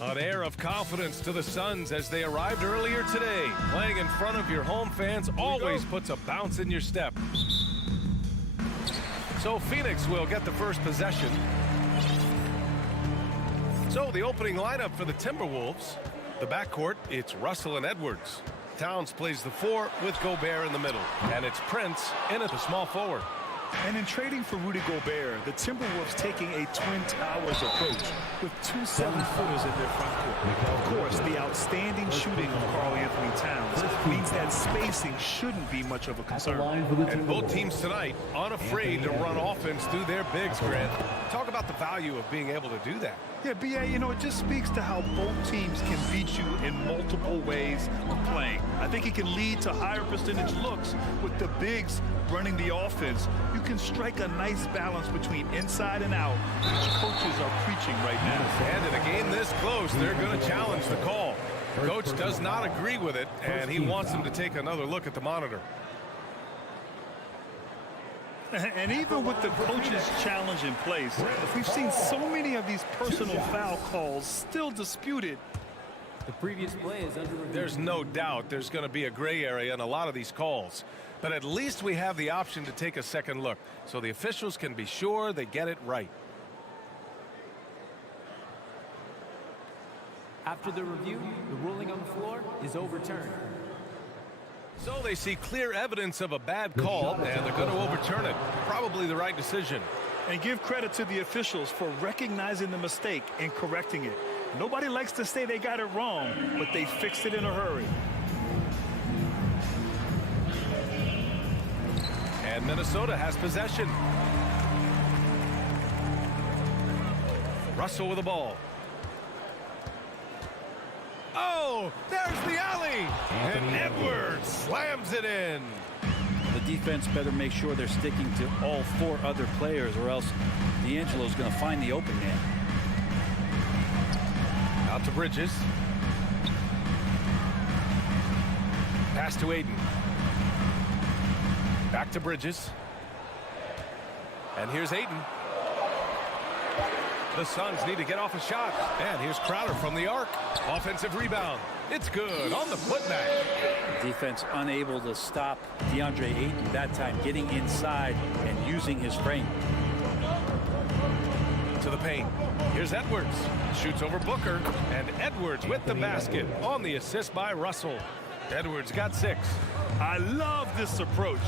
An air of confidence to the Suns as they arrived earlier today. Playing in front of your home fans always puts a bounce in your step. So Phoenix will get the first possession. So the opening lineup for the Timberwolves. The backcourt, it's Russell and Edwards. Towns plays the 4 with Gobert in the middle. And it's Prince in at the small forward. And in trading for Rudy Gobert, the Timberwolves taking a Twin Towers approach with 2 7-footers in their front court. Of course, the outstanding shooting of Karl-Anthony Towns means that spacing shouldn't be much of a concern. And both teams tonight unafraid to run offense through their bigs, Grant. Talk about the value of being able to do that. Yeah, B.A., you know, it just speaks to how both teams can beat you in multiple ways of playing. I think it can lead to higher percentage looks with the bigs running the offense. You can strike a nice balance between inside and out, which coaches are preaching right now. And in a game this close, they're going to challenge the call. Coach does not agree with it, and he wants him to take another look at the monitor. And even with the coach's challenge in place, we've seen so many of these personal foul calls still disputed. The previous play is under review. There's no doubt there's going to be a gray area in a lot of these calls. But at least we have the option to take a second look, so the officials can be sure they get it right. After the review, the ruling on the floor is overturned. So they see clear evidence of a bad call, and they're going to overturn it. Probably the right decision. And give credit to the officials for recognizing the mistake and correcting it. Nobody likes to say they got it wrong, but they fixed it in a hurry. And Minnesota has possession. Russell with the ball. Oh, there's the alley. And Edwards slams it in. The defense better make sure they're sticking to all 4 other players, or else D'Angelo's going to find the open man. Out to Bridges. Pass to Aiden. Back to Bridges. And here's Aiden. The Suns need to get off a shot. And here's Crowder from the arc. Offensive rebound. It's good on the putback. Defense unable to stop DeAndre Ayton that time, getting inside and using his frame. To the paint. Here's Edwards. Shoots over Booker. And Edwards with the basket on the assist by Russell. Edwards got 6. I love this approach.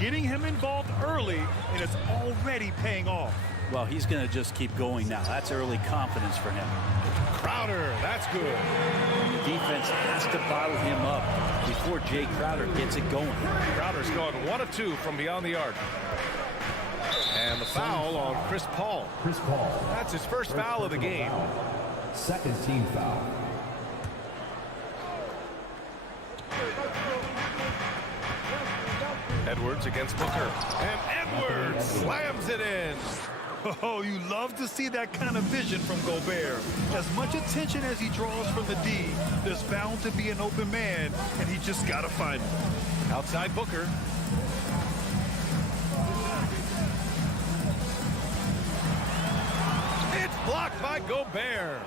Getting him involved early, and it's already paying off. Well, he's going to just keep going now. That's early confidence for him. Crowder, that's good. The defense has to bottle him up before Jay Crowder gets it going. Crowder's gone 1 of 2 from beyond the arc. And the foul on Chris Paul. Chris Paul. That's his first foul of the game. Second team foul. Edwards against Booker. And Edwards slams it in. Oh, you love to see that kind of vision from Gobert. As much attention as he draws from the D, there's bound to be an open man, and he just got to find him. Outside Booker. It's blocked by Gobert.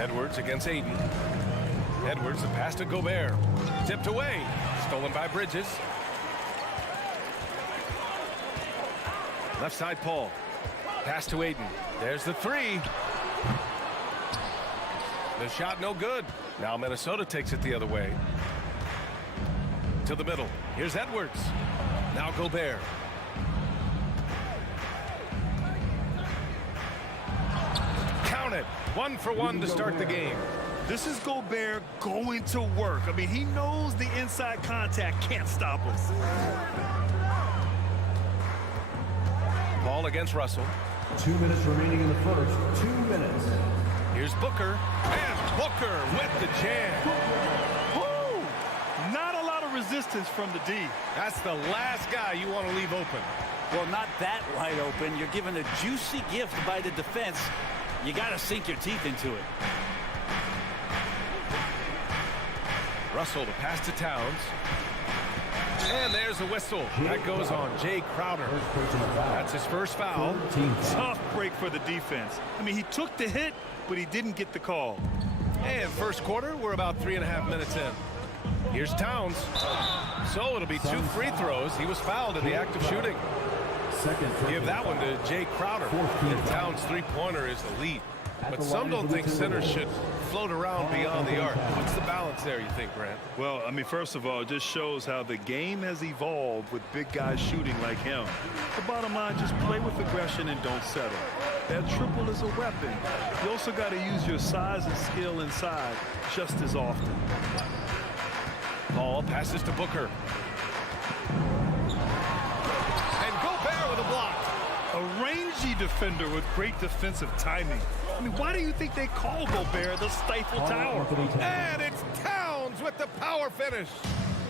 Edwards against Aiden. Edwards, the pass to Gobert. Tipped away. Stolen by Bridges. Left side, Paul. Pass to Aiden. There's the 3. The shot no good. Now Minnesota takes it the other way. To the middle. Here's Edwards. Now Gobert. Count it. 1 for 1 to start the game. This is Gobert going to work. I mean, he knows the inside contact can't stop us. Paul against Russell. 2 minutes remaining in the first. 2 minutes. Here's Booker. And Booker with the jam. Woo! Not a lot of resistance from the D. That's the last guy you want to leave open. Well, not that wide open. You're given a juicy gift by the defense. You got to sink your teeth into it. Russell, the pass to Towns. And there's a whistle. That goes on Jay Crowder. That's his first foul. Tough break for the defense. I mean, he took the hit, but he didn't get the call. And first quarter, we're about 3.5 minutes in. Here's Towns. So it'll be 2 free throws. He was fouled in the act of shooting. Give that one to Jay Crowder. And Towns' three-pointer is elite. But some don't think centers should float around beyond the arc. What's the balance there, you think, Grant? Well, I mean, first of all, it just shows how the game has evolved with big guys shooting like him. The bottom line, just play with aggression and don't settle. That triple is a weapon. You also got to use your size and skill inside just as often. Paul passes to Booker. And Gobert with a block. A rangy defender with great defensive timing. I mean, why do you think they call Gobert the Stifle Tower? And it's Towns with the power finish.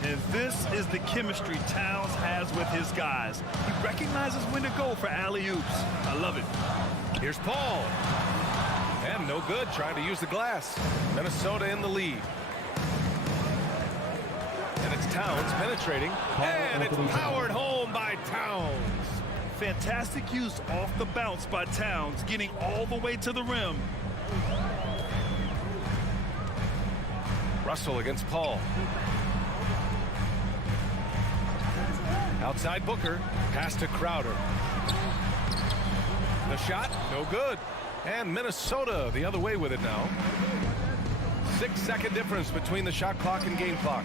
And this is the chemistry Towns has with his guys. He recognizes when to go for alley-oops. I love it. Here's Paul. And no good, trying to use the glass. Minnesota in the lead. And it's Towns penetrating. And it's powered home by Towns. Fantastic use off the bounce by Towns, getting all the way to the rim. Russell against Paul. Outside Booker. Pass to Crowder. The shot, no good. And Minnesota the other way with it now. 6-second difference between the shot clock and game clock.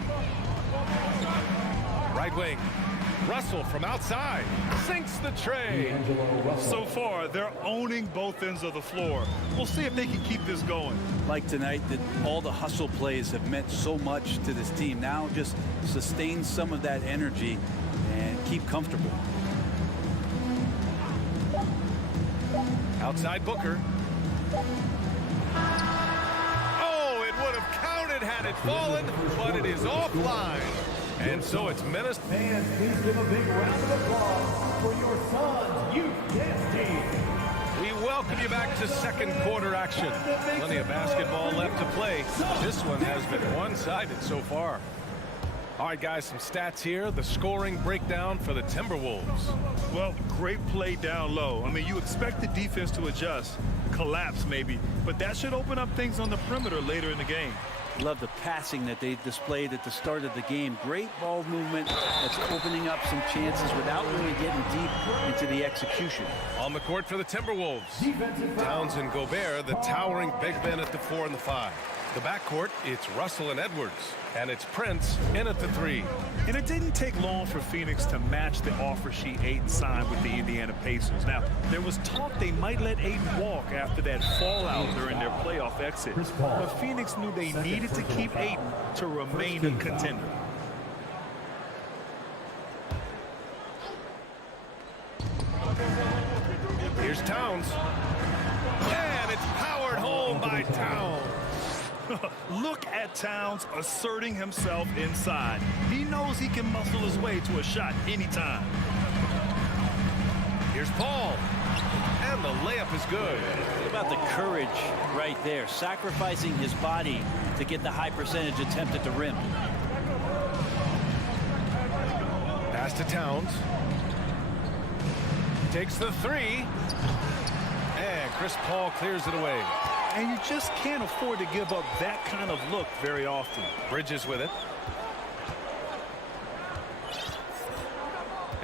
Right wing. Russell from outside sinks the tray. So far, they're owning both ends of the floor. We'll see if they can keep this going. Like tonight, that all the hustle plays have meant so much to this team. Now just sustain some of that energy and keep comfortable. Outside Booker. Oh, it would have counted had it fallen, but it is offline. And so it's Minnesota. Fans, please give a big round of applause for your son's youth dance team. We welcome you back to second quarter action. Plenty of basketball left to play. This one has been one-sided so far. All right, guys, some stats here. The scoring breakdown for the Timberwolves. Well, great play down low. I mean, you expect the defense to adjust, collapse maybe, but that should open up things on the perimeter later in the game. Love the passing that they displayed at the start of the game. Great ball movement that's opening up some chances without really getting deep into the execution. On the court for the Timberwolves. Towns and Gobert, the towering big men at the 4 and the 5. The backcourt, it's Russell and Edwards. And it's Prince in at the 3. And it didn't take long for Phoenix to match the offer sheet Ayton signed with the Indiana Pacers. Now, there was talk they might let Ayton walk after that fallout during their playoff exit. But Phoenix knew they needed to keep Ayton to remain a contender. Here's Towns. And it's powered home by Towns. Look at Towns asserting himself inside. He knows he can muscle his way to a shot anytime. Here's Paul. And the layup is good. What about the courage right there? Sacrificing his body to get the high percentage attempt at the rim. Pass to Towns. Takes the 3. And Chris Paul clears it away. And you just can't afford to give up that kind of look very often. Bridges with it.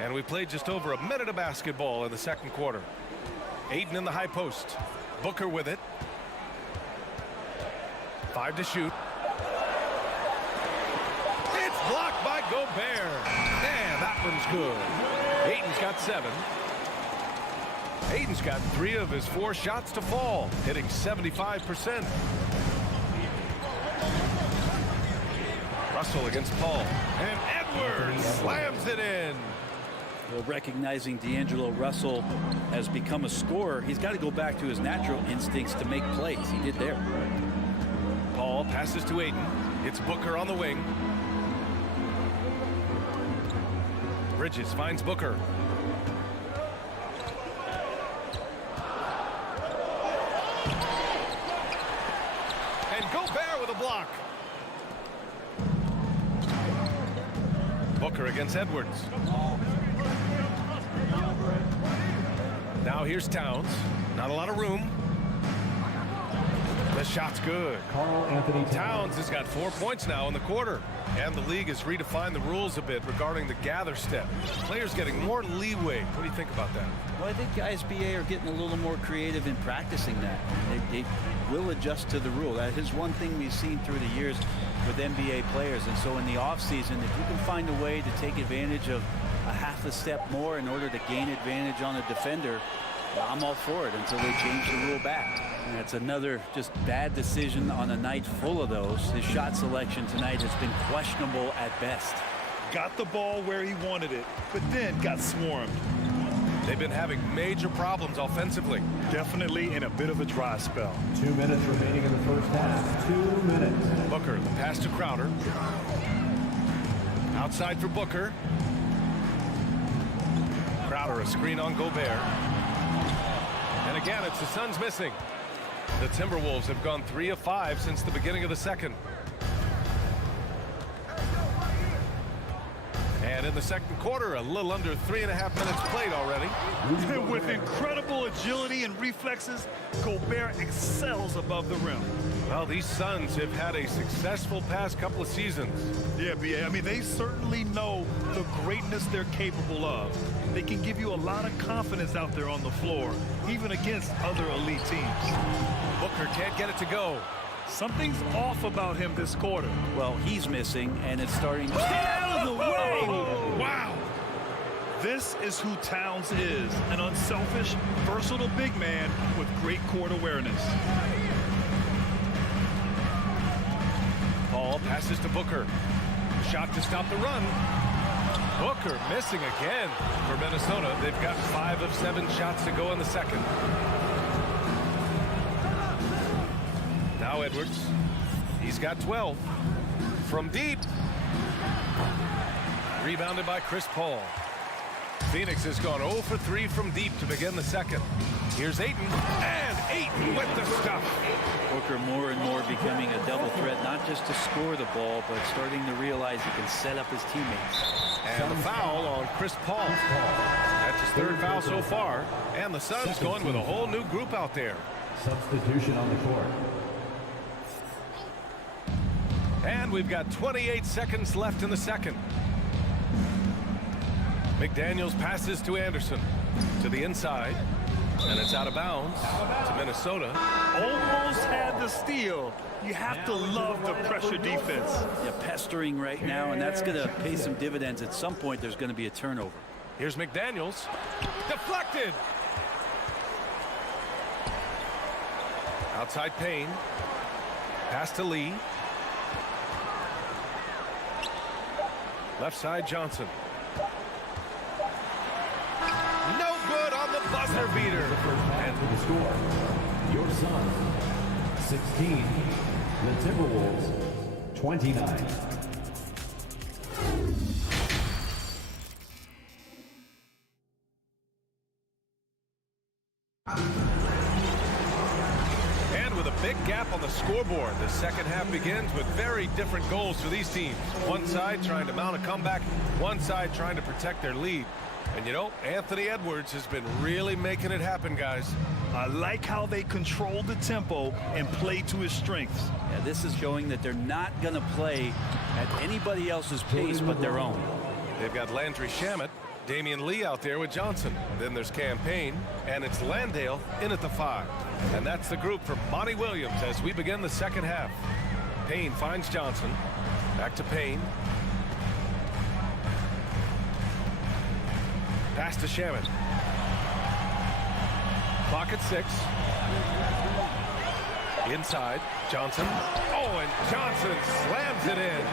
And we played just over a minute of basketball in the second quarter. Ayton in the high post. Booker with it. 5 to shoot. It's blocked by Gobert. And that one's good. Ayton's got 7. Ayton's got 3 of his 4 shots to fall, hitting 75%. Russell against Paul. And Edwards slams it in. Well, recognizing D'Angelo Russell has become a scorer, he's got to go back to his natural instincts to make plays. He did there. Paul passes to Ayton. It's Booker on the wing. Bridges finds Booker. Gobert with a block. Booker against Edwards. Now here's Towns. Not a lot of room. The shot's good. Towns has got 4 points now in the quarter. And the league has redefined the rules a bit regarding the gather step. Players getting more leeway. What do you think about that? Well, I think guys BA are getting a little more creative in practicing that. They will adjust to the rule. That is one thing we've seen through the years with NBA players. And so in the offseason, if you can find a way to take advantage of a half a step more in order to gain advantage on a defender, I'm all for it until they change the rule back. And that's another just bad decision on a night full of those. His shot selection tonight has been questionable at best. Got the ball where he wanted it, but then got swarmed. They've been having major problems offensively. Definitely in a bit of a dry spell. 2 minutes remaining in the first half. 2 minutes. Booker, the pass to Crowder. Outside for Booker. Crowder, a screen on Gobert. And again, it's the Suns missing. The Timberwolves have gone 3 of 5 since the beginning of the second. And in the second quarter, a little under 3.5 minutes played already. With incredible agility and reflexes, Gobert excels above the rim. Well, these Suns have had a successful past couple of seasons. Yeah, BA. I mean, they certainly know the greatness they're capable of. They can give you a lot of confidence out there on the floor, even against other elite teams. Booker can't get it to go. Something's off about him this quarter. Well, he's missing, and it's starting to stay out of the way. Wow. This is who Towns is, an unselfish, versatile big man with great court awareness. Ball passes to Booker. Shot to stop the run. Booker missing again for Minnesota. They've got 5 of 7 shots to go in the second. Now Edwards. He's got 12. From deep. Rebounded by Chris Paul. Phoenix has gone 0 for 3 from deep to begin the second. Here's Ayton. And Ayton with the stuff. Booker more and more becoming a double threat, not just to score the ball, but starting to realize he can set up his teammates. And the foul on Chris Paul. That's his 3rd foul so far. And the Suns going with a whole new group out there. Substitution on the court. And we've got 28 seconds left in the second. McDaniels passes to Anderson. To the inside. And it's out of bounds to Minnesota. Almost had the steal. You have to love the pressure defense. Yeah, pestering right now, and that's going to pay some dividends. At some point, there's going to be a turnover. Here's McDaniels. Deflected. Outside Payne. Pass to Lee. Left side Johnson. No good on the buzzer beater. And to the score. Your Suns 16. The Timberwolves 29. And with a big gap on the scoreboard, the second half begins with very different goals for these teams. One side trying to mount a comeback, one side trying to protect their lead. And you know, Anthony Edwards has been really making it happen, guys. I like how they control the tempo and play to his strengths. Yeah, this is showing that they're not going to play at anybody else's pace but their own. They've got Landry Shamet, Damian Lee out there with Johnson. Then there's Campaign, and it's Landale in at the 5. And that's the group for Monty Williams as we begin the second half. Payne finds Johnson. Back to Payne. Pass to Shamet. Clock at 6. Inside, Johnson. Oh, and Johnson slams it in.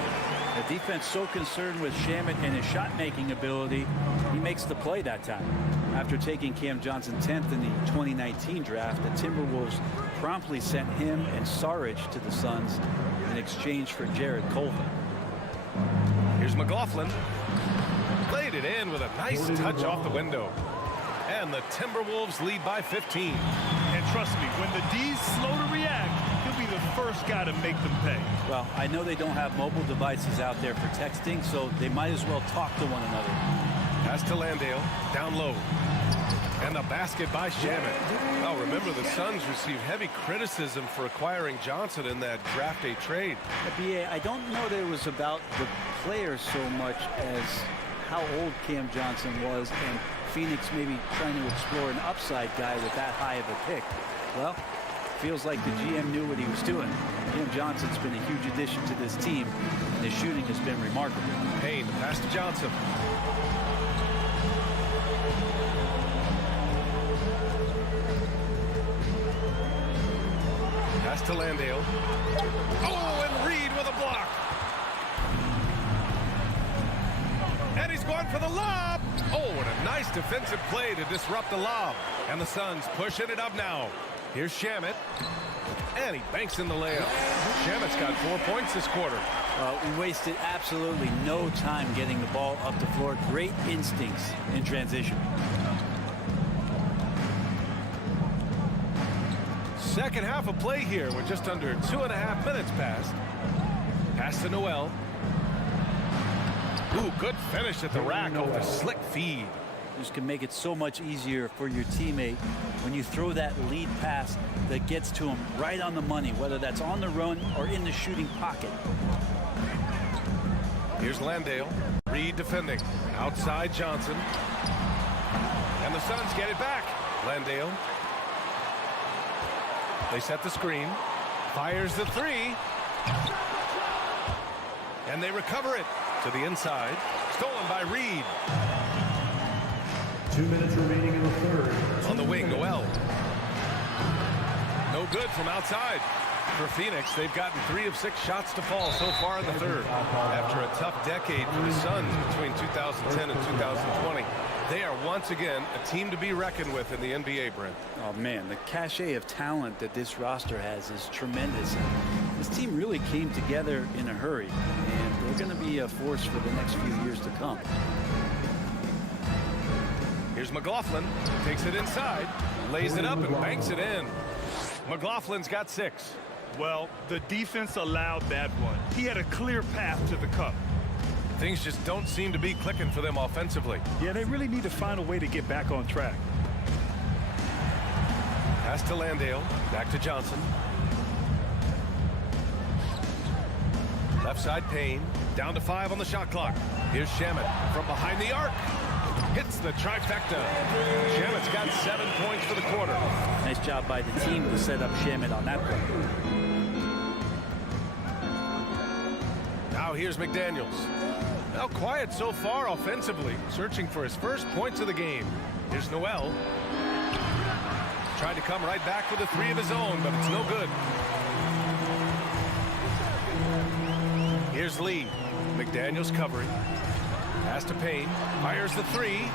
The defense so concerned with Shamet and his shot-making ability, he makes the play that time. After taking Cam Johnson 10th in the 2019 draft, the Timberwolves promptly sent him and Saric to the Suns in exchange for Jared Colvin. Here's McLaughlin. Played it in with a nice touch off the window. And the Timberwolves lead by 15. And trust me, when the D's slow to react, he'll be the first guy to make them pay. Well, I know they don't have mobile devices out there for texting, so they might as well talk to one another. Pass to Landale, down low. And the basket by Shaman. Oh, remember the Suns received heavy criticism for acquiring Johnson in that draft day trade. BA, I don't know that it was about the player so much as how old Cam Johnson was and Phoenix maybe trying to explore an upside guy with that high of a pick. Well, feels like the GM knew what he was doing. Cam Johnson's been a huge addition to this team, and his shooting has been remarkable. Payne, pass to Johnson. Pass to Landale. Oh, and Reed with a block. And he's going for the lob. Oh, what a nice defensive play to disrupt the lob. And the Suns pushing it up now. Here's Shamet. And he banks in the layup. Shamet's got 4 points this quarter. We wasted absolutely no time getting the ball up the floor. Great instincts in transition. Second half of play here with just under 2.5 minutes passed. Pass to Noel. Ooh, good finish at the rack off the slick feed. This can make it so much easier for your teammate when you throw that lead pass that gets to him right on the money, whether that's on the run or in the shooting pocket. Here's Landale. Reed defending. Outside Johnson. And the Suns get it back. Landale. They set the screen. Fires the three. And they recover it to the inside. Stolen by Reed. 2 minutes remaining in the third. On the wing, Noel. No good from outside. For Phoenix, they've gotten 3 of 6 shots to fall so far in the third. After a tough decade for the Suns between 2010 and 2020, they are once again a team to be reckoned with in the NBA, Brent. Oh, man, the cachet of talent that this roster has is tremendous. This team really came together in a hurry, and they're going to be a force for the next few years to come. Here's McLaughlin. Takes it inside. Lays it up and banks it in. McLaughlin's got 6. Well, the defense allowed that one. He had a clear path to the cup. Things just don't seem to be clicking for them offensively. Yeah, they really need to find a way to get back on track. Pass to Landale. Back to Johnson. Left side Payne. Down to 5 on the shot clock. Here's Shamet from behind the arc. Hits the trifecta. Shamet's got 7 points for the quarter. Nice job by the team to set up Shamet on that play. Now here's McDaniels. Now quiet so far offensively, searching for his first points of the game. Here's Noel. Tried to come right back with a 3 of his own, but it's no good. Here's Lee. McDaniels covering. Pass to Payne. Fires the 3.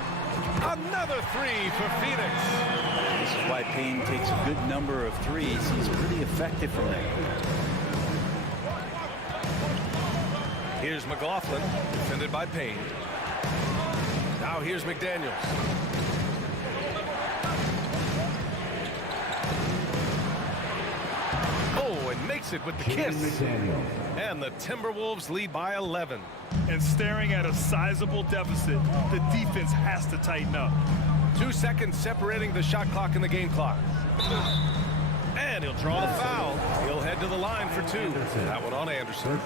Another 3 for Phoenix. This is why Payne takes a good number of threes. He's pretty effective from there. Here's McLaughlin, defended by Payne. Now here's McDaniels. Oh, and makes it with the kiss. And the Timberwolves lead by 11. And staring at a sizable deficit, the defense has to tighten up. 2 seconds separating the shot clock and the game clock. And he'll draw the foul. He'll head to the line for 2. That one on Anderson.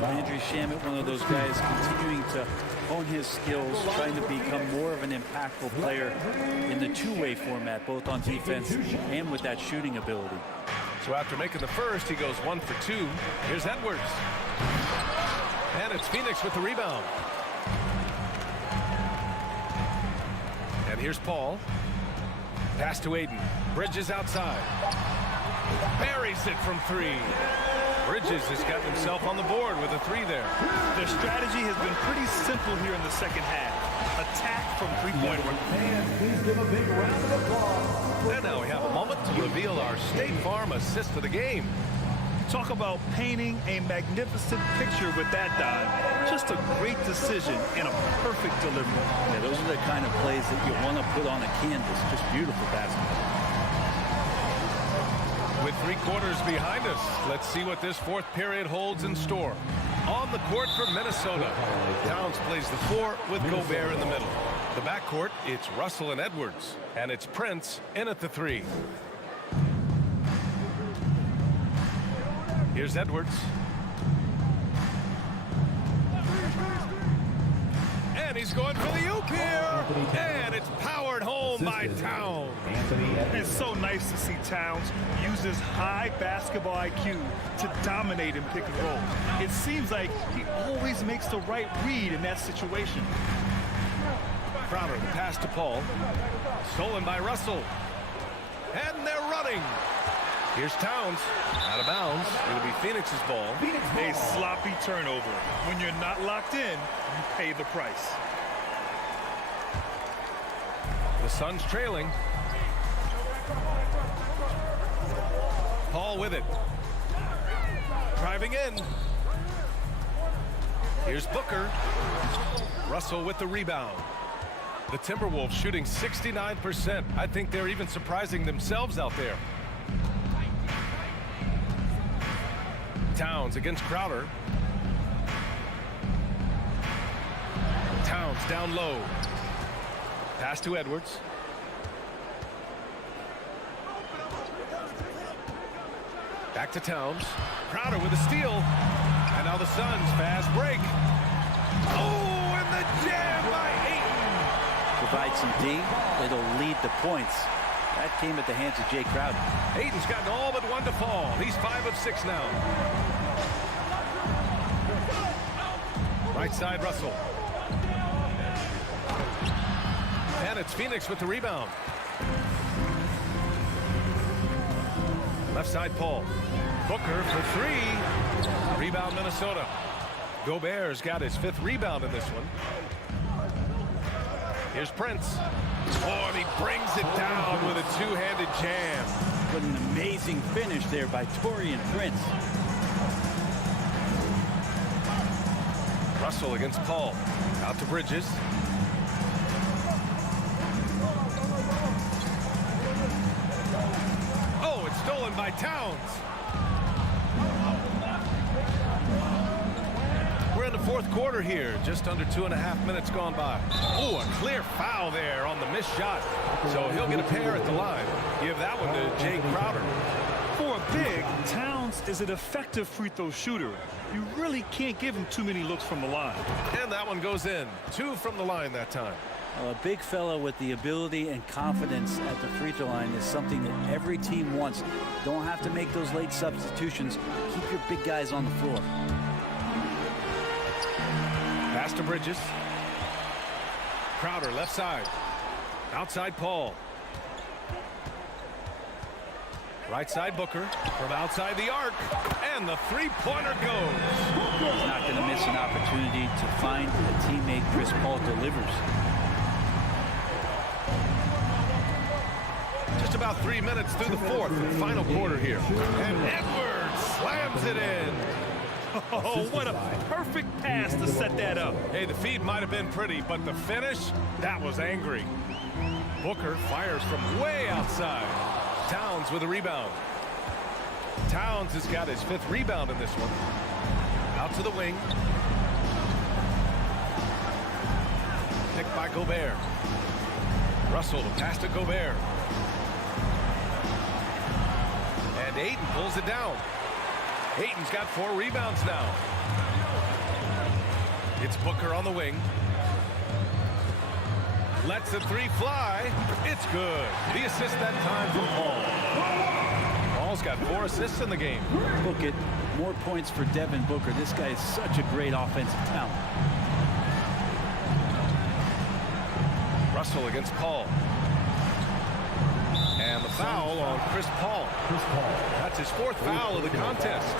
Landry Shamet, one of those guys continuing to hone his skills, trying to become more of an impactful player in the two-way format, both on defense and with that shooting ability. So after making the first, he goes 1 for 2. Here's Edwards. And it's Phoenix with the rebound. And here's Paul. Pass to Aiden. Bridges outside. Buries it from 3. Bridges has gotten himself on the board with a 3 there. Their strategy has been pretty simple here in the second half. Attack from three-point range. Fans, please give a big round of applause. And now we have a moment to reveal our State Farm assist of the game. Talk about painting a magnificent picture with that dive. Just a great decision and a perfect delivery. Yeah, those are the kind of plays that you want to put on a canvas. Just beautiful basketball. With 3 quarters behind us. Let's see what this 4th period holds in store. On the court for Minnesota, Towns plays the 4 with Gobert in the middle. The backcourt, it's Russell and Edwards, and it's Prince in at the 3. Here's Edwards. And he's going for the oop here. And it's powered home by Towns. It's so nice to see Towns use his high basketball IQ to dominate in pick and roll. It seems like he always makes the right read in that situation. Crowder, the pass to Paul. Stolen by Russell. And they're running. Here's Towns. Out of bounds. It'll be Phoenix's ball. A sloppy turnover. When you're not locked in, you pay the price. The Suns trailing. Paul with it. Driving in. Here's Booker. Russell with the rebound. The Timberwolves shooting 69%. I think they're even surprising themselves out there. Towns against Crowder. Towns down low. Pass to Edwards. Back to Towns. Crowder with a steal. And now the Suns fast break. Oh, and the jam by Ayton. Provide some D. It'll lead the points. That came at the hands of Jay Crowder. Ayton's gotten all but 1 to fall. He's 5 of 6 now. Right side, Russell. And it's Phoenix with the rebound. Left side, Paul. Booker for 3. Rebound, Minnesota. Gobert's got his 5th rebound in this one. Here's Prince. Oh, and he brings it down with a 2-handed jam. What an amazing finish there by Taurean Prince. Russell against Paul. Out to Bridges. Oh, it's stolen by Towns. We're in the 4th quarter here. Just under 2.5 minutes gone by. Oh, a clear foul there on the missed shot. So he'll get a pair at the line. Give that one to Jay Crowder. For a big, Towns is an effective free throw shooter. You really can't give him too many looks from the line. And that one goes in. 2 from the line that time. A big fella with the ability and confidence at the free throw line is something that every team wants. Don't have to make those late substitutions. Keep your big guys on the floor. Pass to Bridges. Crowder left side. Outside Paul. Right side Booker. From outside the arc. And the 3-pointer goes. He's not going to miss an opportunity to find a teammate. Chris Paul delivers. Just about 3 minutes through the 4th and final quarter here. And Edwards slams it in. Oh, what a perfect pass to set that up. Hey, the feed might have been pretty, but the finish, that was angry. Booker fires from way outside. Towns with a rebound. Towns has got his 5th rebound in this one. Out to the wing. Picked by Gobert. Russell to pass to Gobert. And Ayton pulls it down. Ayton's got 4 rebounds now. It's Booker on the wing. Lets the 3 fly. It's good. The assist that time from Paul. Paul's got 4 assists in the game. Look at more points for Devin Booker. This guy is such a great offensive talent. Russell against Paul. And the foul on Chris Paul. That's his 4th foul of the contest.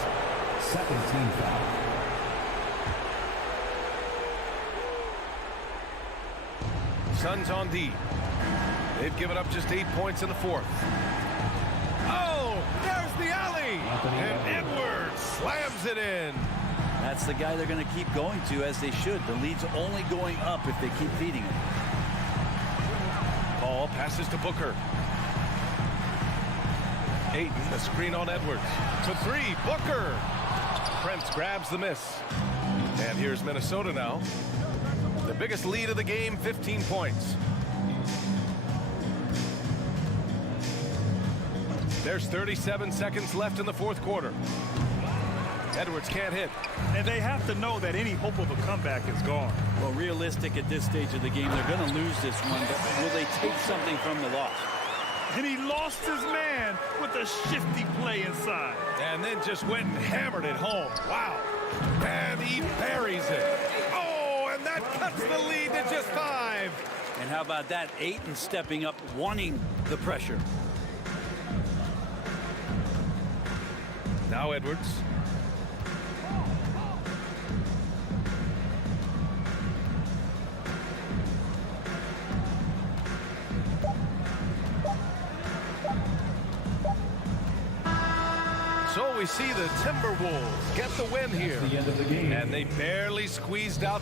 2nd team foul. Suns on D. They've given up just 8 points in the 4th. Oh, there's the alley. And Edwards slams it in. That's the guy they're going to keep going to, as they should. The lead's only going up if they keep feeding it. Paul passes to Booker. Ayton, a screen on Edwards. To three, Booker. Prince grabs the miss. And here's Minnesota now. The biggest lead of the game, 15 points. There's 37 seconds left in the fourth quarter. Edwards can't hit. And they have to know that any hope of a comeback is gone. Well, realistic at this stage of the game, they're going to lose this one, but will they take something from the loss? And he lost his man with a shifty play inside. And then just went and hammered it home. Wow. And he buries it. Oh, and that cuts the lead to just 5. And how about that? Ayton stepping up, wanting the pressure. Now Edwards. So we see the Timberwolves get the win here. The end of the game. And they barely squeezed out.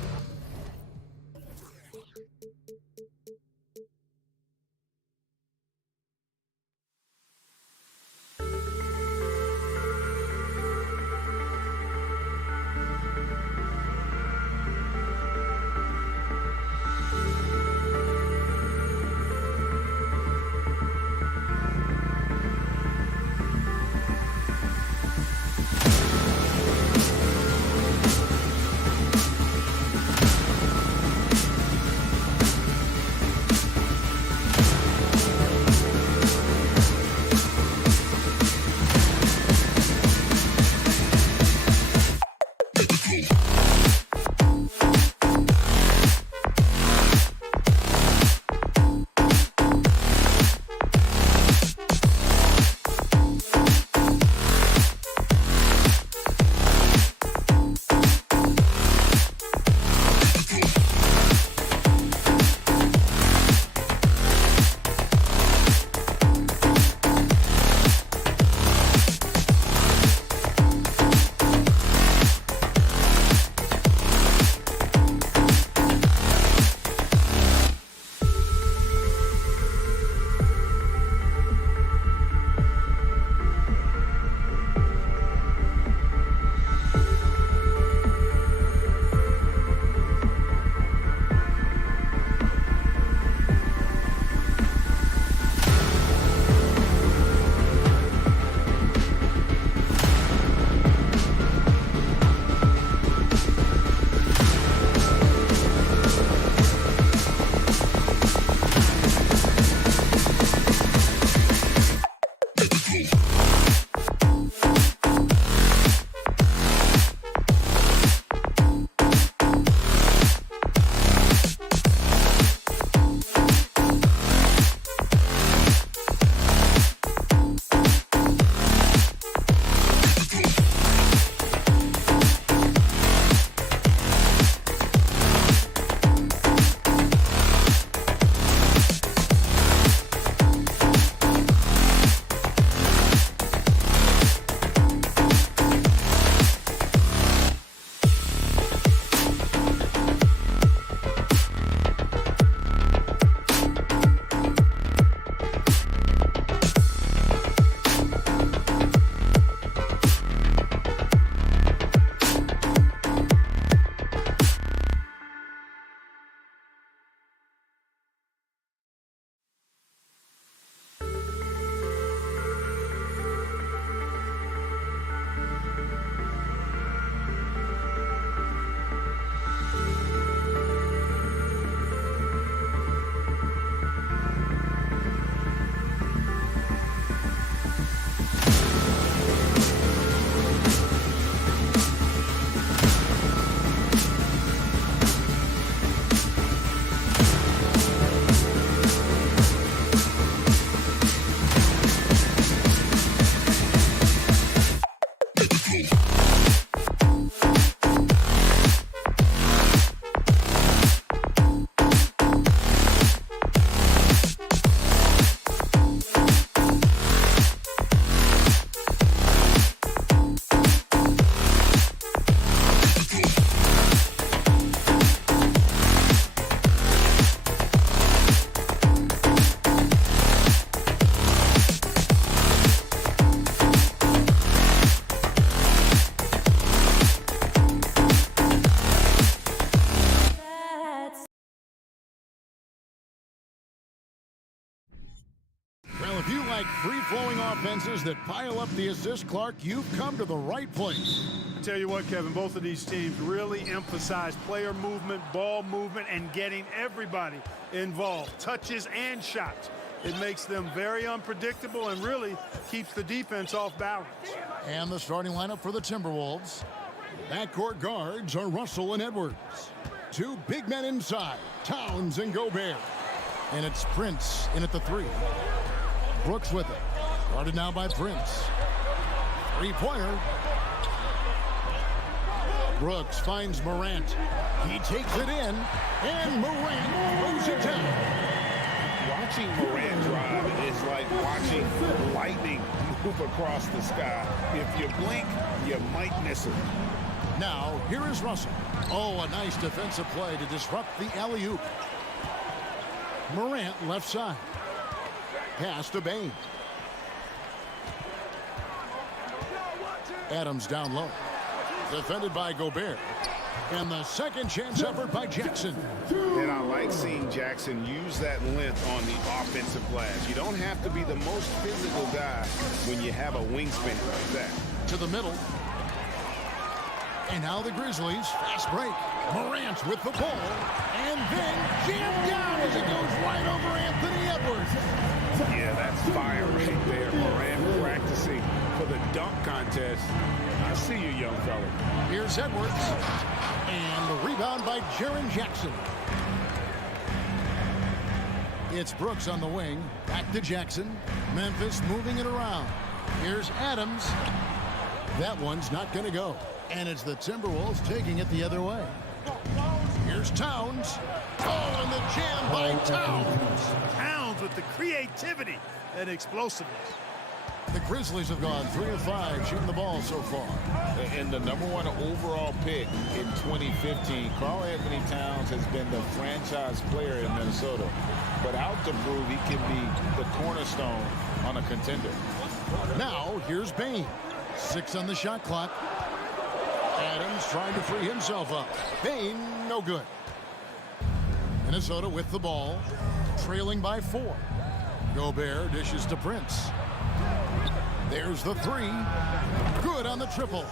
if you like free-flowing offenses that pile up the assist, Clark, you've come to the right place. I tell you what, Kevin, both of these teams really emphasize player movement, ball movement, and getting everybody involved, touches and shots. It makes them very unpredictable and really keeps the defense off balance. And the starting lineup for the Timberwolves. Backcourt guards are Russell and Edwards. Two big men inside, Towns and Gobert. And it's Prince in at the 3. Brooks with it. Guarded now by Prince. Three-pointer. Brooks finds Morant. He takes it in, and Morant throws it down. Watching Morant drive is like watching lightning move across the sky. If you blink, you might miss it. Now, here is Russell. Oh, a nice defensive play to disrupt the alley-oop. Morant left side. Pass to Bain. Adams down low. Defended by Gobert. And the second chance effort by Jackson. And I like seeing Jackson use that length on the offensive glass. You don't have to be the most physical guy when you have a wingspan like that. To the middle. And now the Grizzlies, fast break. Morant with the ball. And then jammed down as it goes right over Anthony Edwards. Yeah, that's fire right there. Morant practicing for the dunk contest. I see you, young fella. Here's Edwards. And the rebound by Jaren Jackson. It's Brooks on the wing. Back to Jackson. Memphis moving it around. Here's Adams. That one's not going to go. And it's the Timberwolves taking it the other way. Here's Towns. Oh, and the jam by Towns. Towns with the creativity and explosiveness. The Grizzlies have gone 3 of 5 shooting the ball so far. And the #1 overall pick in 2015, Karl Anthony Towns has been the franchise player in Minnesota. But out to prove he can be the cornerstone on a contender. Now, here's Bain. 6 on the shot clock. Adams trying to free himself up. Bain, no good. Minnesota with the ball, trailing by 4. Gobert dishes to Prince. There's the 3. Good on the triple.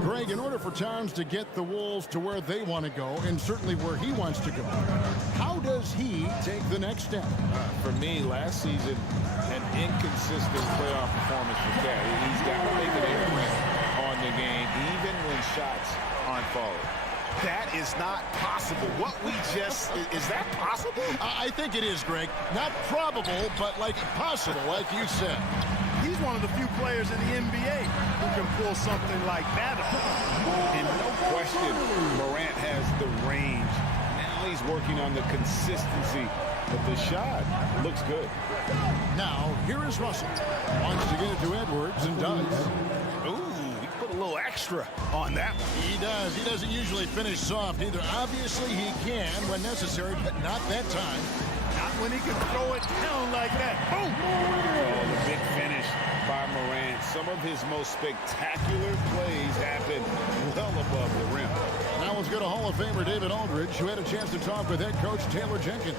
Greg, in order for Towns to get the Wolves to where they want to go, and certainly where he wants to go, how does he take the next step? For me, last season, an inconsistent playoff performance for Cat. He's got to make an imprint on the game, even when shots aren't falling. That is not possible. What we just, is that possible? I think it is, Greg. Not probable, but like possible, like you said. He's one of the few players in the NBA who can pull something like that off. And no question, Morant has the range. Now he's working on the consistency, but the shot looks good. Now, here is Russell. Wants to get it to Edwards and does. Ooh, he put a little extra on that one. He does. He doesn't usually finish soft either. Obviously, he can when necessary, but not that time. Not when he can throw it down like that. Boom! Oh, the big finish by Morant. Some of his most spectacular plays happen well above the rim. Now let's go to Hall of Famer David Aldridge, who had a chance to talk with head coach Taylor Jenkins.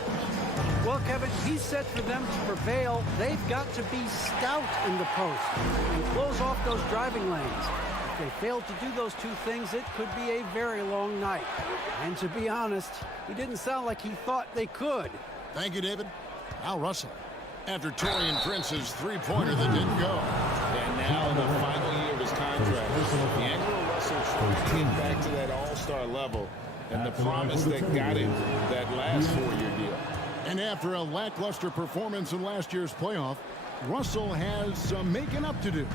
Well, Kevin, he said for them to prevail, they've got to be stout in the post and close off those driving lanes. If they fail to do those two things, it could be a very long night. And to be honest, he didn't sound like he thought they could. Thank you, David. Now Russell. After Torian Prince's three-pointer that didn't go. And now in the final year of his contract, D'Angelo Russell trying to get back to that all-star level and the promise that got him that last 4-year deal. And after a lackluster performance in last year's playoff, Russell has some making up to do.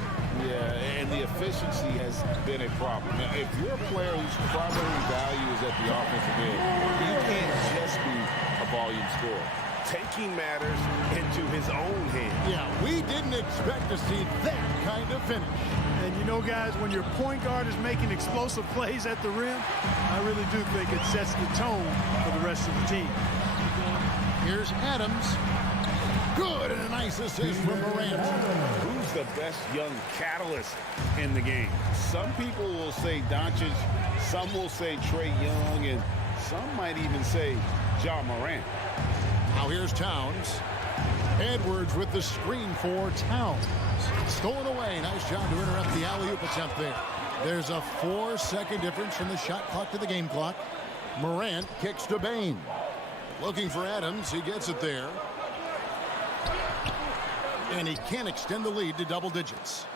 Yeah, and the efficiency has been a problem. Now, if you're a player whose primary value is at the offensive end, you can't just be a volume scorer. Taking matters into his own hands. Yeah, we didn't expect to see that kind of finish. And you know, guys, when your point guard is making explosive plays at the rim, I really do think it sets the tone for the rest of the team. Here's Adams. Good, and a nice assist from Morant. Who's the best young catalyst in the game? Some people will say Doncic, some will say Trae Young, and some might even say Ja Morant. Now here's Towns. Edwards with the screen for Towns. Stolen away. Nice job to interrupt the alley-oop attempt there. There's a 4-second difference from the shot clock to the game clock. Morant kicks to Bain. Looking for Adams. He gets it there. And he can extend the lead to double digits.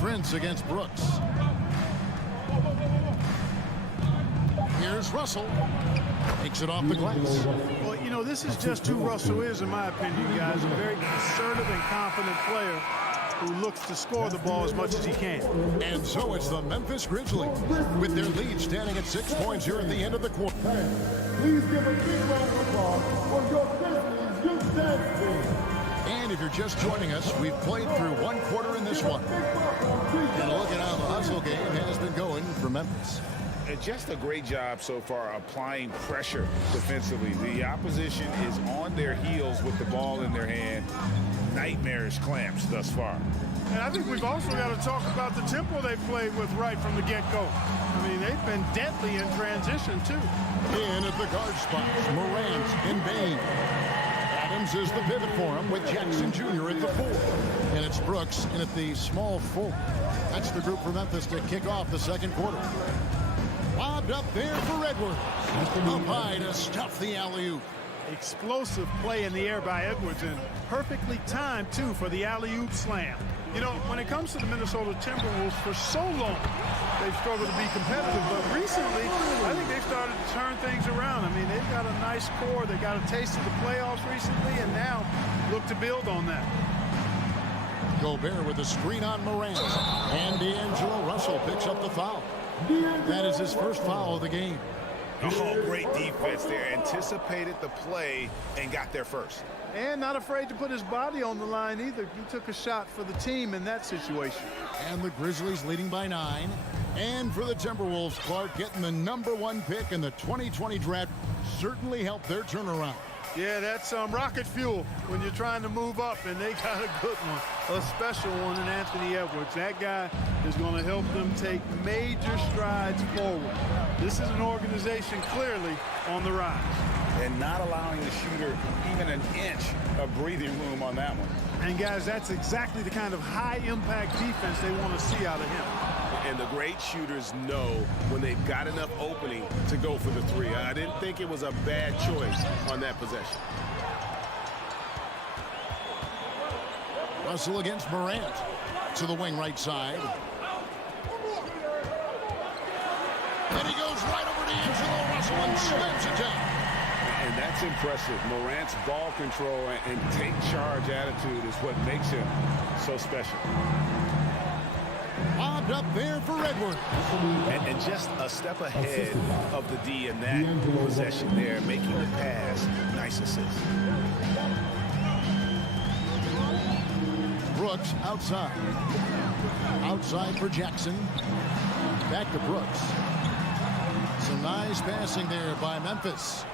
Prince against Brooks. Here's Russell. Takes it off the glass. Well, you know, this is just who Russell is, in my opinion, guys. A very assertive and confident player who looks to score the ball as much as he can. And so it's the Memphis Grizzlies with their lead standing at 6 points here at the end of the quarter. Please give a big round of applause for your Grizzlies youth dance team. And if you're just joining us, we've played through one quarter in this one. And look at how the hustle game has been going for Memphis. And just a great job so far applying pressure defensively. The opposition is on their heels with the ball in their hand. Nightmarish clamps thus far. And I think we've also got to talk about the tempo they've played with right from the get-go. I mean, they've been deadly in transition, too. In at the guard spots, Morant and Bain. Adams is the pivot for him with Jackson Jr. at the 4. And it's Brooks in at the small 4. That's the group for Memphis to kick off the second quarter. Lobbed up there for Edwards. Up high to stuff the alley-oop. Explosive play in the air by Edwards, and perfectly timed, too, for the alley-oop slam. You know, when it comes to the Minnesota Timberwolves, for so long, they've struggled to be competitive. But recently, I think they've started to turn things around. I mean, they've got a nice core. They got a taste of the playoffs recently, and now look to build on that. Gobert with a screen on Morant. And D'Angelo Russell picks up the foul. That is his first foul of the game. Oh, great defense there. Anticipated the play and got there first. And not afraid to put his body on the line either. He took a shot for the team in that situation. And the Grizzlies leading by 9. And for the Timberwolves, Clark getting the #1 pick in the 2020 draft certainly helped their turnaround. Yeah, that's rocket fuel when you're trying to move up, and they got a good one, a special one in Anthony Edwards. That guy is going to help them take major strides forward. This is an organization clearly on the rise. And not allowing the shooter even an inch of breathing room on that one. And, guys, that's exactly the kind of high-impact defense they want to see out of him. And the great shooters know when they've got enough opening to go for the 3. I didn't think it was a bad choice on that possession. Russell against Morant to the wing right side. And he goes right over to D'Angelo Russell and slams it down. And that's impressive. Morant's ball control and take charge attitude is what makes him so special. Lobbed up there for Edwards. And just a step ahead of the D in that possession there, making the pass. Nice assist. Brooks outside. Outside for Jackson. Back to Brooks. Some nice passing there by Memphis.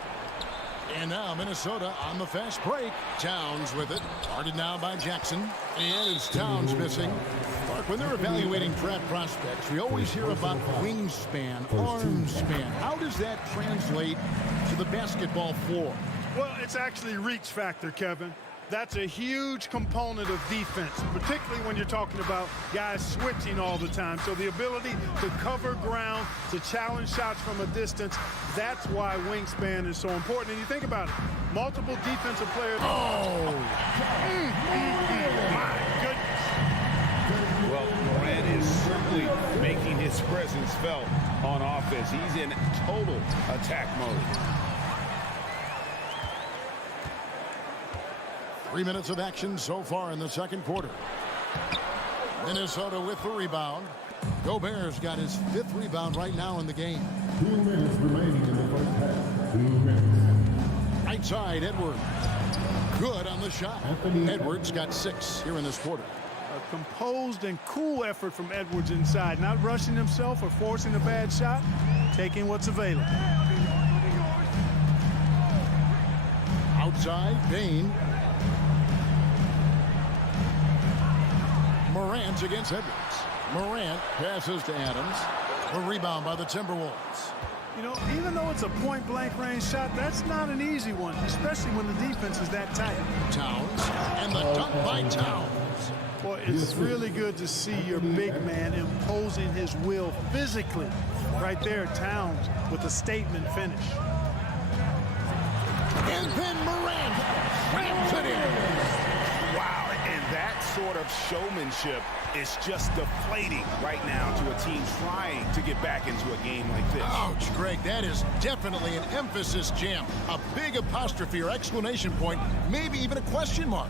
And now Minnesota on the fast break. Towns with it. Guarded now by Jackson. And it's Towns missing. Mark, when they're evaluating draft prospects, we always hear about wingspan, arm span. How does that translate to the basketball floor? Well, it's actually reach factor, Kevin. That's a huge component of defense, particularly when you're talking about guys switching all the time. So the ability to cover ground, to challenge shots from a distance, that's why wingspan is so important. And you think about it, multiple defensive players. Oh! My goodness. Well, Morant is certainly making his presence felt on offense. He's in total attack mode. 3 minutes of action so far in the second quarter. Minnesota with the rebound. Gobert's got his 5th rebound right now in the game. 2 minutes remaining in the first half. 2 minutes. Right side, Edwards. Good on the shot. Edwards got 6 here in this quarter. A composed and cool effort from Edwards inside, not rushing himself or forcing a bad shot, taking what's available. Outside, Bain. Morant against Edwards. Morant passes to Adams. A rebound by the Timberwolves. You know, even though it's a point-blank range shot, that's not an easy one, especially when the defense is that tight. Towns, and the dunk by Towns. Boy, it's really good to see your big man imposing his will physically. Right there, Towns with a statement finish. And then Miranda rams it in. Wow, and that sort of showmanship is just deflating right now to a team trying to get back into a game like this. Ouch, Greg, that is definitely an emphasis jam. A big apostrophe or exclamation point, maybe even a question mark.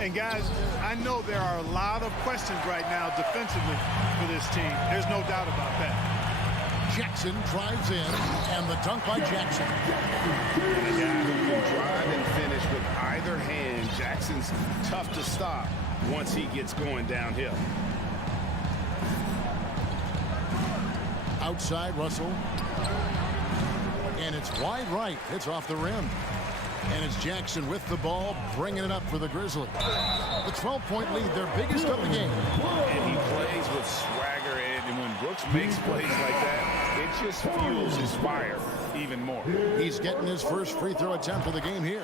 And guys, I know there are a lot of questions right now defensively for this team. There's no doubt about that. Jackson drives in, and the dunk by Jackson. And a guy who can drive and finish with either hand. Jackson's tough to stop once he gets going downhill. Outside, Russell. And it's wide right. It's off the rim. And it's Jackson with the ball, bringing it up for the Grizzlies. The 12-point lead, their biggest of the game. And he plays with swagger, and when Brooks makes plays like that, it just fuels his fire even more. He's getting his first free throw attempt of the game here.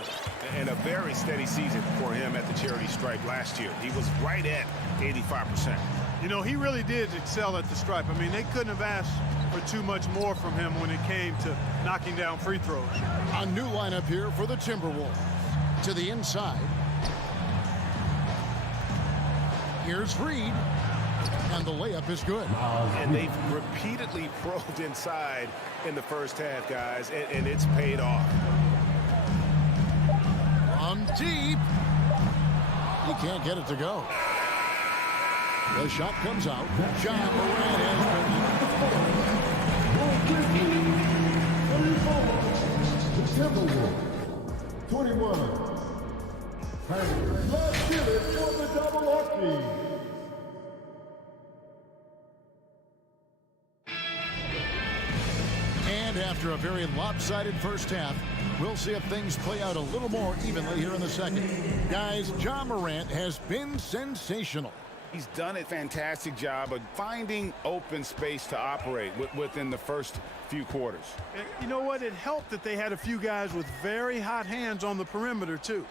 And a very steady season for him at the charity stripe last year. He was right at 85%. You know, he really did excel at the stripe. I mean, they couldn't have asked for too much more from him when it came to knocking down free throws. A new lineup here for the Timberwolves. To the inside. Here's Reed. And the layup is good. And they've repeatedly probed inside in the first half, guys, and it's paid off. On deep. He can't get it to go. The shot comes out. Ja Morant has The Timberwolves, 21. Let's get it for the double upbeat. And after a very lopsided first half, we'll see if things play out a little more evenly here in the second. Guys, Ja Morant has been sensational. He's done a fantastic job of finding open space to operate within the first few quarters. You know what? It helped that they had a few guys with very hot hands on the perimeter, too.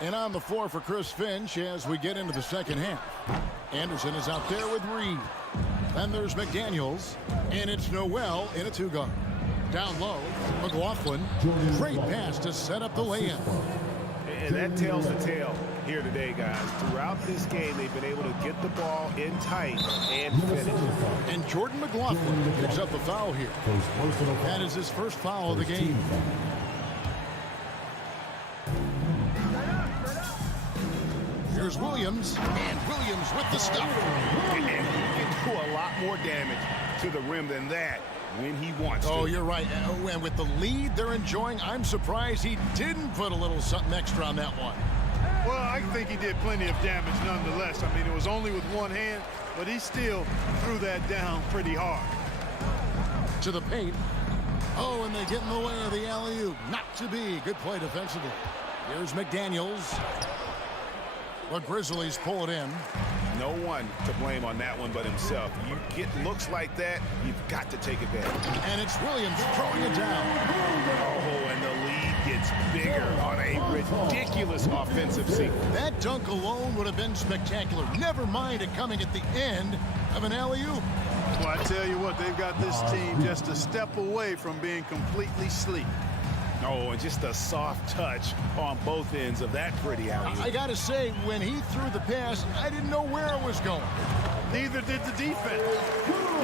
And on the floor for Chris Finch as we get into the second half. Anderson is out there with Reed. Then there's McDaniels, and it's Noel in a two-guard. Down low, McLaughlin. Great pass to set up the lay-in. And that tells the tale here today, guys. Throughout this game, they've been able to get the ball in tight and finish. And Jordan McLaughlin picks up the foul here. That is his first foul of the game. Here's Williams, and Williams with the stuff. And he can do a lot more damage to the rim than that when he wants to. Oh, you're right. And with the lead they're enjoying, I'm surprised he didn't put a little something extra on that one. Well, I think he did plenty of damage nonetheless. I mean, it was only with one hand, but he still threw that down pretty hard. To the paint. Oh, and they get in the way of the alley-oop. Not to be. Good play defensively. Here's McDaniels. The Grizzlies pull it in. No one to blame on that one but himself. You get looks like that, you've got to take advantage. And it's Williams throwing it down. Oh, and the lead gets bigger on a ridiculous offensive sequence. That dunk alone would have been spectacular. Never mind it coming at the end of an alley-oop. Well, I tell you what, they've got this team just a step away from being completely sleep. Oh, and just a soft touch on both ends of that pretty alley. I got to say, when he threw the pass, I didn't know where it was going. Neither did the defense.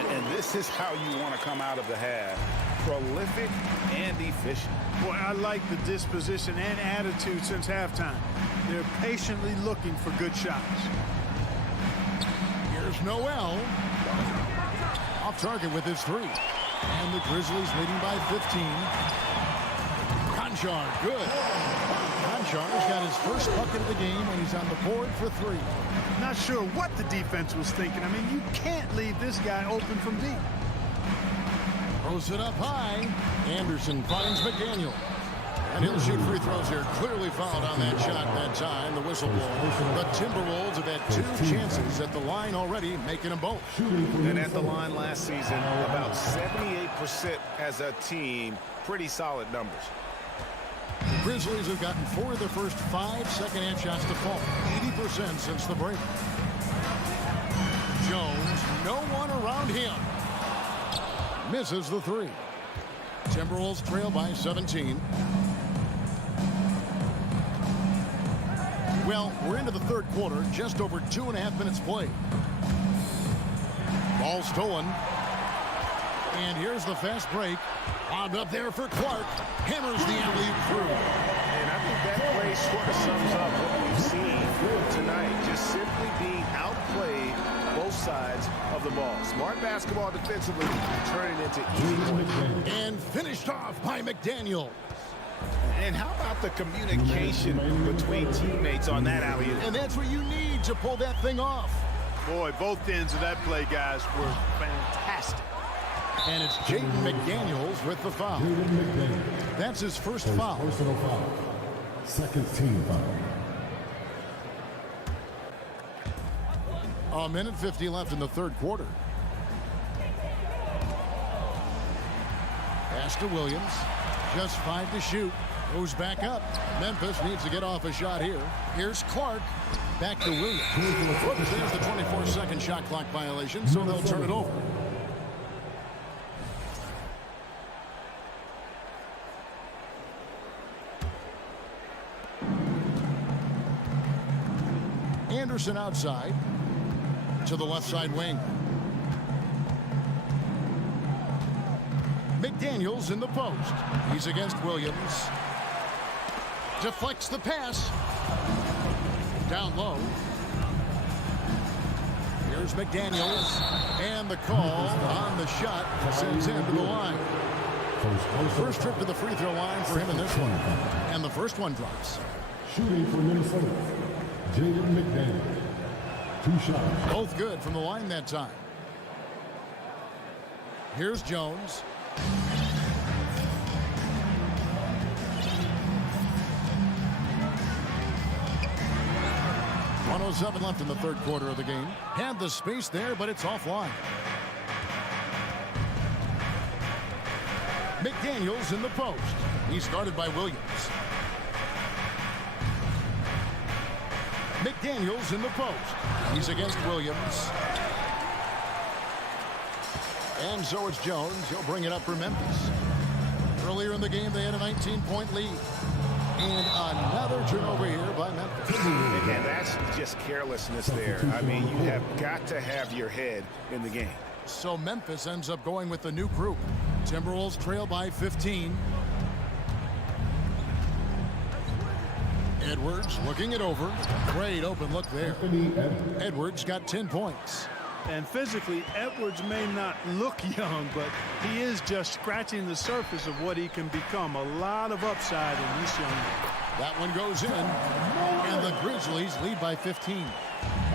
And this is how you want to come out of the half. Prolific and efficient. Boy, I like the disposition and attitude since halftime. They're patiently looking for good shots. Here's Noel. Off target with his three. And the Grizzlies leading by 15. Conchar, good. Conchar's got his first bucket of the game, and he's on the board for three. Not sure what the defense was thinking. I mean, you can't leave this guy open from deep. Throws it up high. Anderson finds McDaniel. And he'll shoot free throws here. Clearly fouled on that shot that time. The whistle blows. The Timberwolves have had 2 chances at the line already, making them both. And at the line last season, about 78% as a team. Pretty solid numbers. The Grizzlies have gotten 4 of their first 5 second-half shots to fall. 80% since the break. Jones, no one around him. Misses the 3. Timberwolves trail by 17. Well, we're into the 3rd quarter, just over 2.5 minutes played. Ball stolen. And here's the fast break. Lobbed up there for Clark. Hammers the alley-oop through. And I think that play sort of sums up what we've seen tonight. Just simply being outplayed both sides of the ball. Smart basketball defensively, turning into easy points. And finished off by McDaniel. And how about the communication between teammates on that alley-oop? And that's what you need to pull that thing off. Boy, both ends of that play, guys, were fantastic. And it's Jaden McDaniels with the foul. That's his first foul. Personal foul. Second team foul. A minute 50 left in the 3rd quarter. Pass to Williams. Just 5 to shoot. Goes back up. Memphis needs to get off a shot here. Here's Clark. Back to Williams. Whoops, there's the 24-second shot clock violation, so they'll turn it over. Anderson outside to the left side wing. McDaniels in the post. He's against Williams. Deflects the pass. Down low. Here's McDaniels. And the call on the shot sends him to the line. First trip to the free throw line for him in this one. And the first one drops. Shooting for Minnesota, Jaden McDaniels. 2 shots. Both good from the line that time. Here's Jones. .107 left in the 3rd quarter of the game. Had the space there, but it's offline. McDaniels in the post. He's guarded by Williams. McDaniels in the post. He's against Williams. And so it's Jones. He'll bring it up for Memphis. Earlier in the game, they had a 19-point lead. And another turnover here by Memphis. And that's just carelessness there. I mean, you have got to have your head in the game. So Memphis ends up going with the new group. Timberwolves trail by 15. Edwards looking it over. Great open look there. Edwards got 10 points. And physically, Edwards may not look young, but he is just scratching the surface of what he can become. A lot of upside in this young man. That one goes in, and the Grizzlies lead by 15.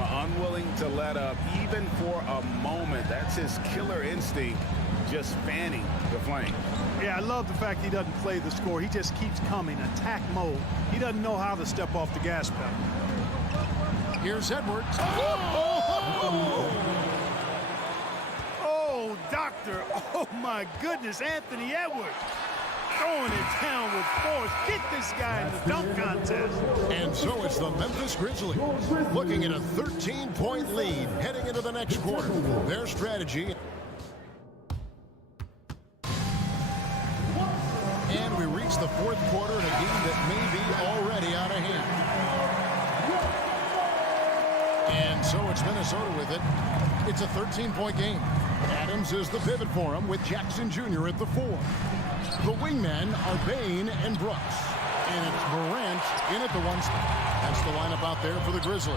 Unwilling to let up even for a moment. That's his killer instinct, just fanning the flame. Yeah, I love the fact he doesn't play the score. He just keeps coming, attack mode. He doesn't know how to step off the gas pedal. Here's Edwards. Oh, doctor. Oh, my goodness. Anthony Edwards throwing it down with force. Get this guy in the dunk contest. And so it's the Memphis Grizzlies looking at a 13-point lead heading into the next quarter. Their strategy. And we reach the 4th quarter in a game that may be already out of hand. And so it's Minnesota with it. It's a 13-point game. Adams is the pivot for him with Jackson Jr. at the 4. The wingmen are Bain and Brooks. And it's Morant in at the 1 spot. That's the lineup out there for the Grizzlies.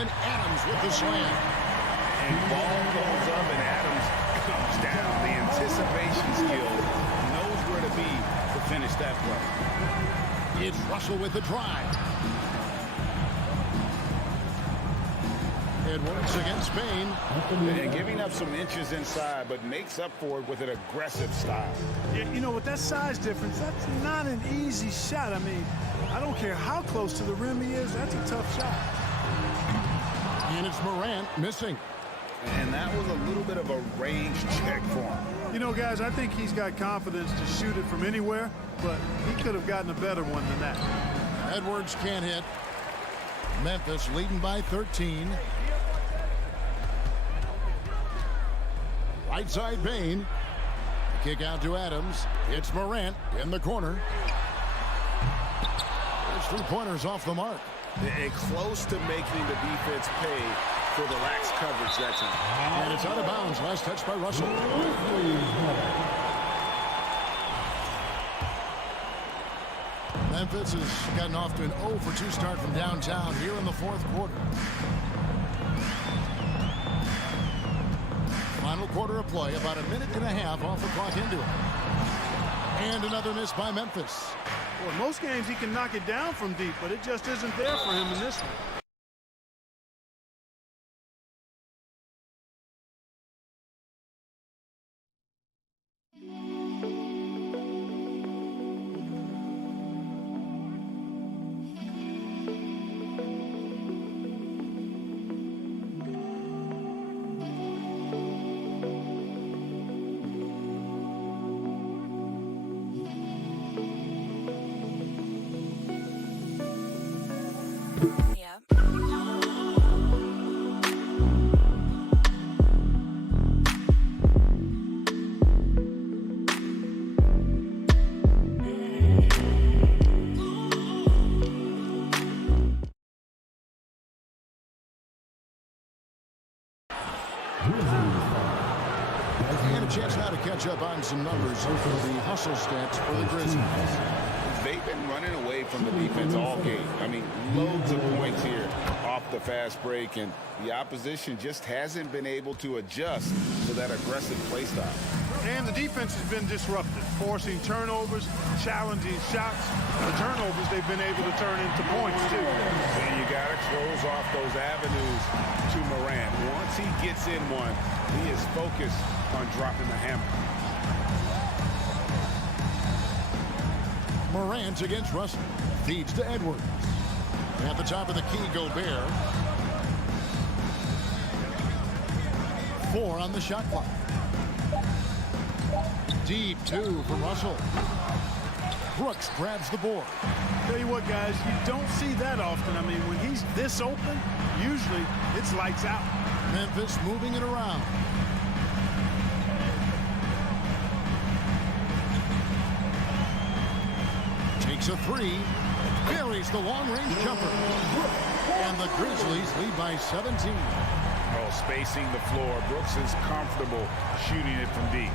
And Adams with the slam. And ball goes up and Adams comes down. The anticipation skill, knows where to be to finish that play. It's Russell with the drive. Edwards against Bain. And giving up some inches inside, but makes up for it with an aggressive style. Yeah, you know, with that size difference, that's not an easy shot. I mean, I don't care how close to the rim he is, that's a tough shot. And it's Morant missing. And that was a little bit of a range check for him. You know, guys, I think he's got confidence to shoot it from anywhere, but he could have gotten a better one than that. Edwards can't hit. Memphis leading by 13. Right side Bain. Kick out to Adams. It's Morant in the corner. There's 3-pointers off the mark. And close to making the defense pay for the lax coverage that time. And it's out of bounds. Last touch by Russell. Memphis has gotten off to an 0 for 2 start from downtown here in the 4th quarter. Final quarter of play, about a minute and a half off the clock into it. And another miss by Memphis. Well, most games he can knock it down from deep, but it just isn't there for him in this one. And a chance now to catch up on some numbers for the hustle stats for the Grizzlies. They've been running away from the defense all game. I mean, loads of points here off the fast break, and the opposition just hasn't been able to adjust to that aggressive play style. And the defense has been disruptive, forcing turnovers, challenging shots. The turnovers they've been able to turn into points, too. And you got to close off those avenues to Morant. Once he gets in one, he is focused on dropping the hammer. Morant against Russell. Feeds to Edwards. At the top of the key, Gobert. 4 on the shot clock. Deep 2 from Russell. Brooks grabs the board. Tell you what, guys, you don't see that often. I mean, when he's this open, usually it's lights out. Memphis moving it around. Takes a 3. Buries the long-range jumper. And the Grizzlies lead by 17. Oh, spacing the floor. Brooks is comfortable shooting it from deep.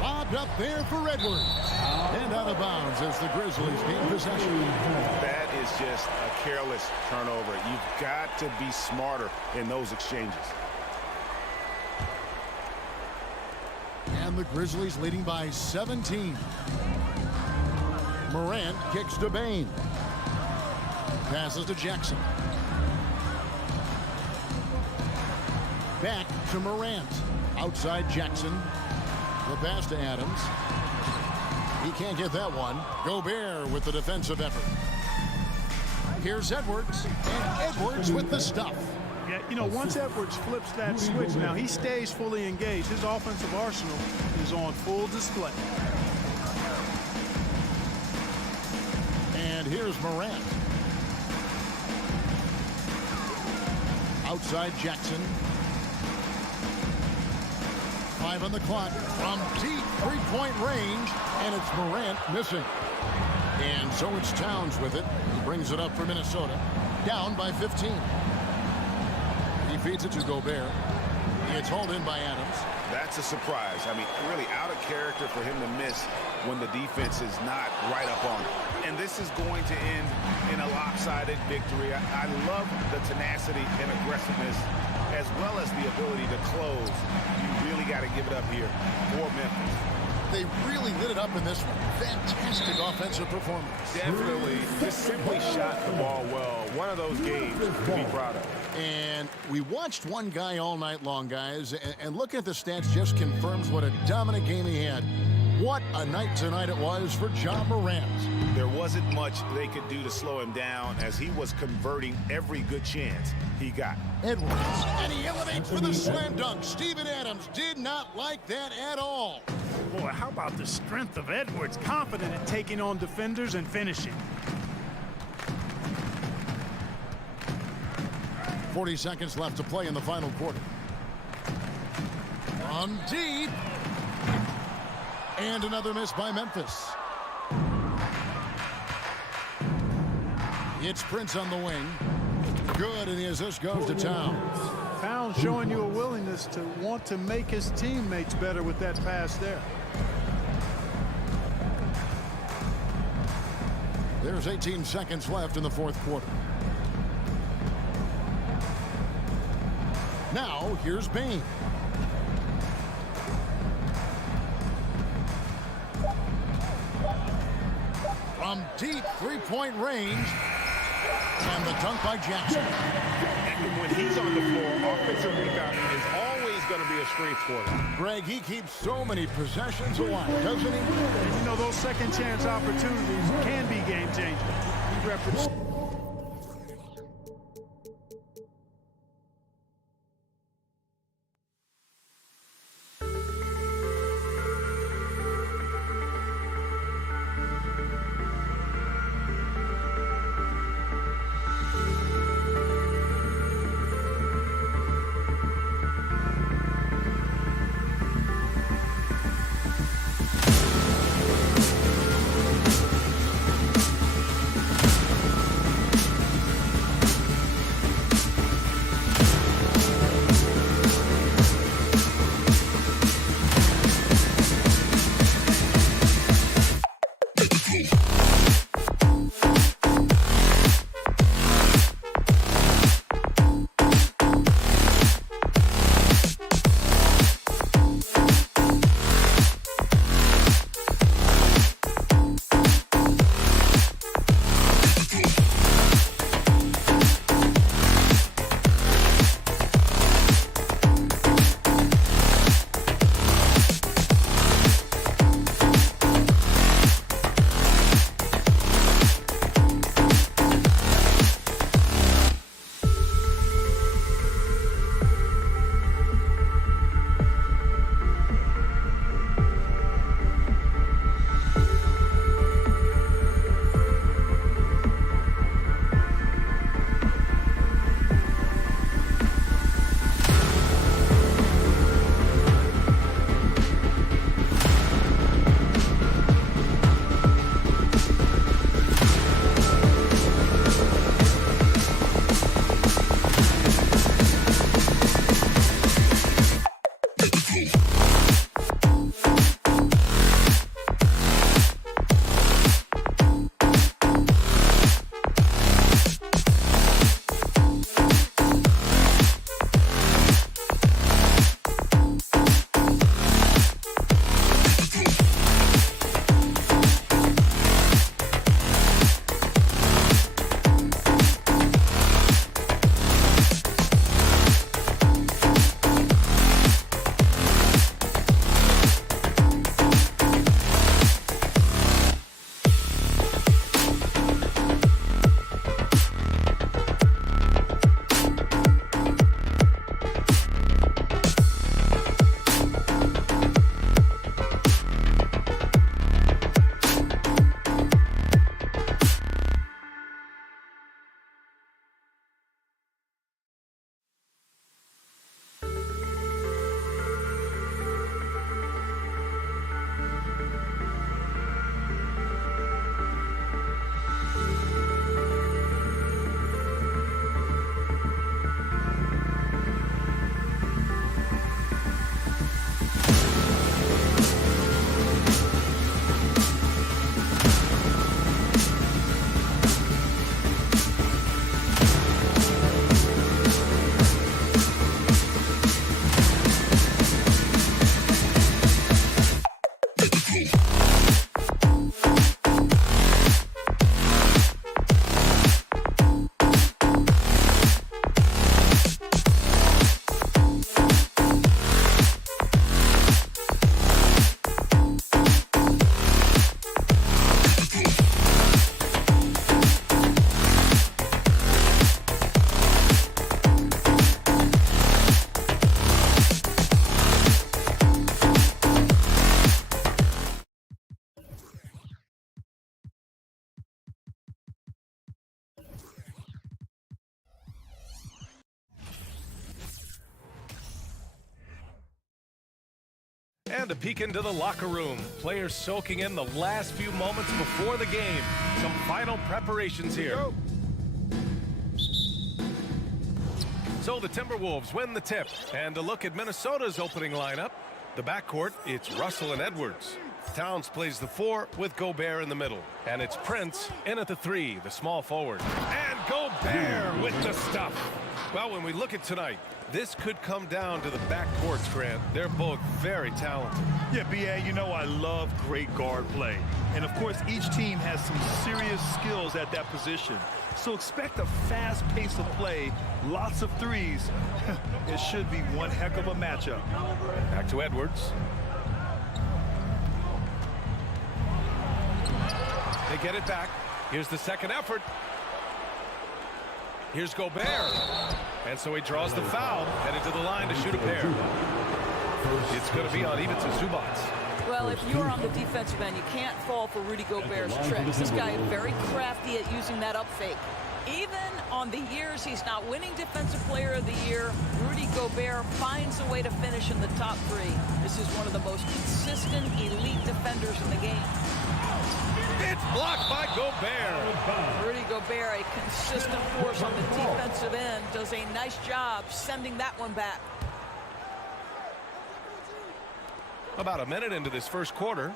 Lobbed up there for Edwards. And out of bounds as the Grizzlies gain possession. That is just a careless turnover. You've got to be smarter in those exchanges. And the Grizzlies leading by 17. Morant kicks to Bain. Passes to Jackson. Back to Morant. Outside Jackson. The pass to Adams. He can't get that one. Gobert with the defensive effort. Here's Edwards. And Edwards with the stuff. Yeah, you know, once Edwards flips that switch, now he stays fully engaged. His offensive arsenal is on full display. And here's Morant. Outside Jackson. 5 on the clock from deep 3-point range, and it's Morant missing. And so it's Towns with it. He brings it up for Minnesota. Down by 15. He feeds it to Gobert. It's hauled in by Adams. That's a surprise. I mean, really out of character for him to miss when the defense is not right up on him. And this is going to end in a lopsided victory. I love the tenacity and aggressiveness as well as the ability to close. You really got to give it up here for Memphis. they really lit it up in this one. Fantastic offensive performance. Definitely. Just simply shot the ball well. One of those games to be proud of. And we watched one guy all night long, guys, and looking at the stats just confirms what a dominant game he had. What a night tonight it was for Ja Morant. There wasn't much they could do to slow him down as he was converting every good chance he got. Edwards, and he elevates for the slam dunk. Steven Adams did not like that at all. Boy, how about the strength of Edwards? Confident at taking on defenders and finishing. 40 seconds left to play in the final quarter. From deep. And another miss by Memphis. It's Prince on the wing. Good, and the assist goes to Towns. Towns showing you a willingness to want to make his teammates better with that pass there. There's 18 seconds left in the fourth quarter. Now, here's Bain. From deep three-point range. And the dunk by Jackson. And when he's on the floor, offensive rebounding is always going to be a strength for him. Greg, he keeps so many possessions alive, doesn't he? And you know, those second chance opportunities can be game changing. He represents. And a peek into the locker room. Players soaking in the last few moments before the game. Some final preparations here. So the Timberwolves win the tip. And to look at Minnesota's opening lineup, the backcourt, it's Russell and Edwards. Towns plays the 4 with Gobert in the middle. And it's Prince in at the 3, the small forward. And Gobert with the stuff. Well, when we look at tonight, this could come down to the backcourts, Grant. They're both very talented. Yeah, B.A., you know I love great guard play. And, of course, each team has some serious skills at that position. So expect a fast pace of play, lots of threes. It should be one heck of a matchup. Back to Edwards. They get it back. Here's the second effort. Here's Gobert. And so he draws the foul, headed to the line to shoot a pair. It's going to be on even to Zubats. Well, if you're on the defensive end, you can't fall for Rudy Gobert's tricks. This guy is very crafty at using that up fake. Even on the years he's not winning Defensive Player of the Year, Rudy Gobert finds a way to finish in the top 3. This is one of the most consistent elite defenders in the game. It's blocked by Gobert. Rudy Gobert, a consistent force on the defensive end, does a nice job sending that one back. About a minute into this first quarter.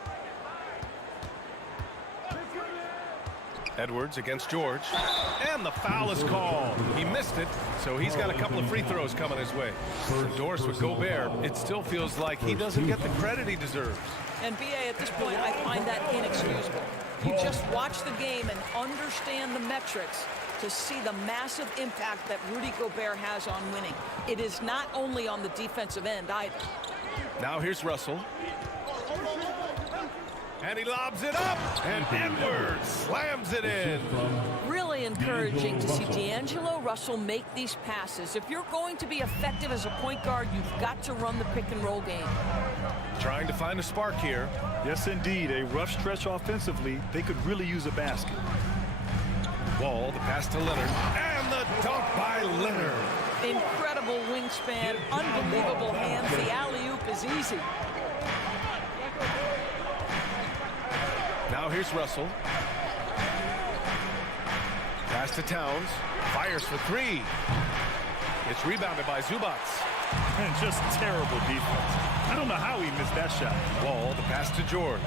Edwards against George. And the foul is called. He missed it, so he's got a couple of free throws coming his way. Endorsed with Gobert, it still feels like he doesn't get the credit he deserves. And B.A., at this point, I find that inexcusable. You just watch the game and understand the metrics to see the massive impact that Rudy Gobert has on winning. It is not only on the defensive end either. Now here's Russell. And he lobs it up, and Edwards slams it in. Really encouraging to see D'Angelo Russell make these passes. If you're going to be effective as a point guard, you've got to run the pick and roll game. Trying to find a spark here. Yes, indeed. A rough stretch offensively. They could really use a basket. Wall, the pass to Leonard, and the dunk by Leonard. Incredible wingspan, unbelievable hands. The alley-oop is easy. Now here's Russell. Pass to Towns. Fires for 3. It's rebounded by Zubats. And just terrible defense. I don't know how he missed that shot. Wall, the pass to George.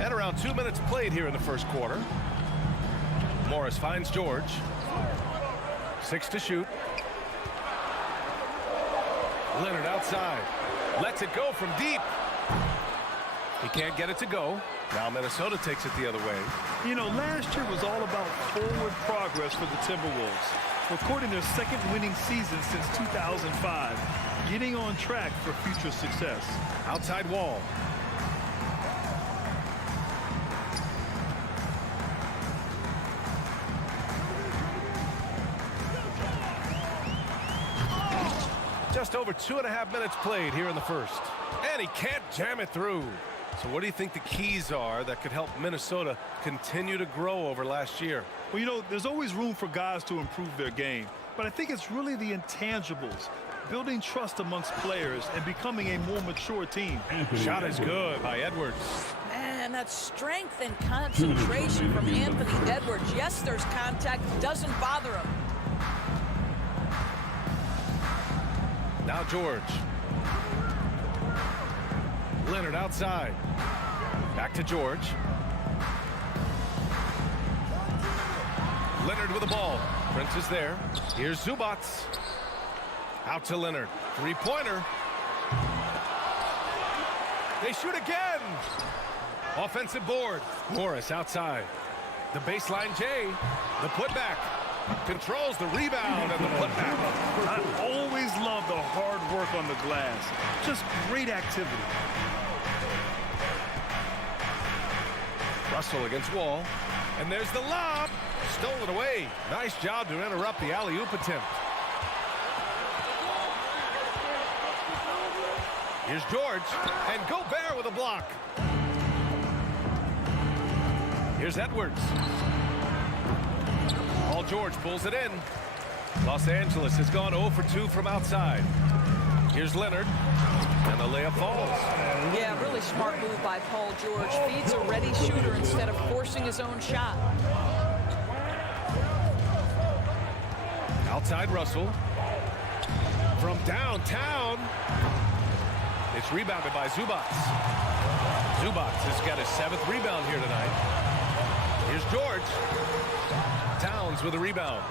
And around 2 minutes played here in the first quarter. Morris finds George. 6 to shoot. Leonard outside. Lets it go from deep. He can't get it to go. Now Minnesota takes it the other way. You know, last year was all about forward progress for the Timberwolves. Recording their second winning season since 2005. Getting on track for future success. Outside Wall. Just over 2.5 minutes played here in the first. And he can't jam it through. So what do you think the keys are that could help Minnesota continue to grow over last year? Well, you know, there's always room for guys to improve their game. But I think it's really the intangibles. Building trust amongst players and becoming a more mature team. Shot is good by Edwards. Man, that strength and concentration from Anthony Edwards. Yes, there's contact. Doesn't bother him. Now George. Leonard outside. Back to George. Leonard with the ball. Prince is there. Here's Zubats. Out to Leonard. Three-pointer. They shoot again. Offensive board. Morris outside. The baseline J. The putback. Controls the rebound and the putback. I always love the hard work on the glass. Just great activity. Russell against Wall. And there's the lob. Stolen away. Nice job to interrupt the alley-oop attempt. Here's George. And Gobert with a block. Here's Edwards. Paul George pulls it in. Los Angeles has gone 0 for 2 from outside. Here's Leonard, and the layup falls. Yeah, really smart move by Paul George. Feeds a ready shooter instead of forcing his own shot. Outside Russell. From downtown. It's rebounded by Zubac. Zubac has got his 7th rebound here tonight. Here's George. Towns with a rebound.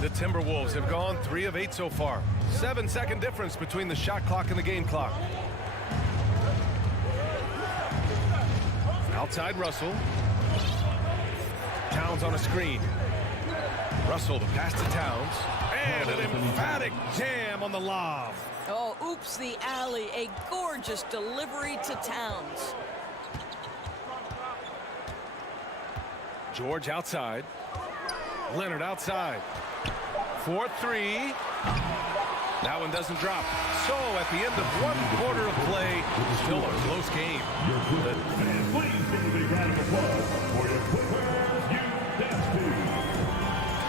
The Timberwolves have gone 3 of 8 so far. 7-second difference between the shot clock and the game clock. Outside Russell. Towns on a screen. Russell, the pass to Towns. And an emphatic jam on the lob. Oh, oops, the alley. A gorgeous delivery to Towns. George outside. Leonard outside. 4-3. That one doesn't drop. So at the end of 1 quarter of play, still a close game.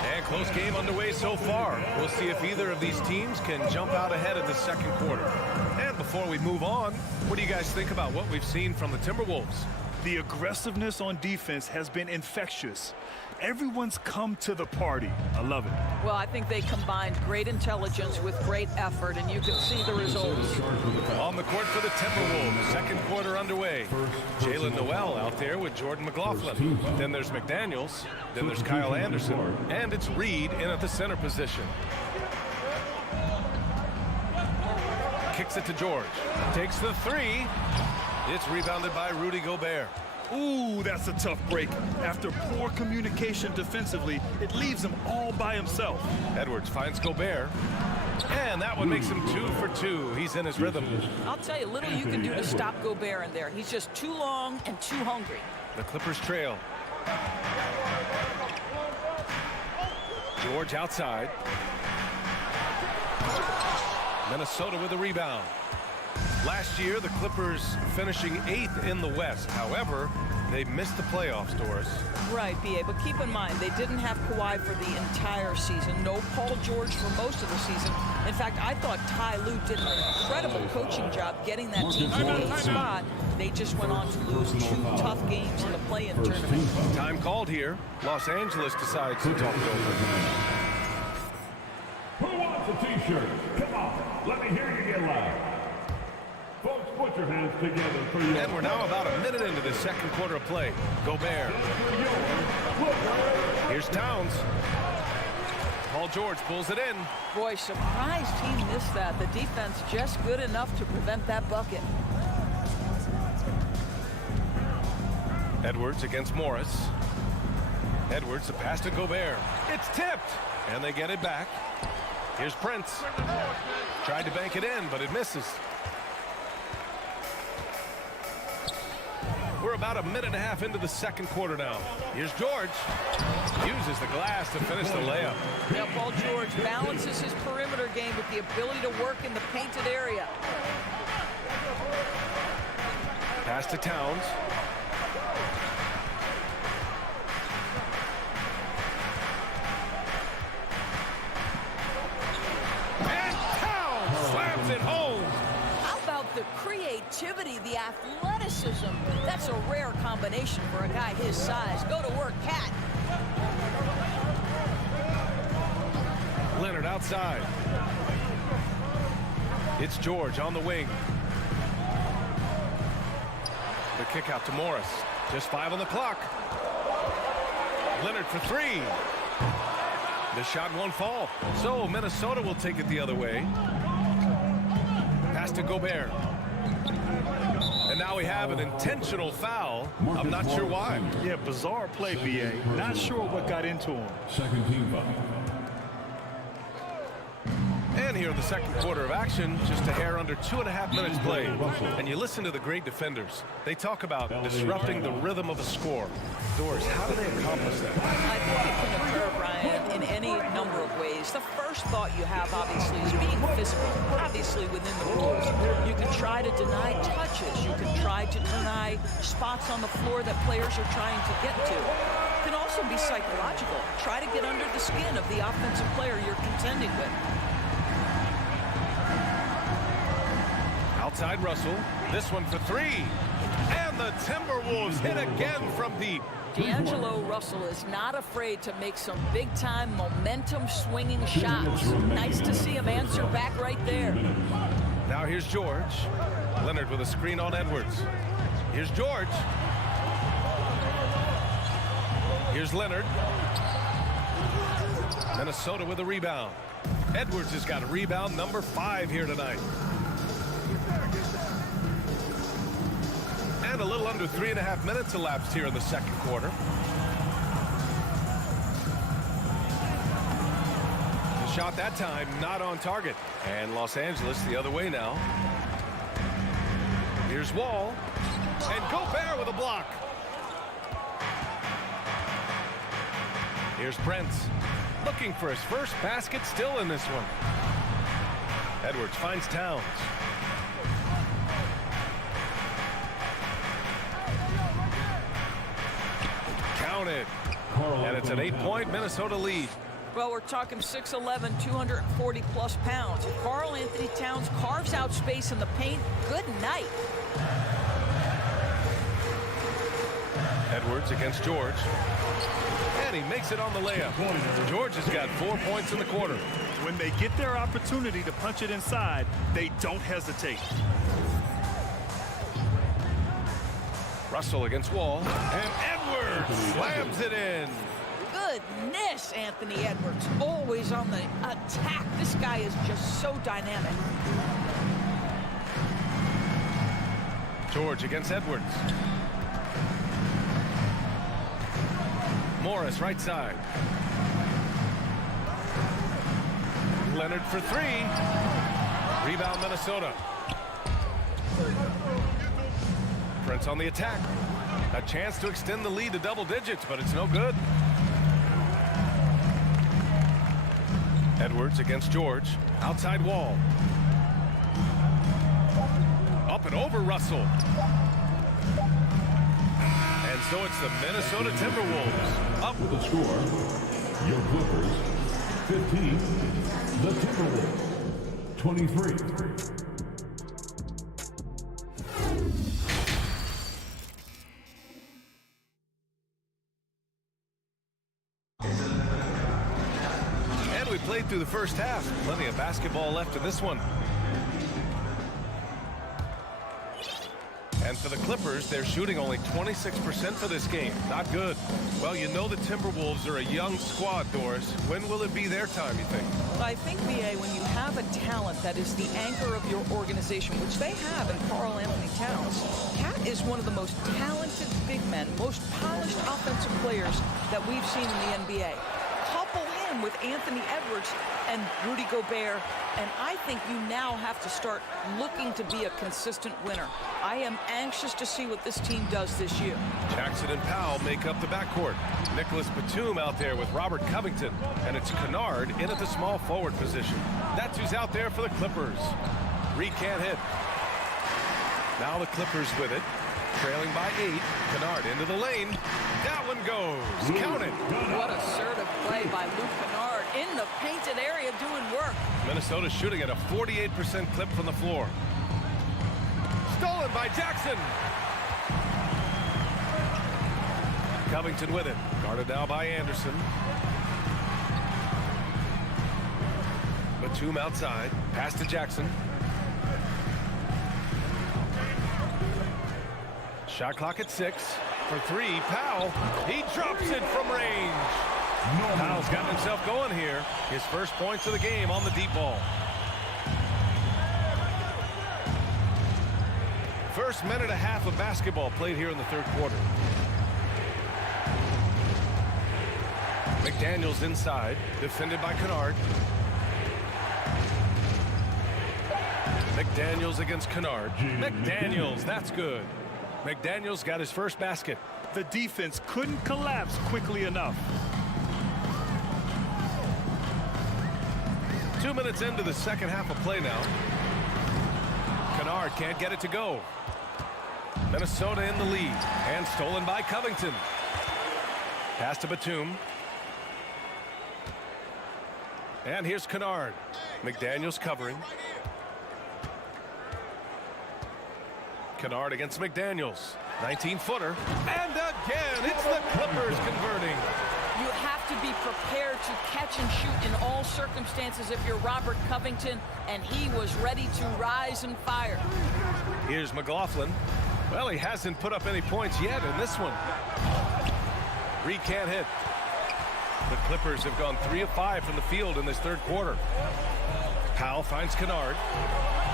And close game underway so far. We'll see if either of these teams can jump out ahead in the second quarter. And before we move on, what do you guys think about what we've seen from the Timberwolves? The aggressiveness on defense has been infectious. Everyone's come to the party. I love it. Well, I think they combined great intelligence with great effort, and you can see the results. On the court for the Timberwolves, second quarter underway. Jalen Noel out there with Jordan McLaughlin. Then there's McDaniels. Then there's Kyle Anderson. And it's Reed in at the center position. Kicks it to George. Takes the 3. It's rebounded by Rudy Gobert. Ooh, that's a tough break. After poor communication defensively, it leaves him all by himself. Edwards finds Gobert. And that one makes him 2 for 2. He's in his rhythm. I'll tell you, little you can do to stop Gobert in there. He's just too long and too hungry. The Clippers trail. George outside. Minnesota with a rebound. Last year, the Clippers finishing 8th in the West. However, they missed the playoffs, Doris. Right, B.A., but keep in mind, they didn't have Kawhi for the entire season. No Paul George for most of the season. In fact, I thought Ty Lue did an incredible coaching job getting that team to the 8th spot. They just went on to lose 2 tough games in the play-in tournament. Time called here. Los Angeles decides to talk it over. Who wants a t-shirt? Come on, let me hear you get loud. Folks, put your hands together for you. And we're now about a minute into the second quarter of play. Gobert. Here's Towns. Paul George pulls it in. Boy, surprised he missed that. The defense just good enough to prevent that bucket. Edwards against Morris. Edwards, the pass to Gobert. It's tipped. And they get it back. Here's Prince. Tried to bank it in, but it misses. We're about a minute and a half into the second quarter now. Here's George. Uses the glass to finish the layup. Yeah, Paul George balances his perimeter game with the ability to work in the painted area. Pass to Towns. And Towns slams it home. How about the creativity, the athleticism? That's a rare combination for a guy his size. Go to work, Cat. Leonard outside. It's George on the wing. The kick out to Morris. Just 5 on the clock. Leonard for 3. The shot won't fall. So Minnesota will take it the other way. Pass to Gobert. And now we have an intentional foul. I'm not sure why. Yeah, bizarre play, B.A. Not sure what got into him. Second team foul. And here in the second quarter of action, just a hair under 2.5 minutes played. And you listen to the great defenders. They talk about disrupting the rhythm of a score. Doris, how do they accomplish that? I think it can occur, Brian, in any number of ways. The first thought you have, obviously, is being physical, obviously within the rules. You can try to deny touches. You can try to deny spots on the floor that players are trying to get to. can also be psychological. Try to get under the skin of the offensive player you're contending with. Outside Russell. This one for three. And the Timberwolves hit again from deep. D'Angelo Russell is not afraid to make some big-time momentum-swinging shots. Nice to see him answer back right there. Now here's George. Leonard with a screen on Edwards. Here's George. Here's Leonard. Minnesota with a rebound. Edwards has got a rebound number 5 here tonight. And a little under 3.5 minutes elapsed here in the second quarter. The shot that time not on target. And Los Angeles the other way now. Here's Wall. And Gobert with a block. Here's Brent. Looking for his first basket still in this one. Edwards finds Towns. Counted. And it's an 8-point Minnesota lead. Well, we're talking 6'11", 240-plus pounds. If Karl Anthony Towns carves out space in the paint, good night. Edwards against George. And he makes it on the layup. George has got 4 points in the quarter. When they get their opportunity to punch it inside, they don't hesitate. Russell against Wall. And Edwards slams it in. Goodness, Anthony Edwards. Always on the attack. This guy is just so dynamic. George against Edwards. Morris right side. Leonard for three. Rebound Minnesota. Prince on the attack. A chance to extend the lead to double digits, but it's no good. Edwards against George. Outside Wall. Up and over Russell. And so it's the Minnesota Timberwolves up. With the score, your Clippers 15, the Timberwolves 23. And we played through the first half. Plenty of basketball left in this one. And for the Clippers, they're shooting only 26% for this game. Not good. Well, you know the Timberwolves are a young squad, Doris. When will it be their time, you think? Well, I think, B.A., when you have a talent that is the anchor of your organization, which they have in Karl Anthony Towns, Cat is one of the most talented big men, most polished offensive players that we've seen in the NBA. Couple him with Anthony Edwards and Rudy Gobert, and I think you now have to start looking to be a consistent winner. I am anxious to see what this team does this year. Jackson and Powell make up the backcourt. Nicholas Batum out there with Robert Covington, and it's Kennard in at the small forward position. That's who's out there for the Clippers. Reed can't hit. Now the Clippers with it, trailing by 8. Kennard into the lane. That one goes. Count it. What assertive play by Luke Kennard in the painted area doing work. Minnesota shooting at a 48% clip from the floor. Stolen by Jackson. Covington with it. Guarded now by Anderson. Batum outside. Pass to Jackson. Shot clock at 6. For 3, Powell. He drops it from range. Powell's got himself going here. His first points of the game on the deep ball. First minute and a half of basketball played here in the third quarter. McDaniels inside, defended by Kennard. McDaniels against Kennard. McDaniels, that's good. McDaniels got his first basket. The defense couldn't collapse quickly enough. 2 minutes into the second half of play now. Kennard can't get it to go. Minnesota in the lead and stolen by Covington. Pass to Batum. And here's Kennard. McDaniels covering. Kennard against McDaniels. 19-footer. And again, it's the Clippers converting. You have to be prepared to catch and shoot in all circumstances if you're Robert Covington, and he was ready to rise and fire. Here's McLaughlin. Well, he hasn't put up any points yet in this one. Reed can't hit. The Clippers have gone 3 of 5 from the field in this third quarter. Powell finds Kennard.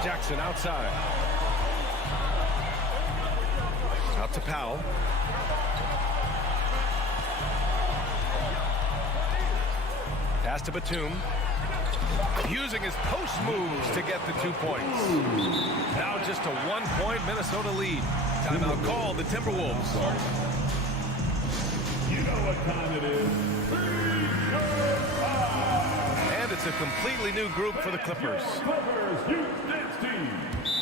Jackson outside. Out to Powell. Pass to Batum. Using his post moves to get the 2 points. Now just a 1-point Minnesota lead. Timeout called the Timberwolves. You know what time it is. And it's a completely new group for the Clippers.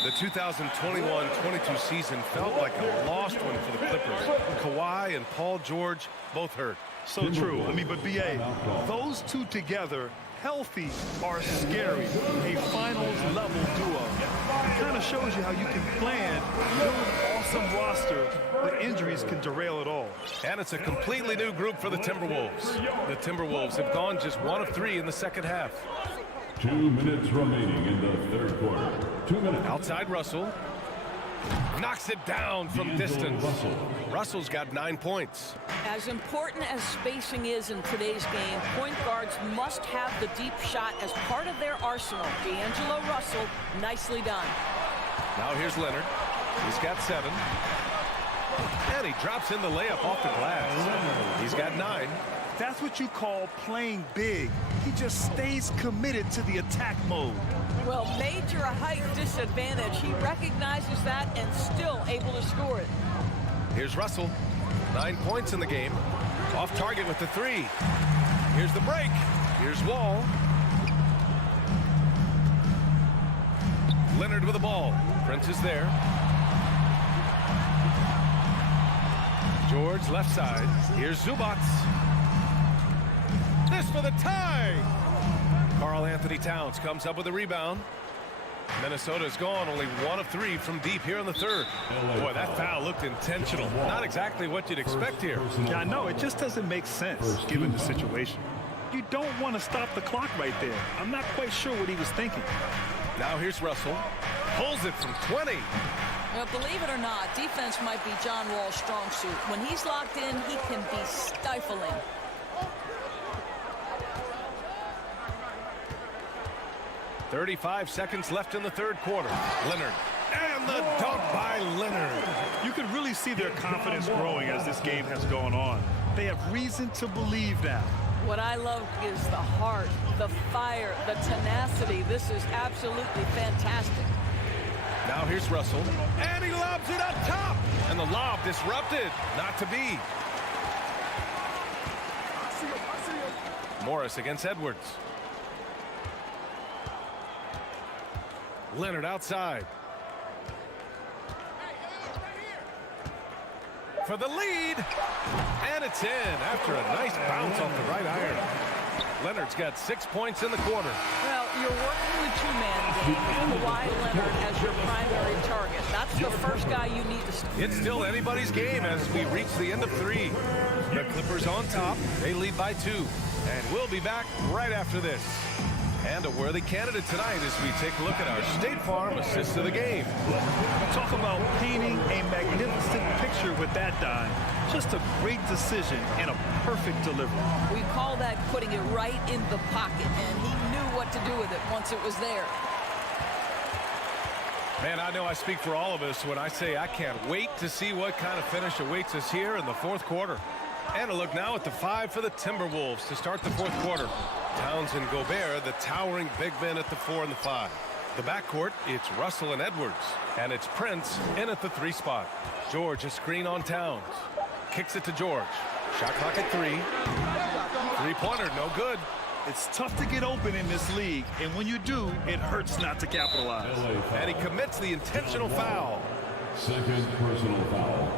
The 2021-22 season felt like a lost one for the Clippers. Kawhi and Paul George both hurt. So true. I mean, but B.A., those two together, healthy, are scary. A finals-level duo. It kind of shows you how you can plan, build an awesome roster, but injuries can derail it all. And it's a completely new group for the Timberwolves. The Timberwolves have gone just 1 of 3 in the second half. 2 minutes remaining in the third quarter. 2 minutes. Outside Russell. Knocks it down from distance. Russell's got 9 points. As important as spacing is in today's game, point guards must have the deep shot as part of their arsenal. D'Angelo Russell, nicely done. Now here's Leonard. He's got 7. And he drops in the layup off the glass. He's got 9. That's what you call playing big. He just stays committed to the attack mode. Well, major height disadvantage. He recognizes that and still able to score it. Here's Russell. 9 points in the game. Off target with the 3. Here's the break. Here's Wall. Leonard with the ball. Prince is there. George left side. Here's Zubac. This for the tie. Karl Anthony Towns comes up with a rebound. Minnesota's gone only 1 of 3 from deep here in the third. Boy, that foul looked intentional. Not exactly what you'd expect here. Yeah, I know. It just doesn't make sense given the situation. You don't want to stop the clock right there. I'm not quite sure what he was thinking. Now here's Russell. Pulls it from 20. Well, believe it or not, defense might be John Wall's strong suit. When he's locked in, he can be stifling. .35 seconds left in the third quarter. Leonard. And the dunk by Leonard. You can really see their confidence growing as this game has gone on. They have reason to believe that. What I love is the heart, the fire, the tenacity. This is absolutely fantastic. Now here's Russell. And he lobs it up top. And the lob disrupted. Not to be. Morris against Edwards. Leonard outside. For the lead. And it's in after a nice bounce off the right iron. Leonard's got 6 points in the quarter. Well, you're working the two-man game. Kawhi Leonard as your primary target. That's the first guy you need to stop. It's still anybody's game as we reach the end of 3. The Clippers on top. They lead by 2. And we'll be back right after this. And a worthy candidate tonight as we take a look at our State Farm assist of the game. Talk about painting a magnificent picture with that dime. Just a great decision and a perfect delivery. We call that putting it right in the pocket, and he knew what to do with it once it was there. Man, I know I speak for all of us when I say I can't wait to see what kind of finish awaits us here in the fourth quarter. And a look now at the 5 for the Timberwolves to start the fourth quarter. Towns and Gobert, the towering big men at the 4 and the 5. The backcourt, it's Russell and Edwards. And it's Prince in at the 3 spot. George a screen on Towns. Kicks it to George. Shot clock at 3. Three-pointer, no good. It's tough to get open in this league, and when you do, it hurts not to capitalize. And he commits the intentional foul. Second personal foul.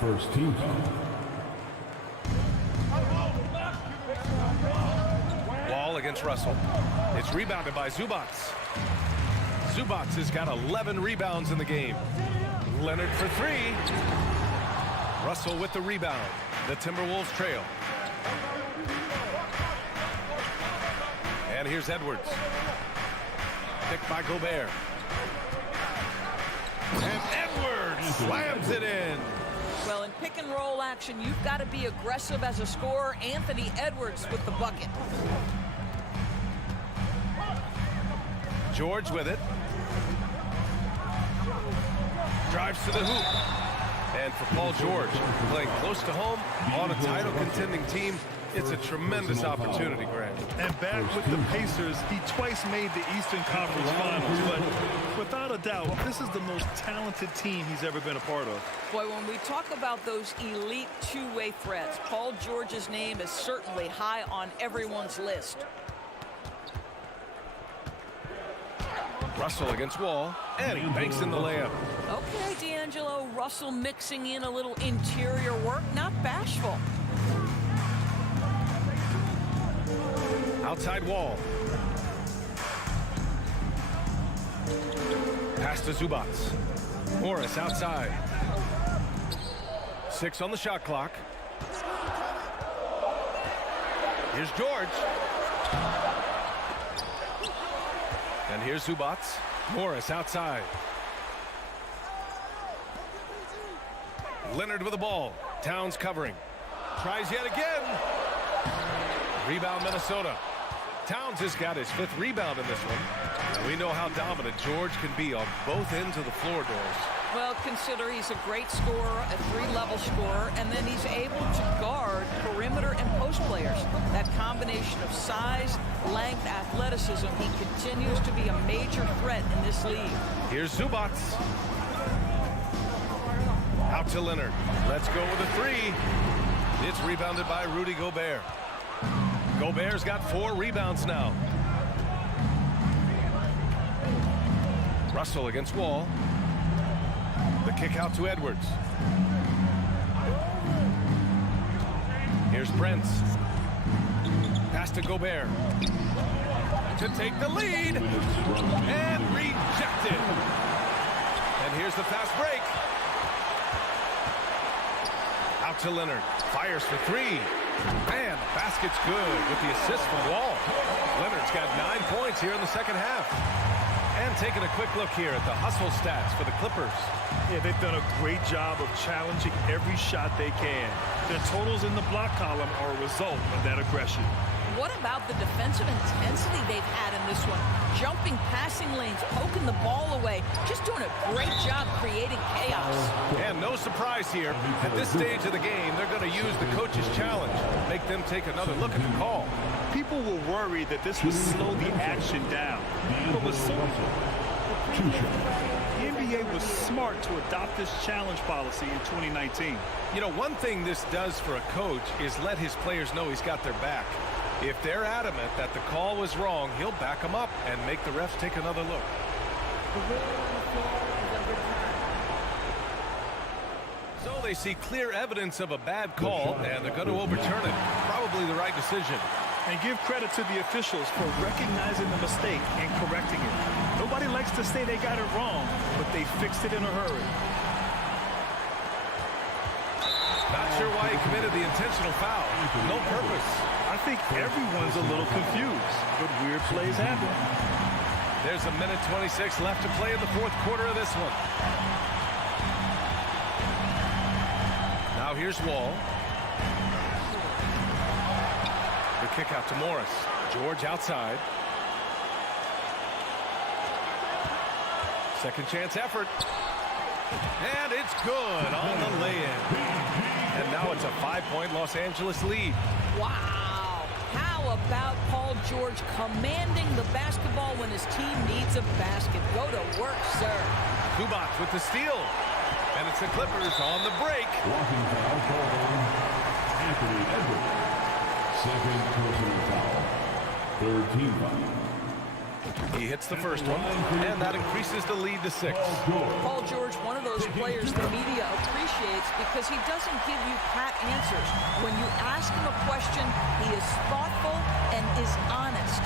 First team foul. against Russell. It's rebounded by Zubac. Zubac has got 11 rebounds in the game. Leonard for three. Russell with the rebound. The Timberwolves trail. And here's Edwards. Picked by Gobert. And Edwards slams it in. Well, in pick and roll action, you've got to be aggressive as a scorer. Anthony Edwards with the bucket. George with it. Drives to the hoop. And for Paul George, playing close to home on a title contending team, it's a tremendous opportunity, Grant. And back with the Pacers, he twice made the Eastern Conference Finals. But without a doubt, this is the most talented team he's ever been a part of. Boy, when we talk about those elite two-way threats, Paul George's name is certainly high on everyone's list. Russell against Wall, and he banks in the layup. Okay, D'Angelo, Russell mixing in a little interior work, not bashful. Outside Wall. Pass to Zubac. Morris outside. 6 on the shot clock. Here's George. And here's Zubac. Morris outside. Leonard with the ball. Towns covering. Tries yet again. Rebound Minnesota. Towns has got his 5th rebound in this one. We know how dominant George can be on both ends of the floor, Doris. Well, consider he's a great scorer, a 3-level scorer, and then he's able to guard perimeter and post players. That combination of size, length, athleticism, he continues to be a major threat in this league. Here's Zubac. Out to Leonard. Let's go with a 3. It's rebounded by Rudy Gobert. Gobert's got 4 rebounds now. Russell against Wall. The kick out to Edwards. Here's Prince. Pass to Gobert. To take the lead. And rejected. And here's the fast break. Out to Leonard. Fires for 3. Man, the basket's good with the assist from Wall. Leonard's got 9 points here in the second half. And taking a quick look here at the hustle stats for the Clippers. Yeah, they've done a great job of challenging every shot they can. Their totals in the block column are a result of that aggression. What about the defensive intensity they've had in this one? Jumping passing lanes, poking the ball away, just doing a great job creating chaos. And no surprise here, at this stage of the game, they're going to use the coach's challenge, make them take another look at the call. People were worried that this would slow the action down. But with so the NBA was smart to adopt this challenge policy in 2019. You know, one thing this does for a coach is let his players know he's got their back. If they're adamant that the call was wrong, he'll back them up and make the refs take another look. So they see clear evidence of a bad call, and they're going to overturn it. Probably the right decision. And give credit to the officials for recognizing the mistake and correcting it. Nobody likes to say they got it wrong, but they fixed it in a hurry. Not sure why he committed the intentional foul. No purpose. I think everyone's a little confused, but weird plays happen. There's a minute 26 left to play in the 4th quarter of this one. Now here's Wall. The kick out to Morris. George outside. Second chance effort. And it's good on the lay-in. And now it's a 5-point Los Angeles lead. Wow. How about Paul George commanding the basketball when his team needs a basket? Go to work, sir. Zubac with the steal. And it's the Clippers on the break. Walking foul called on Anthony Edwards. Second personal foul. 3rd team foul. He hits the first one, and that increases the lead to 6. Paul George, one of those players the media appreciates appreciates because he doesn't give you pat answers. When you ask him a question, he is thoughtful and is honest.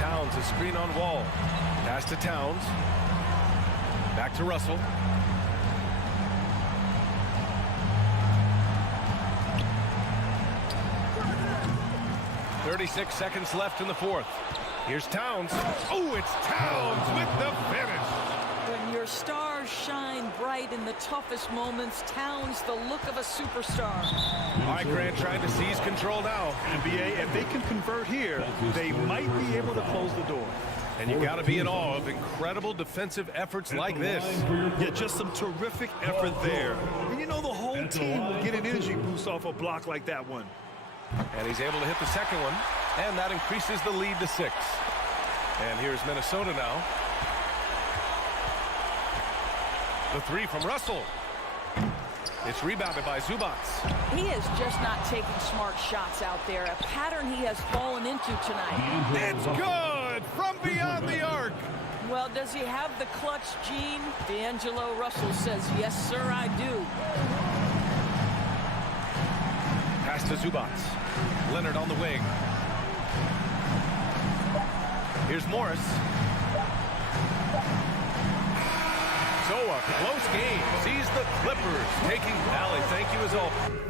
Towns, a screen on Wall. Pass to Towns. Back to Russell. "36 seconds left in the fourth. Here's Towns. Oh, it's Towns with the finish. When your stars shine bright in the toughest moments, Towns the look of a superstar. All right, Grant trying to seize control now. NBA, if they can convert here, they might be able to close the door. And you got to be in awe of incredible defensive efforts like this. Yeah, just some terrific effort there. And you know the whole team will get an energy boost off a block like that one. And he's able to hit the second one, and that increases the lead to 6. And here's Minnesota now. The three from Russell. It's rebounded by Zubats. He is just not taking smart shots out there, a pattern he has fallen into tonight. It's good from beyond the arc. Well, does he have the clutch gene? D'Angelo Russell says, yes, sir, I do. Pass to Zubats. Leonard on the wing. Here's Morris. So a close game sees the Clippers taking Valley. Thank you as always.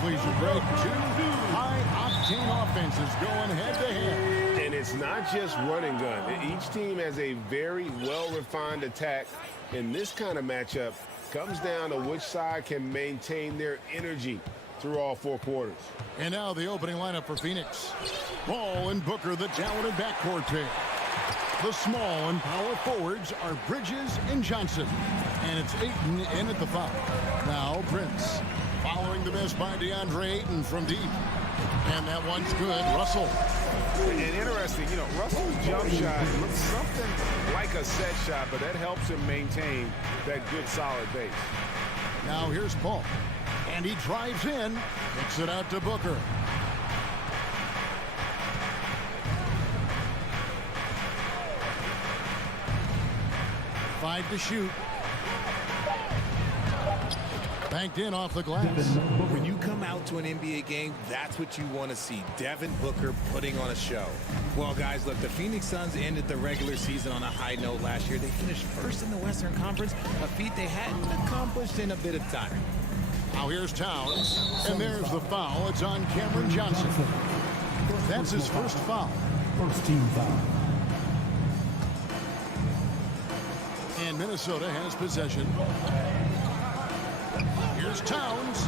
please, Greg. Two high-octane offenses going head-to-head. And it's not just run and gun. Each team has a very well-refined attack. And this kind of matchup comes down to which side can maintain their energy through all 4 quarters. And now the opening lineup for Phoenix. Ball and Booker, the talented backcourt pair. The small and power forwards are Bridges and Johnson. And it's Ayton in at the foul. Now Prince. Following the miss by DeAndre Ayton from deep. And that one's good. Russell. And interesting, you know, Russell's jump shot looks something like a set shot, but that helps him maintain that good solid base. Now here's Paul. And he drives in. Kicks it out to Booker. Five to shoot. Banked in off the glass. When you come out to an NBA game, that's what you want to see. Devin Booker putting on a show. Well, guys, look, the Phoenix Suns ended the regular season on a high note last year. They finished first in the Western Conference, a feat they hadn't accomplished in a bit of time. Now here's Towns, and there's the foul. It's on Cameron Johnson. That's his first foul. First team foul. And Minnesota has possession. Here's Towns.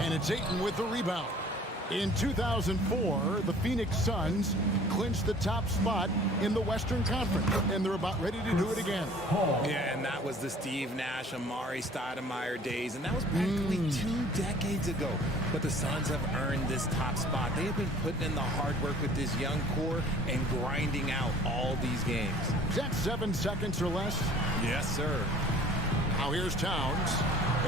And it's Ayton with the rebound. In 2004, the Phoenix Suns clinched the top spot in the Western Conference, and they're about ready to do it again. Yeah, and that was the Steve Nash, Amari Stoudemire days, and that was practically 2 decades ago. But the Suns have earned this top spot. They have been putting in the hard work with this young core and grinding out all these games. Is that 7 seconds or less? Yes, sir. Now here's Towns,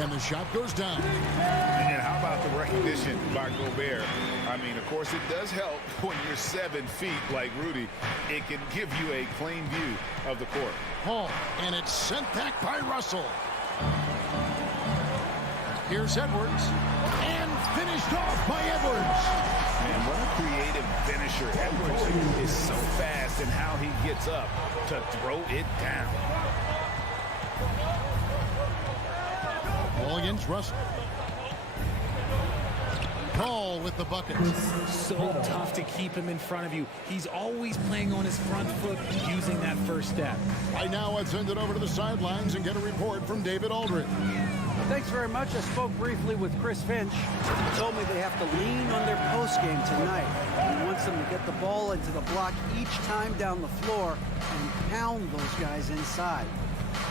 and the shot goes down. And how about the recognition by Gobert? I mean, of course, it does help when you're 7 feet like Rudy. It can give you a clean view of the court. Paul, and it's sent back by Russell. Here's Edwards, and finished off by Edwards. Man, what a creative finisher. Edwards is so fast in how he gets up to throw it down. Ball against Russell. Paul with the bucket. So tough to keep him in front of you. He's always playing on his front foot, using that first step. Right now, let's send it over to the sidelines and get a report from David Aldridge. Thanks very much. I spoke briefly with Chris Finch. He told me they have to lean on their post game tonight. He wants them to get the ball into the block each time down the floor and pound those guys inside.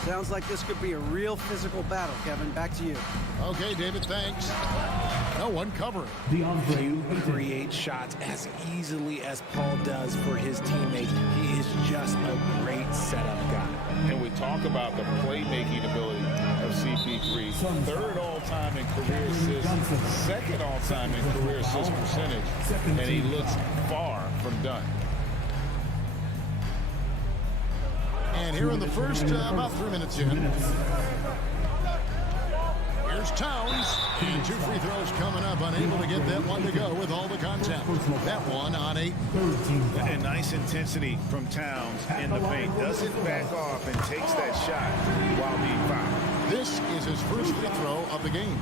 Sounds like this could be a real physical battle, Kevin. Back to you. Okay, David, thanks. No one covering. You create shots as easily as Paul does for his teammates. He is just a great setup guy. And we talk about the playmaking ability of CP3. 3rd all-time in career assists, 2nd all-time in career assist percentage, and he looks far from done. And here in the first, about 3 minutes in. Here's Towns. And 2 free throws coming up. Unable to get that one to go with all the contact. That one on 8. And nice intensity from Towns in the paint. Doesn't back off and takes that shot while being fouled. This is his first free throw of the game.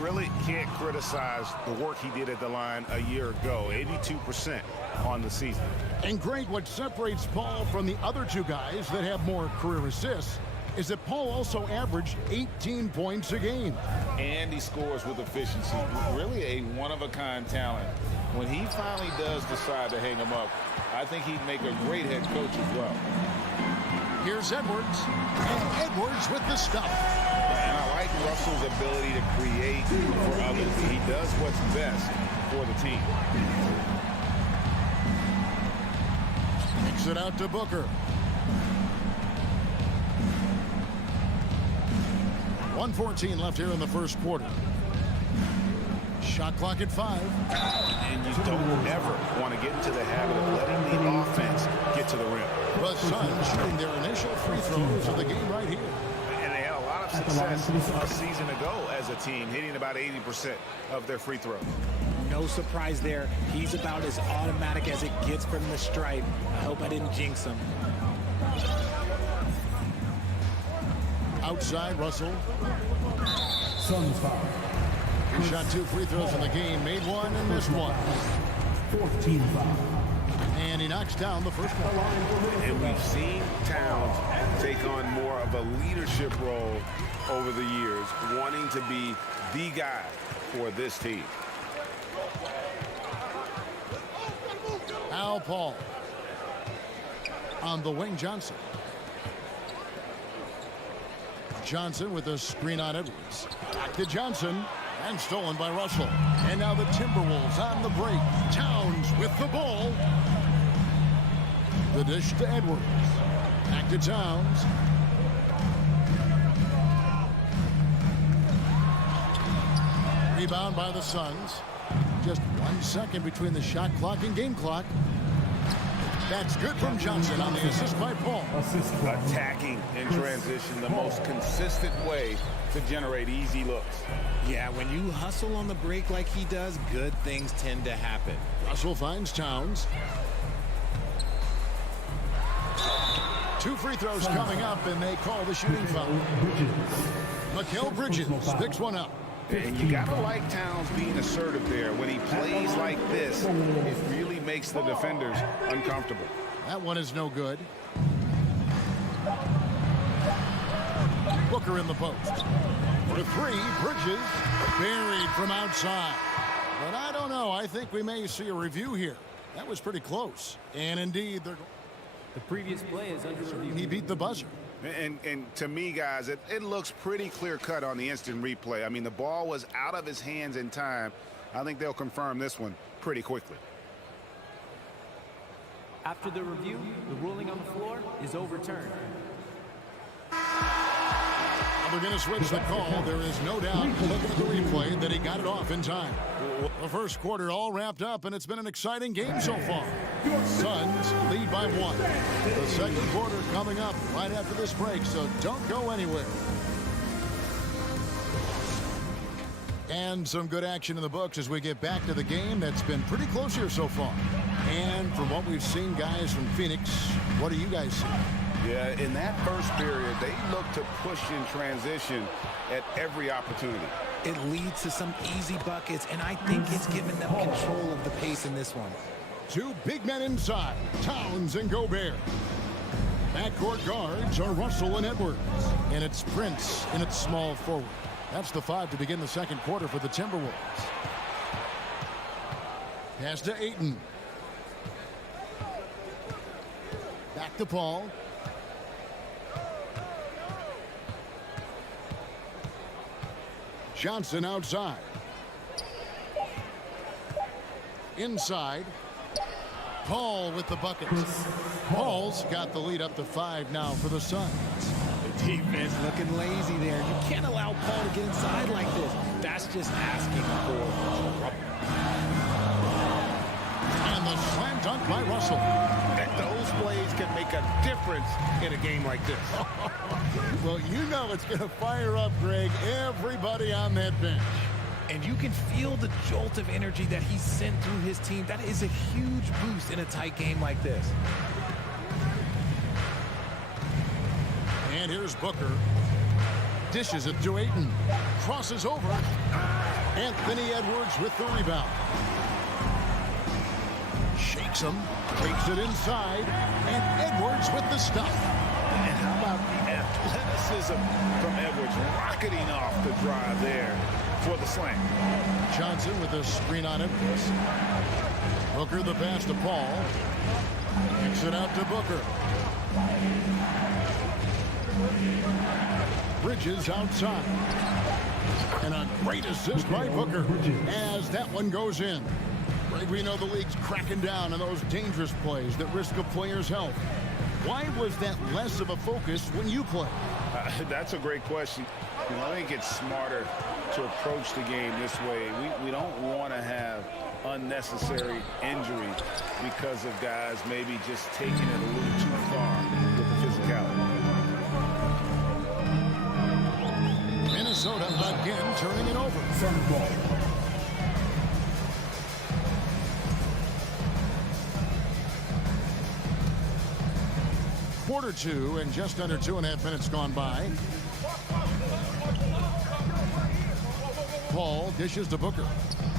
Really can't criticize the work he did at the line a year ago. 82% on the season. And Greg, what separates Paul from the other 2 guys that have more career assists is that Paul also averaged 18 points a game. And he scores with efficiency. Really a one-of-a-kind talent. When he finally does decide to hang him up, I think he'd make a great head coach as well. Here's Edwards. And Edwards with the stuff. And I like Russell's ability to create for others. He does what's best for the team. Kicks it out to Booker. 1:14 left here in the first quarter. Shot clock at 5. And you don't ever want to get into the habit of letting the offense get to the rim. The Suns shooting their initial free throws of the game right here. And they had a lot of success a season ago as a team, hitting about 80% of their free throws. No surprise there. He's about as automatic as it gets from the stripe. I hope I didn't jinx him. Outside, Russell. Suns foul. He shot 2 free throws in the game, made one and missed one. 14 foul. And he knocks down the first one. And we've seen Towns take on more of a leadership role over the years, wanting to be the guy for this team. Al Paul on the wing. Johnson. Johnson with a screen on Edwards. Back to Johnson. And stolen by Russell. And now the Timberwolves on the break. Towns with the ball. The dish to Edwards. Back to Towns. Rebound by the Suns. Just 1 second between the shot clock and game clock. That's good from Johnson on the assist by Paul. Attacking in transition, the most consistent way to generate easy looks. Yeah, when you hustle on the break like he does, good things tend to happen. Russell finds Towns. 2 free throws coming up, and they call the shooting foul. Mikal Bridges picks one up. And you gotta like Towns being assertive there. When he plays like this, it really makes the defenders uncomfortable. That one is no good. Booker in the post. For 3, Bridges buried from outside. But I don't know. I think we may see a review here. That was pretty close. And indeed, the previous play is under review. He beat the buzzer. And to me, guys, it looks pretty clear-cut on the instant replay. I mean, the ball was out of his hands in time. I think they'll confirm this one pretty quickly. After the review, the ruling on the floor is overturned. They're going to switch the call. There is no doubt, looking at the replay, that he got it off in time. The first quarter all wrapped up, and it's been an exciting game so far. Suns lead by 1. The second quarter coming up right after this break, so don't go anywhere. And some good action in the books as we get back to the game that's been pretty close here so far. And from what we've seen, guys, from Phoenix, what do you guys see? Yeah, in that first period, they look to push in transition at every opportunity. It leads to some easy buckets, and I think it's given them control of the pace in this one. 2 big men inside, Towns and Gobert. Backcourt guards are Russell and Edwards. And it's Prince in its small forward. That's the 5 to begin the second quarter for the Timberwolves. Pass to Ayton. Back to Paul. Johnson outside. Inside. Paul with the buckets. Paul's got the lead up to 5 now for the Suns. The defense looking lazy there. You can't allow Paul to get inside like this. That's just asking for trouble. And the slam dunk by Russell. And those plays can make a difference in a game like this. Well, you know it's going to fire up, Greg, everybody on that bench. And you can feel the jolt of energy that he sent through his team. That is a huge boost in a tight game like this. And here's Booker. Dishes it to Ayton. Crosses over. Anthony Edwards with the rebound. Shakes him. Takes it inside. And Edwards with the stop. And how about the athleticism from Edwards rocketing off the drive there for the slam. Johnson with a screen on Memphis. Booker the pass to Paul. Kicks it out to Booker. Bridges outside. And a great assist by Booker as that one goes in. We know the league's cracking down on those dangerous plays that risk a player's health. Why was that less of a focus when you play? That's a great question. I think it's smarter to approach the game this way. We don't want to have unnecessary injuries because of guys maybe just taking it a little too far with the physicality. Minnesota again turning it over. Quarter 2 and just under 2.5 minutes gone by. Paul dishes to Booker.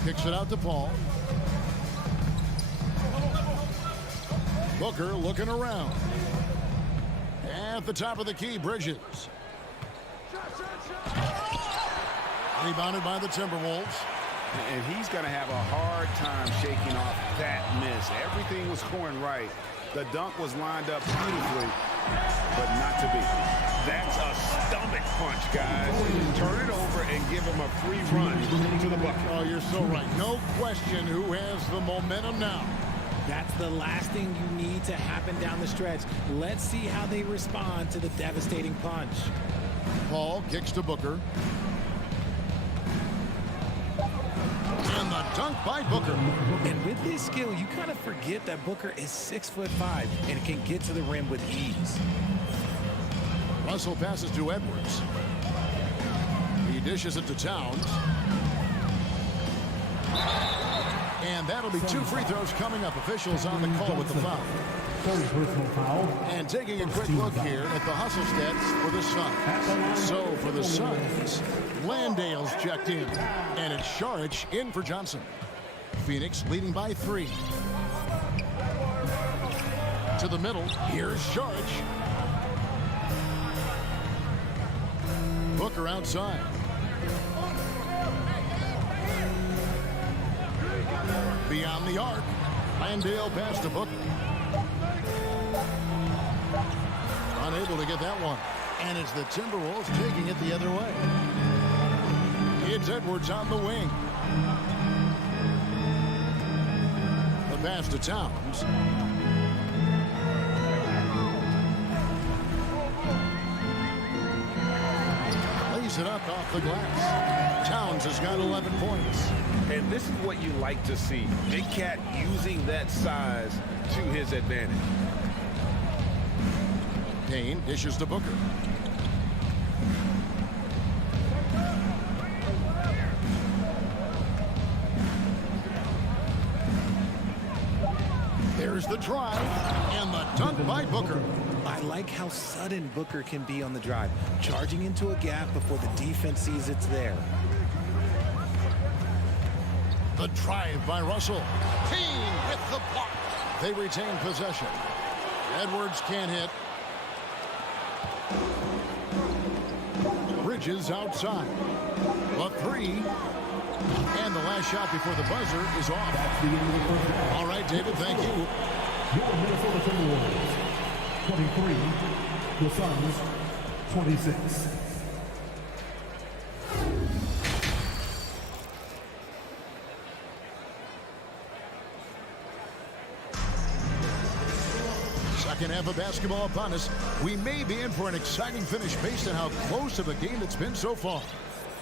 Kicks it out to Paul. Booker looking around. At the top of the key, Bridges. Rebounded by the Timberwolves. And he's going to have a hard time shaking off that miss. Everything was going right. The dunk was lined up beautifully, but not to be. That's a stomach punch, guys. Turn it over and give him a free run to the bucket. Oh, you're so right. No question who has the momentum now. That's the last thing you need to happen down the stretch. Let's see how they respond to the devastating punch. Paul kicks to Booker. And the dunk by Booker. And with his skill, you kind of forget that Booker is 6'5" and can get to the rim with ease. Russell passes to Edwards. He dishes it to Towns. And that'll be 2 free throws coming up. Officials on the call with the foul. And taking a quick look here at the hustle stats for the Suns. So for the Suns, Landale's checked in. And it's Šarić in for Johnson. Phoenix leading by 3. To the middle, here's Šarić. Booker outside. Beyond the arc, Landale pass to Booker. Unable to get that one. And it's the Timberwolves taking it the other way. It's Edwards on the wing. The pass to Towns. Lays it up off the glass. Towns has got 11 points. And this is what you like to see. Big Cat using that size to his advantage. Kane dishes to Booker. There's the drive and the dunk by Booker. I like how sudden Booker can be on the drive, charging into a gap before the defense sees it's there. The drive by Russell. Kane with the block. They retain possession. Edwards can't hit. Bridges outside. A 3. And the last shot before the buzzer is off. All right, David, thank you. Your Minnesota Timberwolves, 23. The Suns, 26. Second half of basketball upon us. We may be in for an exciting finish based on how close of a game it's been so far.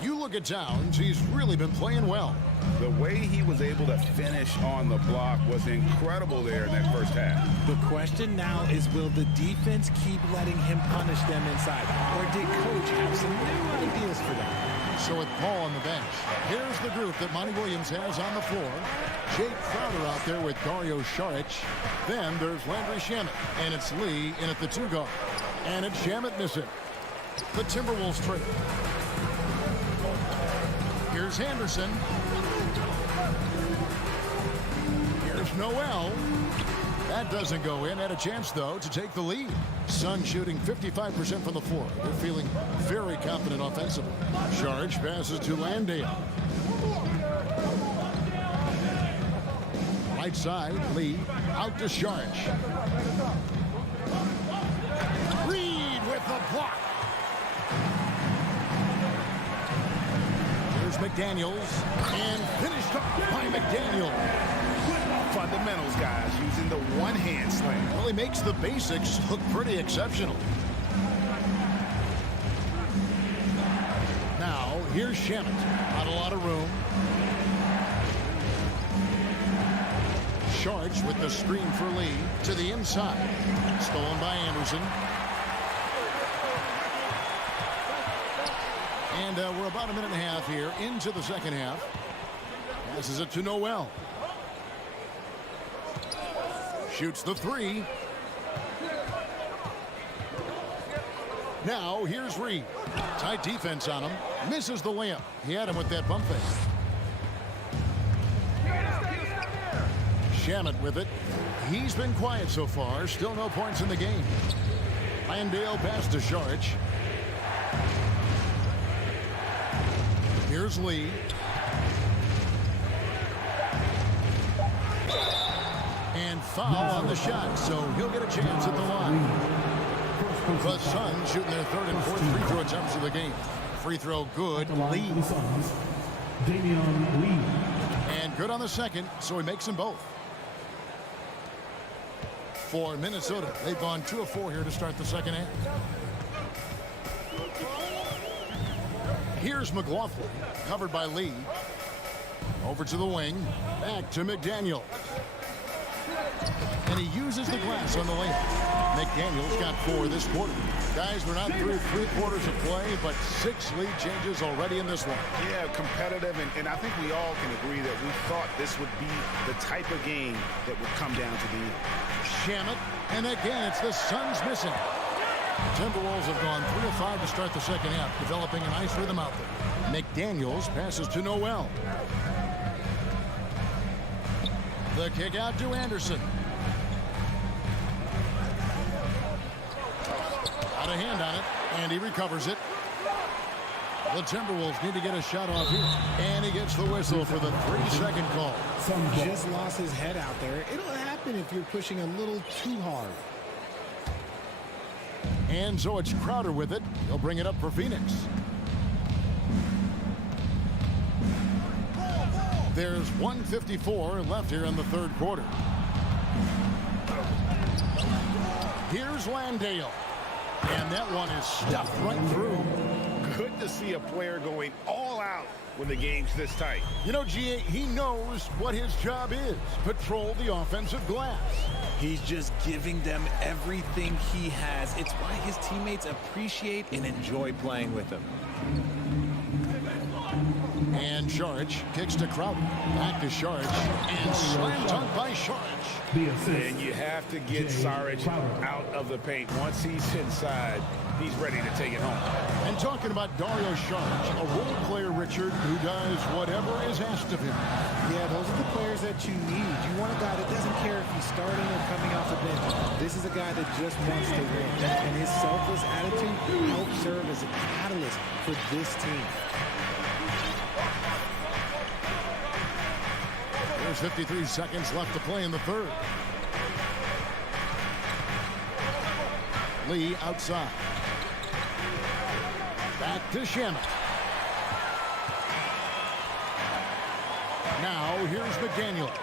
You look at Towns, he's really been playing well. The way he was able to finish on the block was incredible there in that first half. The question now is, will the defense keep letting him punish them inside? Or did Coach have some new ideas for them? So with Paul on the bench, here's the group that Monty Williams has on the floor. Jake Crowder out there with Dario Šarić. Then there's Landry Shamet. And it's Lee in at the 2 guard. And it's Shamet missing. The Timberwolves trade. Here's Henderson. Here's Noel. That doesn't go in. Had a chance, though, to take the lead. Suns shooting 55% from the floor. They're feeling very confident offensively. Šarić passes to Landale. Right side, Lee. Out to Šarić. Reed with the block. Here's McDaniels. And finished up by McDaniels. Fundamentals, guys, using the one-hand slam. Well, he makes the basics look pretty exceptional. Now, here's Shamet. Not a lot of room. Šarić with the screen for Lee to the inside. Stolen by Anderson. And we're about a minute and a half here into the second half. Passes it to Noel. Shoots the 3. Now here's Reed. Tight defense on him. Misses the layup. He had him with that bump fake. Shamet with it. He's been quiet so far. Still no points in the game. Landale pass to Shag. Here's Lee. And foul on the shot, so he'll get a chance at the line. The Suns shooting their third and fourth free throw attempts of the game. Free throw good. Lee. And good on the second, so he makes them both. For Minnesota, they've gone 2 of 4 here to start the second half. Here's McLaughlin, covered by Lee. Over to the wing, back to McDaniel. And he uses the glass on the layup. McDaniel's got 4 this quarter. Guys, we're not through 3 quarters of play, but 6 lead changes already in this one. Yeah, competitive, and I think we all can agree that we thought this would be the type of game that would come down to the end. Shamet, and again, it's the Suns missing. The Timberwolves have gone 3 of 5 to start the second half, developing a nice rhythm out there. McDaniels passes to Noel. The kick out to Anderson. Got a hand on it, and he recovers it. The Timberwolves need to get a shot off here. And he gets the whistle for the 3-second call. Just lost his head out there. It'll happen if you're pushing a little too hard. And so it's Crowder with it. He'll bring it up for Phoenix. There's 1:54 left here in the third quarter. Here's Landale. And that one is stuffed right through. Good to see a player going all out when the game's this tight. You know, GA, he knows what his job is. Patrol the offensive glass. He's just giving them everything he has. It's why his teammates appreciate and enjoy playing with him. And Shag kicks to Crowder. Back to Shag. And slam dunk by Shag. And you have to get Saric out of the paint. Once he's inside, he's ready to take it home. And talking about Dario Shag, a role player, Richard, who does whatever is asked of him. Yeah, those are the players that you need. You want a guy that doesn't care if he's starting or coming off the bench. This is a guy that just wants to win. And his selfless attitude helps serve as a catalyst for this team. There's 53 seconds left to play in the third. Lee outside. Back to Shamet. Now here's McDaniels.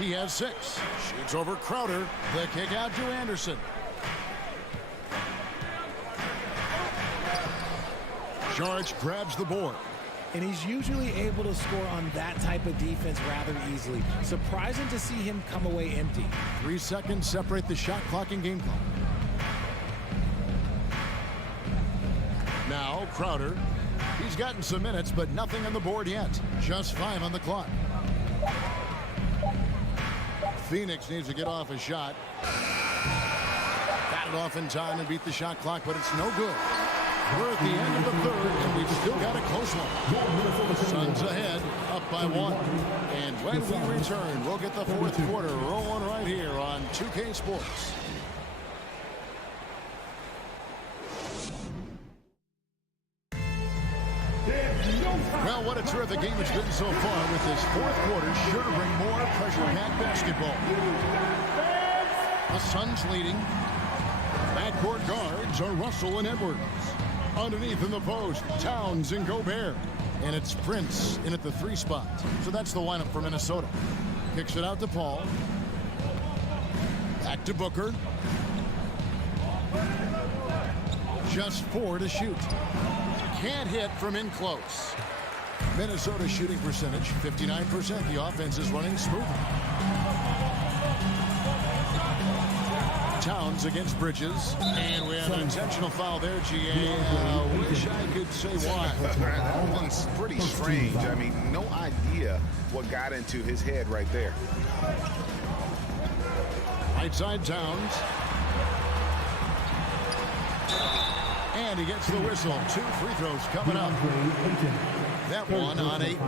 He has 6. Shoots over Crowder. The kick out to Anderson. Shag grabs the board. And he's usually able to score on that type of defense rather easily. Surprising to see him come away empty. 3 seconds separate the shot clock and game clock. Now Crowder. He's gotten some minutes, but nothing on the board yet. Just 5 on the clock. Phoenix needs to get off a shot. Got it off in time and beat the shot clock, but it's no good. We're at the end of the third, and we've still got a close one. Suns ahead, up by 1. And when we return, we'll get the fourth quarter rolling right here on 2K Sports. Well, what a terrific game it's been so far, with this fourth quarter sure to bring more pressure-packed basketball. The Suns leading. Backcourt guards are Russell and Edwards. Underneath in the post, Towns and Gobert. And it's Prince in at the 3 spot. So that's the lineup for Minnesota. Kicks it out to Paul. Back to Booker. Just 4 to shoot. Can't hit from in close. Minnesota shooting percentage, 59%. The offense is running smoothly. Towns against Bridges. And we have an intentional foul there, GA. Wish I could say why. That one's pretty strange. I mean, no idea what got into his head right there. Right side Towns. And he gets the whistle. 2 free throws coming up. That one on 8.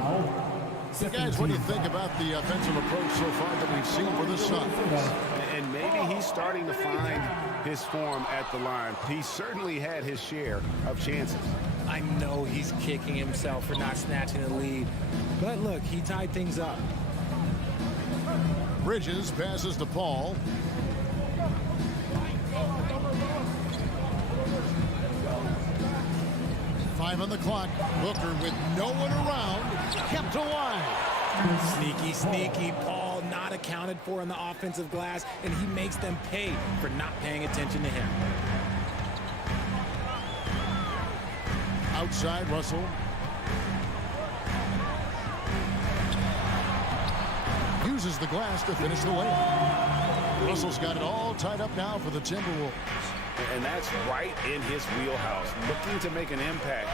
So guys, what do you think about the offensive approach so far that we've seen for the Suns? And maybe he's starting to find his form at the line. He certainly had his share of chances. I know he's kicking himself for not snatching the lead. But look, he tied things up. Bridges passes to Paul. Five on the clock. Booker with no one around. Kept alive. Sneaky, sneaky. Paul not accounted for on the offensive glass, and he makes them pay for not paying attention to him. Outside, Russell. Uses the glass to finish the layup. Russell's got it all tied up now for the Timberwolves. And that's right in his wheelhouse, looking to make an impact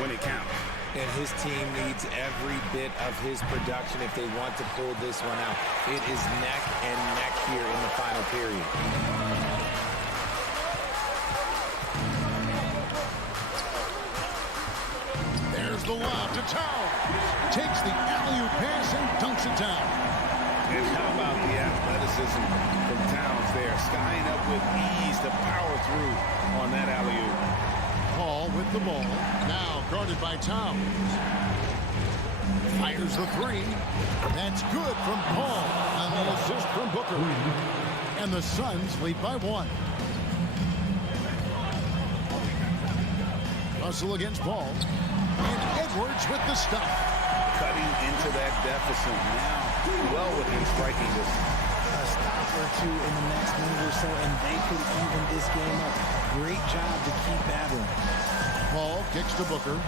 when it counts. And his team needs every bit of his production if they want to pull this one out. It is neck and neck here in the final period. There's the lob to Towns. Takes the alley-oop pass and dunks it down. And how about the athleticism from Towns there, skying up with ease to power through on that alley-oop. Paul with the ball, now guarded by Towns. Fires the 3. That's good from Paul on the assist from Booker. And the Suns lead by 1. Russell against Paul. And Edwards with the stop. Cutting into that deficit now, well within striking distance. A stop or two in the next minute or so, and they could even this game up. Great job to keep battling. Paul kicks to Booker.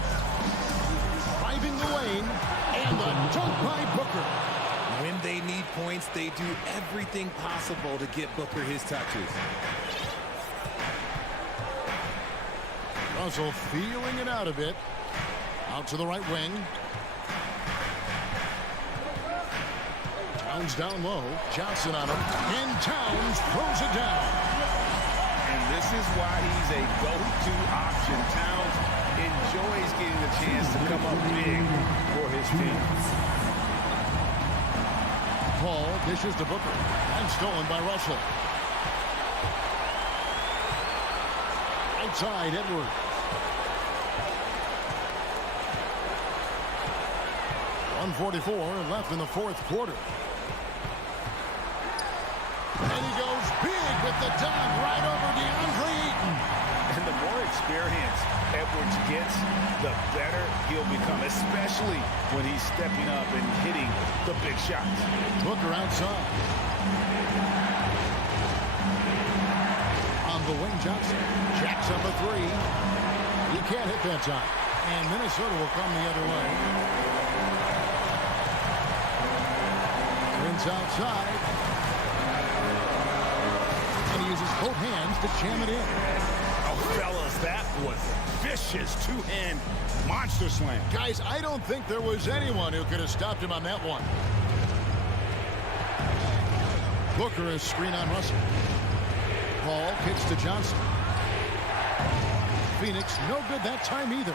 Driving the lane, and the dunk by Booker. When they need points, they do everything possible to get Booker his touches. Russell feeling it out a bit. Out to the right wing. Towns down low. Johnson on him. And Towns throws it down. And this is why he's a go-to option. Towns enjoys getting the chance to come up big for his team. Paul dishes to Booker. And stolen by Russell. Outside, Edwards. 1:44 left in the 4th quarter. And he goes big with the dunk right over DeAndre Ayton. And the more experience Edwards gets, the better he'll become, especially when he's stepping up and hitting the big shots. Booker outside. On the wing, Johnson jacks up a 3. He can't hit that time. And Minnesota will come the other way. Prince outside. And he uses both hands to jam it in. Oh, fellas, that was vicious two-hand monster slam. Guys, I don't think there was anyone who could have stopped him on that one. Booker is screen on Russell. Paul kicks to Johnson. Phoenix no good that time either.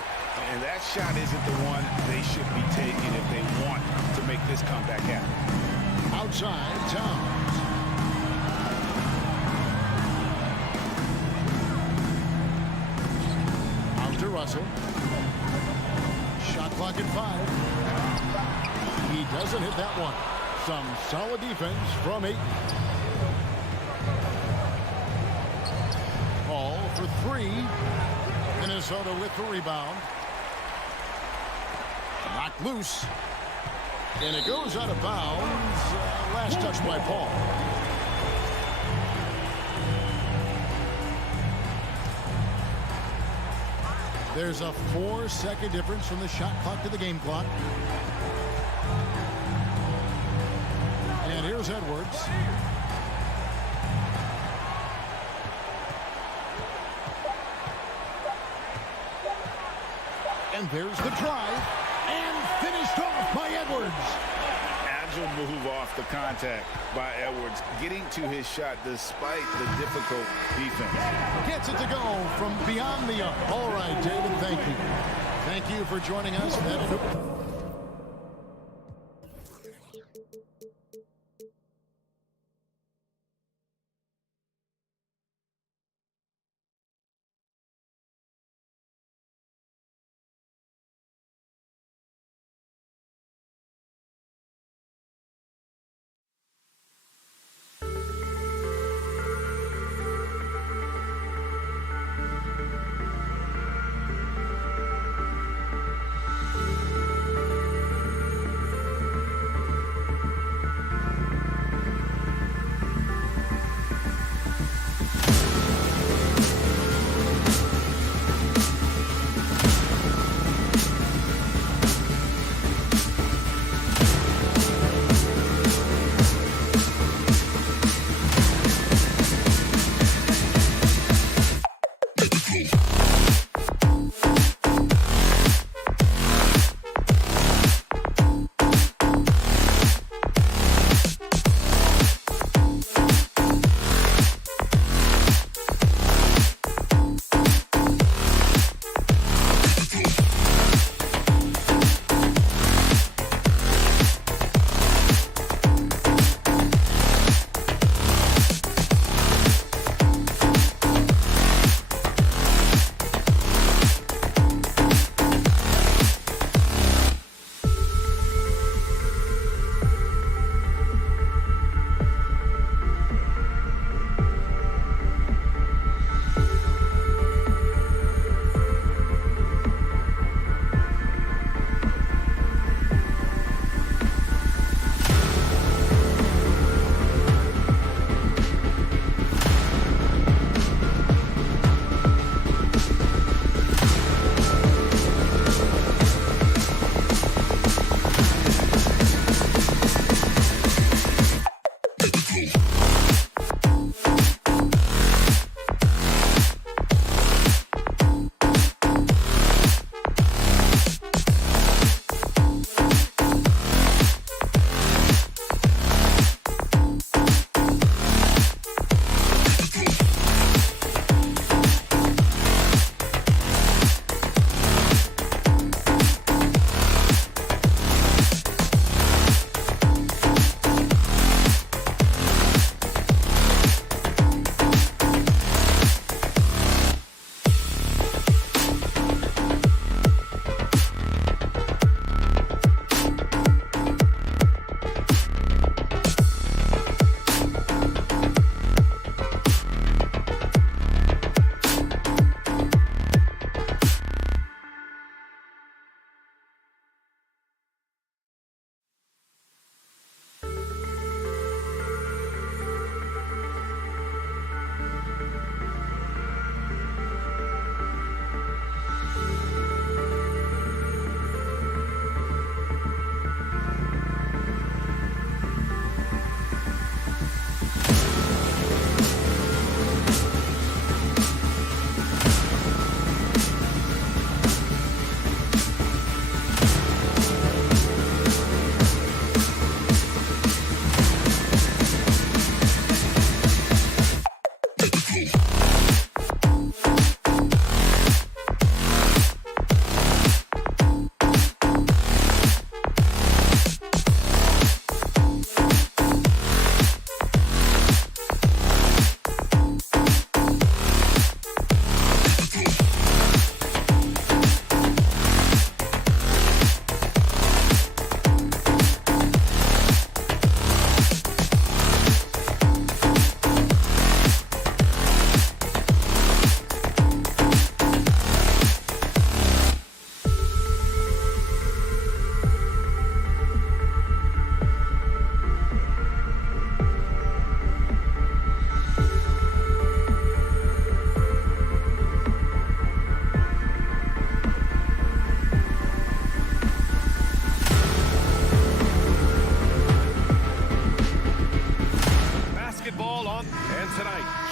And that shot isn't the one they should be taking if they want to make this comeback happen. Outside, Towns. Out to Russell. Shot clock at 5. He doesn't hit that one. Some solid defense from Ayton. Paul for 3. Minnesota with the rebound. Knocked loose. And it goes out of bounds. Last touch by Paul. There's a 4-second difference from the shot clock to the game clock. And here's Edwards. And there's the drive. And finished off by Edwards. fragile move off the contact by Edwards, getting to his shot despite the difficult defense. Gets it to go from beyond the arc. All right, David, thank you. Thank you for joining us.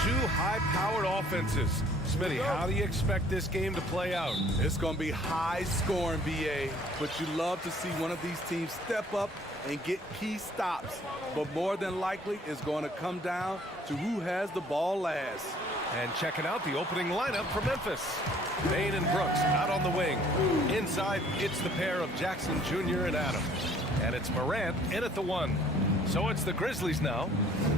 two high-powered offenses. Smitty, how do you expect this game to play out? It's going to be high scoring, BA, but you love to see one of these teams step up and get key stops. But more than likely, it's going to come down to who has the ball last. And checking out the opening lineup for Memphis. Bain and Brooks out on the wing. Inside, it's the pair of Jackson Jr. and Adams. And it's Morant in at the 1. So it's the Grizzlies now,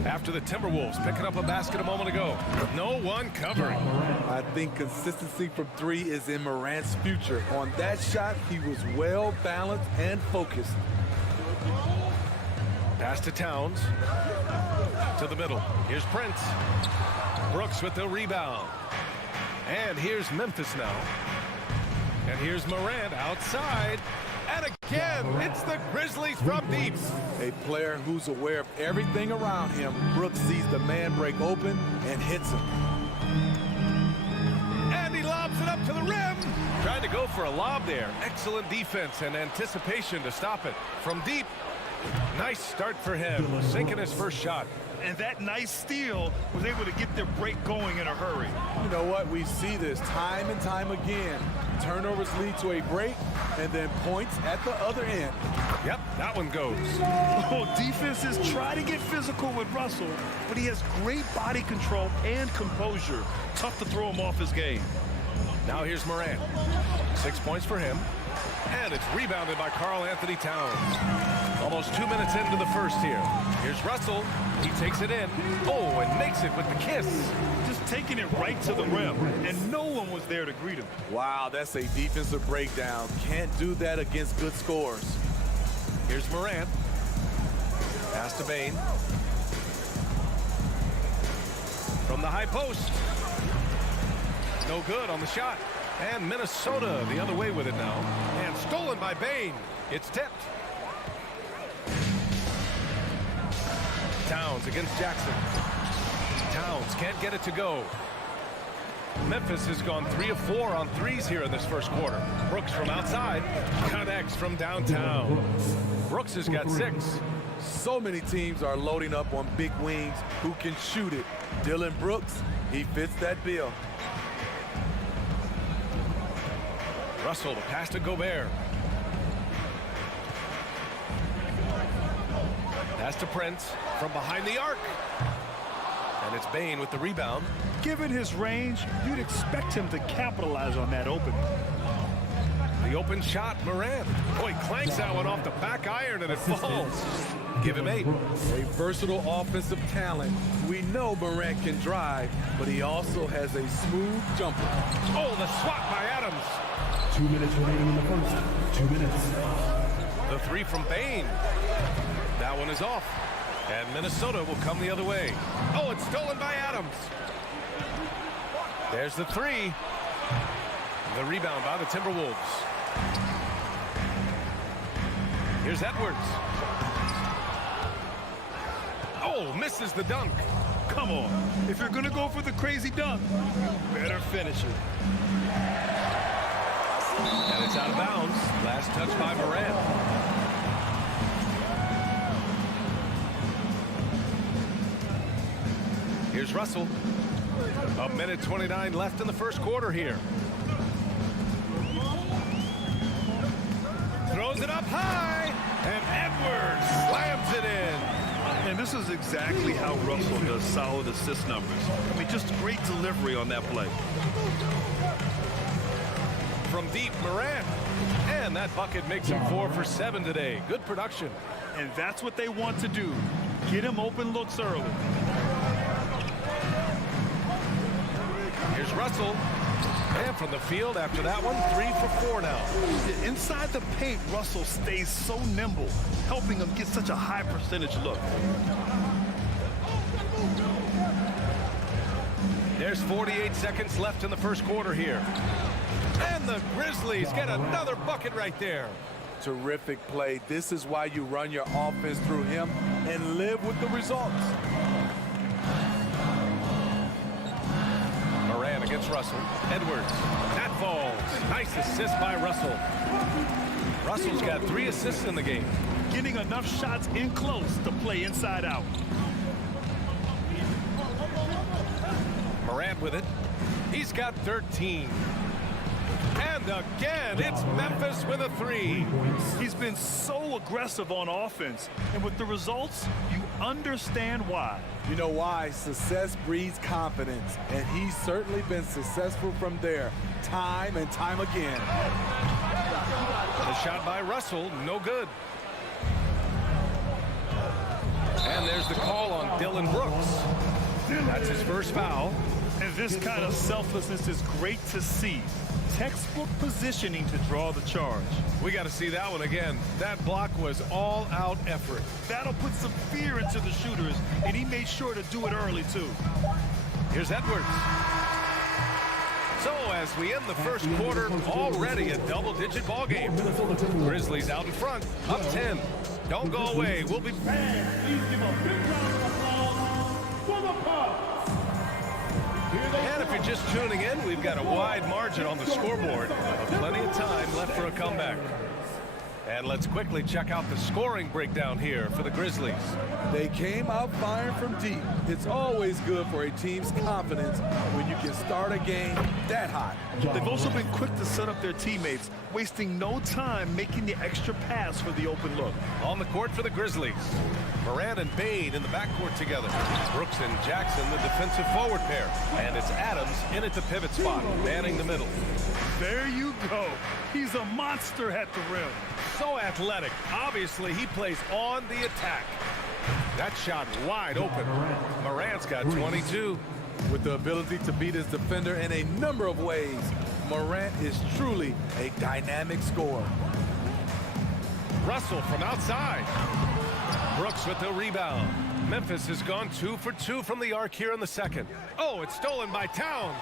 after the Timberwolves picking up a basket a moment ago. No one covering. I think consistency from 3 is in Morant's future. On that shot, he was well balanced and focused. Pass to Towns. To the middle. Here's Prince. Brooks with the rebound. And here's Memphis now. And here's Morant outside. And again, it's the Grizzlies from deep. A player who's aware of everything around him. Brooks sees the man break open and hits him. And he lobs it up to the rim. Trying to go for a lob there. Excellent defense and anticipation to stop it. From deep, nice start for him. Sinking his first shot. And that nice steal was able to get their break going in a hurry. You know what? We see this time and time again. Turnovers lead to a break and then points at the other end. Yep, that one goes. Oh, defenses try to get physical with Russell, but he has great body control and composure. Tough to throw him off his game. Now here's Morant. 6 points for him. And it's rebounded by Karl Anthony Towns. Almost 2 minutes into the first here. Here's Russell. He takes it in. Oh, and makes it with the kiss. Just taking it right to the rim, and no one was there to greet him. Wow, that's a defensive breakdown. Can't do that against good scores. Here's Morant. Pass to Bain. From the high post. No good on the shot. And Minnesota the other way with it now. And stolen by Bain. It's tipped. Towns against Jackson. Towns can't get it to go. Memphis has gone 3 of 4 on threes here in this first quarter. Brooks from outside connects from downtown. Brooks has got 6. So many teams are loading up on big wings who can shoot it. Dylan Brooks, he fits that bill. Russell, the pass to Gobert. Pass to Prince from behind the arc. And it's Bain with the rebound. Given his range, you'd expect him to capitalize on that opening. The open shot, Morant. Boy, clanks that one off the back iron and it falls. Give him 8. A versatile offensive talent. We know Morant can drive, but he also has a smooth jumper. Oh, the swat by Adams. 2 minutes remaining in the first. 2 minutes. The 3 from Bain. That one is off. And Minnesota will come the other way. Oh, it's stolen by Adams. There's the 3. The rebound by the Timberwolves. Here's Edwards. Oh, misses the dunk. Come on. If you're going to go for the crazy dunk, you better finish it. And it's out of bounds. Last touch by Morant. Here's Russell. 1:29 left in the first quarter here. Throws it up high. And Edwards slams it in. And this is exactly how Russell does solid assist numbers. I mean, just great delivery on that play. From deep, Morant. And that bucket makes him 4 for 7 today. Good production. And that's what they want to do. Get him open looks early. Here's Russell. And from the field after that one, 3 for 4 now. Inside the paint, Russell stays so nimble, helping him get such a high percentage look. There's 48 seconds left in the first quarter here. And the Grizzlies get another bucket right there. Terrific play. This is why you run your offense through him and live with the results. Morant against Russell. Edwards. That falls. Nice assist by Russell. Russell's got 3 assists in the game. Getting enough shots in close to play inside out. Morant with it. He's got 13. And again, it's Memphis with a 3. He's been so aggressive on offense, and with the results, you understand why. You know why? Success breeds confidence, and he's certainly been successful from there, time and time again. The shot by Russell, no good. And there's the call on Dylan Brooks. That's his first foul. And this kind of selflessness is great to see. Textbook positioning to draw the charge. We got to see that one again. That block was all-out effort. That'll put some fear into the shooters, and he made sure to do it early, too. Here's Edwards. So as we end the first quarter, already a double-digit ball game. Grizzlies out in front, up 10. Don't go away. We'll be back. Please give a big round of applause for the Bucks. And if you're just tuning in, we've got a wide margin on the scoreboard, but plenty of time left for a comeback. And let's quickly check out the scoring breakdown here for the Grizzlies. They came out firing from deep. It's always good for a team's confidence when you can start a game that hot. They've also been quick to set up their teammates, wasting no time making the extra pass for the open look. On the court for the Grizzlies, Morant and Bane in the backcourt together. Brooks and Jackson, the defensive forward pair. And it's Adams in at the pivot spot, manning the middle. There you go. He's a monster at the rim. So athletic. Obviously, he plays on the attack. That shot wide open. Morant's got 22. With the ability to beat his defender in a number of ways, Morant is truly a dynamic scorer. Russell from outside. Brooks with the rebound. Memphis has gone 2 for 2 from the arc here in the second. Oh, it's stolen by Towns.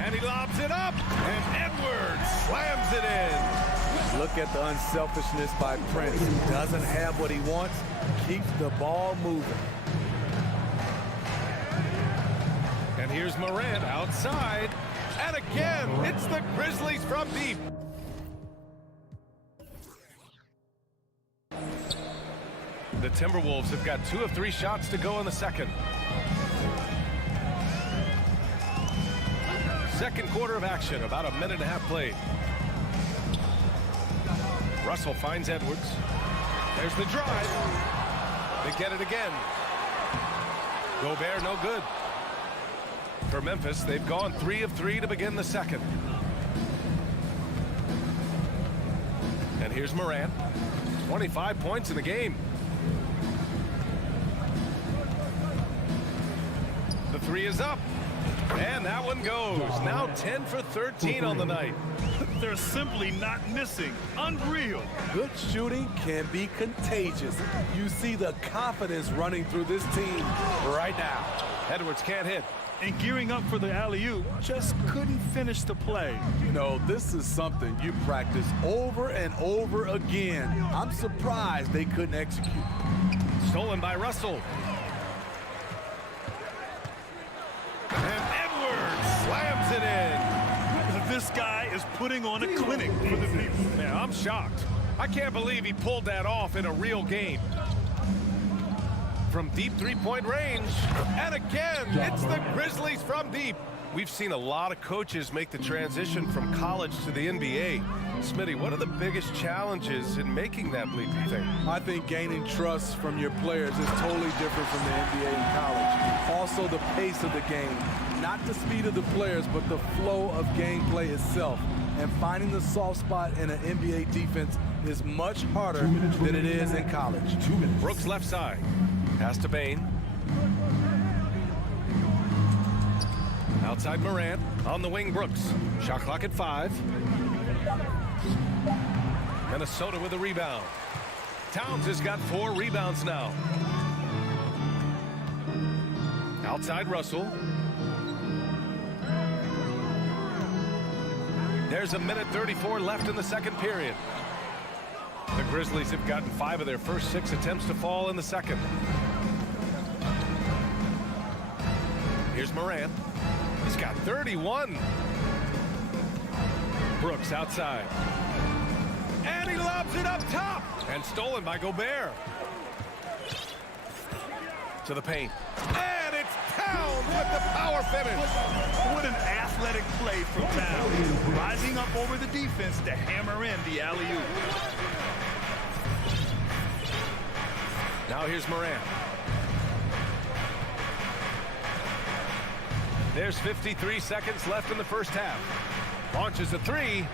And he lobs it up, and Edwards slams it in. Look at the unselfishness by Prince. Doesn't have what he wants, keeps the ball moving. And here's Morant outside. And again, it's the Grizzlies from deep. The Timberwolves have got 2 of 3 shots to go in the second. Second quarter of action, about a minute and a half played. Russell finds Edwards. There's the drive. They get it again. Gobert, no good. For Memphis, they've gone 3 of 3 to begin the second. And here's Morant. 25 points in the game. The 3 is up. And that one goes. Now 10 for 13 on the night. They're simply not missing. Unreal. Good shooting can be contagious. You see the confidence running through this team right now. Edwards can't hit. And gearing up for the alley-oop, just couldn't finish the play. You know, this is something you practice over and over again. I'm surprised they couldn't execute. Stolen by Russell. And Edwards slams it in. This guy is putting on a clinic for the people. Man, I'm shocked. I can't believe he pulled that off in a real game. From deep three-point range. And again, it's the Grizzlies from deep. We've seen a lot of coaches make the transition from college to the NBA. Smitty, what are the biggest challenges in making that leap, you think? I think gaining trust from your players is totally different from the NBA and college. Also, the pace of the game. Not the speed of the players, but the flow of gameplay itself. And finding the soft spot in an NBA defense is much harder than it is in college. Brooks left side. Pass to Bane. Outside Morant. On the wing, Brooks. Shot clock at 5. Minnesota with a rebound. Towns has got 4 rebounds now. Outside Russell. There's a minute 34 left in the second period. The Grizzlies have gotten 5 of their first 6 attempts to fall in the second. Here's Morant. He's got 31. Brooks outside. And he lobs it up top. And stolen by Gobert. To the paint. And it's Towns with the power finish. What an athletic play from Towns. Rising up over the defense to hammer in the alley-oop. Now here's Moran. There's 53 seconds left in the first half. Launches a three.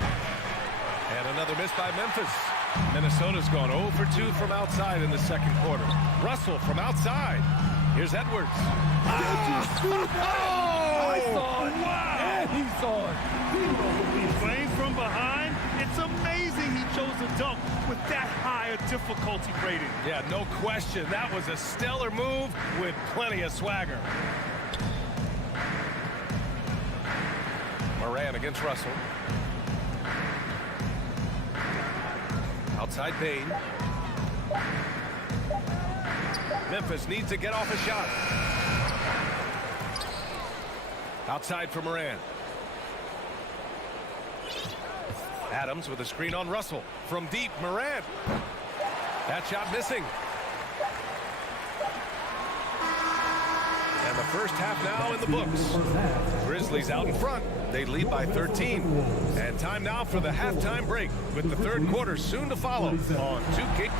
And another miss by Memphis. Minnesota's gone 0 for 2 from outside in the second quarter. Russell from outside. Here's Edwards. I saw it. Wow. And he saw it. Playing from behind, it's amazing he chose a dunk with that high a difficulty rating. Yeah, no question. That was a stellar move with plenty of swagger. Moran against Russell. Outside Payne. Memphis needs to get off a shot. Outside for Moran. Adams with a screen on Russell. From deep, Moran. That shot missing. And the first half now in the books. Grizzlies out in front. They lead by 13. And time now for the halftime break, with the third quarter soon to follow on 2K.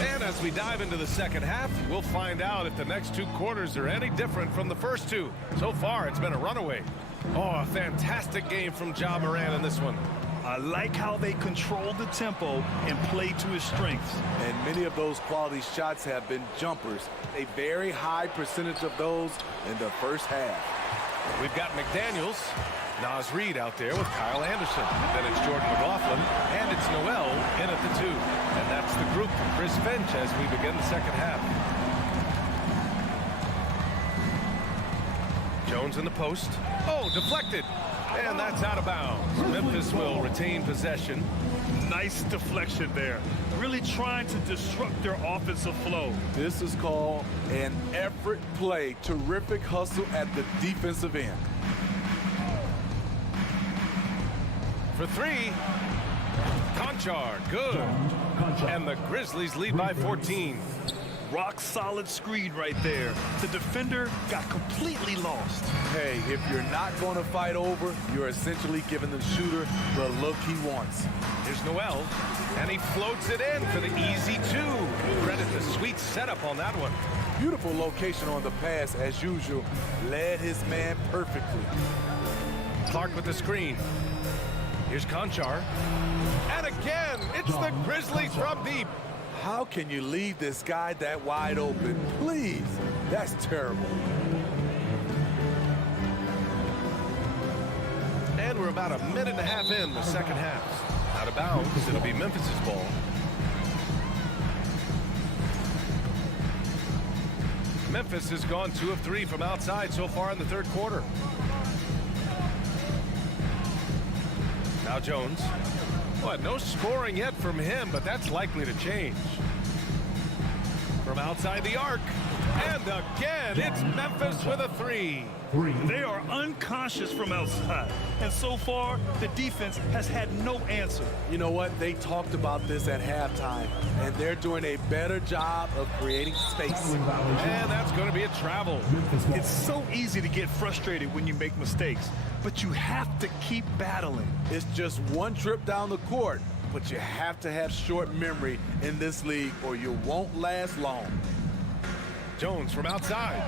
And as we dive into the second half, we'll find out if the next two quarters are any different from the first two. So far, it's been a runaway. Oh, a fantastic game from Ja Morant in this one. I like how they control the tempo and play to his strengths. And many of those quality shots have been jumpers. A very high percentage of those in the first half. We've got McDaniels, Naz Reid out there with Kyle Anderson. Then it's Jordan McLaughlin, and it's Noel in at the 2. And that's the group for Chris Finch as we begin the second half. Jones in the post. Oh, deflected. And that's out of bounds. Memphis will retain possession. Nice deflection there. Really trying to disrupt their offensive flow. This is called an effort play. Terrific hustle at the defensive end. For three, Conchar, good. And the Grizzlies lead by 14. Rock solid screen right there. The defender got completely lost. Hey, if you're not going to fight over, you're essentially giving the shooter the look he wants. Here's Noel, and he floats it in for the easy 2. Credit the sweet setup on that one. Beautiful location on the pass, as usual. Led his man perfectly. Clark with the screen. Here's Conchar. And again, it's the Grizzlies from deep. How can you leave this guy that wide open? Please, that's terrible. And we're about a minute and a half in the second half. Out of bounds, it'll be Memphis's ball. Memphis has gone 2 of 3 from outside so far in the third quarter. Now Jones. Well, no scoring yet from him, but that's likely to change. From outside the arc. And again, it's Memphis with a 3. They are unconscious from outside. And so far, the defense has had no answer. You know what? They talked about this at halftime, and they're doing a better job of creating space. And that's going to be a travel. It's so easy to get frustrated when you make mistakes, but you have to keep battling. It's just one trip down the court, but you have to have short memory in this league or you won't last long. Jones from outside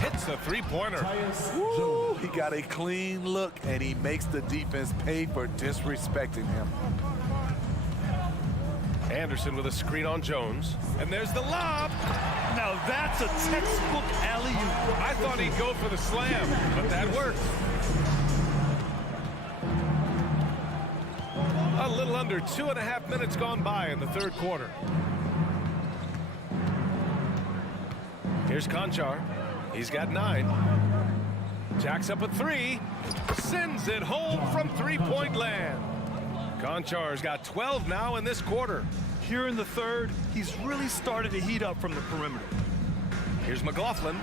hits a three-pointer. Woo, he got a clean look, and he makes the defense pay for disrespecting him. Anderson with a screen on Jones. And there's the lob. Now that's a textbook alley-oop. I thought he'd go for the slam, but that worked. A little under 2.5 minutes gone by in the third quarter. Here's Conchar. He's got 9. Jacks up a 3. Sends it home from three-point land. Conchar's got 12 now in this quarter. Here in the third, he's really started to heat up from the perimeter. Here's McLaughlin.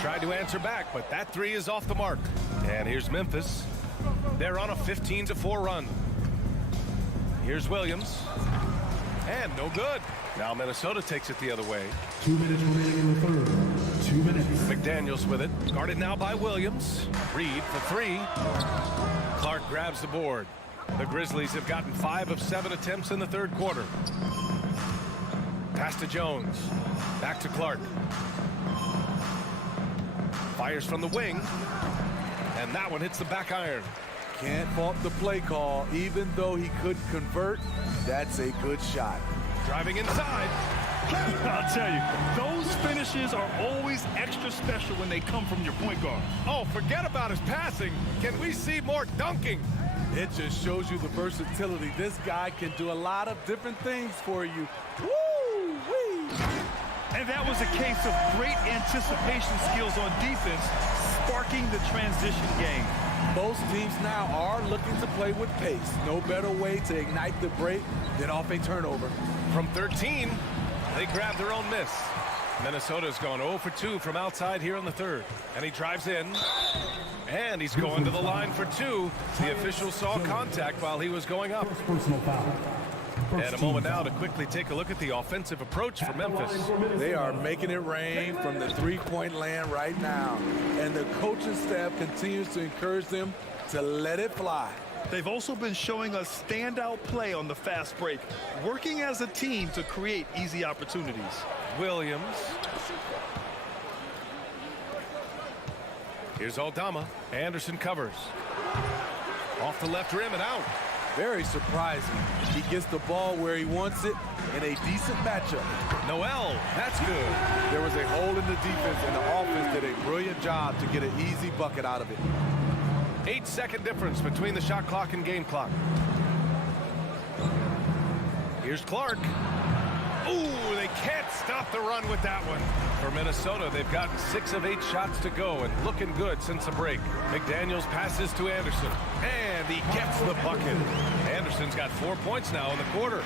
Tried to answer back, but that 3 is off the mark. And here's Memphis. They're on a 15-4 run. Here's Williams. And no good. Now Minnesota takes it the other way. 2 minutes remaining in the third. 2 minutes. McDaniels with it. Guarded now by Williams. Reed for 3. Clark grabs the board. The Grizzlies have gotten 5 of 7 attempts in the third quarter. Pass to Jones. Back to Clark. Fires from the wing. And that one hits the back iron. Can't fault the play call. Even though he couldn't convert, that's a good shot. Driving inside. I'll tell you, those finishes are always extra special when they come from your point guard. Oh, forget about his passing. Can we see more dunking? It just shows you the versatility. This guy can do a lot of different things for you. Woo-wee! And that was a case of great anticipation skills on defense, sparking the transition game. Most teams now are looking to play with pace. No better way to ignite the break than off a turnover. From 13, they grab their own miss. Minnesota's gone 0 for 2 from outside here in the third. And he drives in. And he's going to the line for 2. The official saw contact while he was going up. Personal foul. And a moment now to quickly take a look at the offensive approach for Memphis. They are making it rain from the three-point land right now. And the coaching staff continues to encourage them to let it fly. They've also been showing us standout play on the fast break, working as a team to create easy opportunities. Williams. Here's Aldama. Anderson covers. Off the left rim and out. Very surprising. He gets the ball where he wants it in a decent matchup. Noel, that's good. There was a hole in the defense, and the offense did a brilliant job to get an easy bucket out of it. 8-second difference between the shot clock and game clock. Here's Clark. Ooh, they can't stop the run with that one. For Minnesota, they've gotten 6 of 8 shots to go and looking good since the break. McDaniels passes to Anderson, and he gets the bucket. Anderson's got 4 points now in the quarter.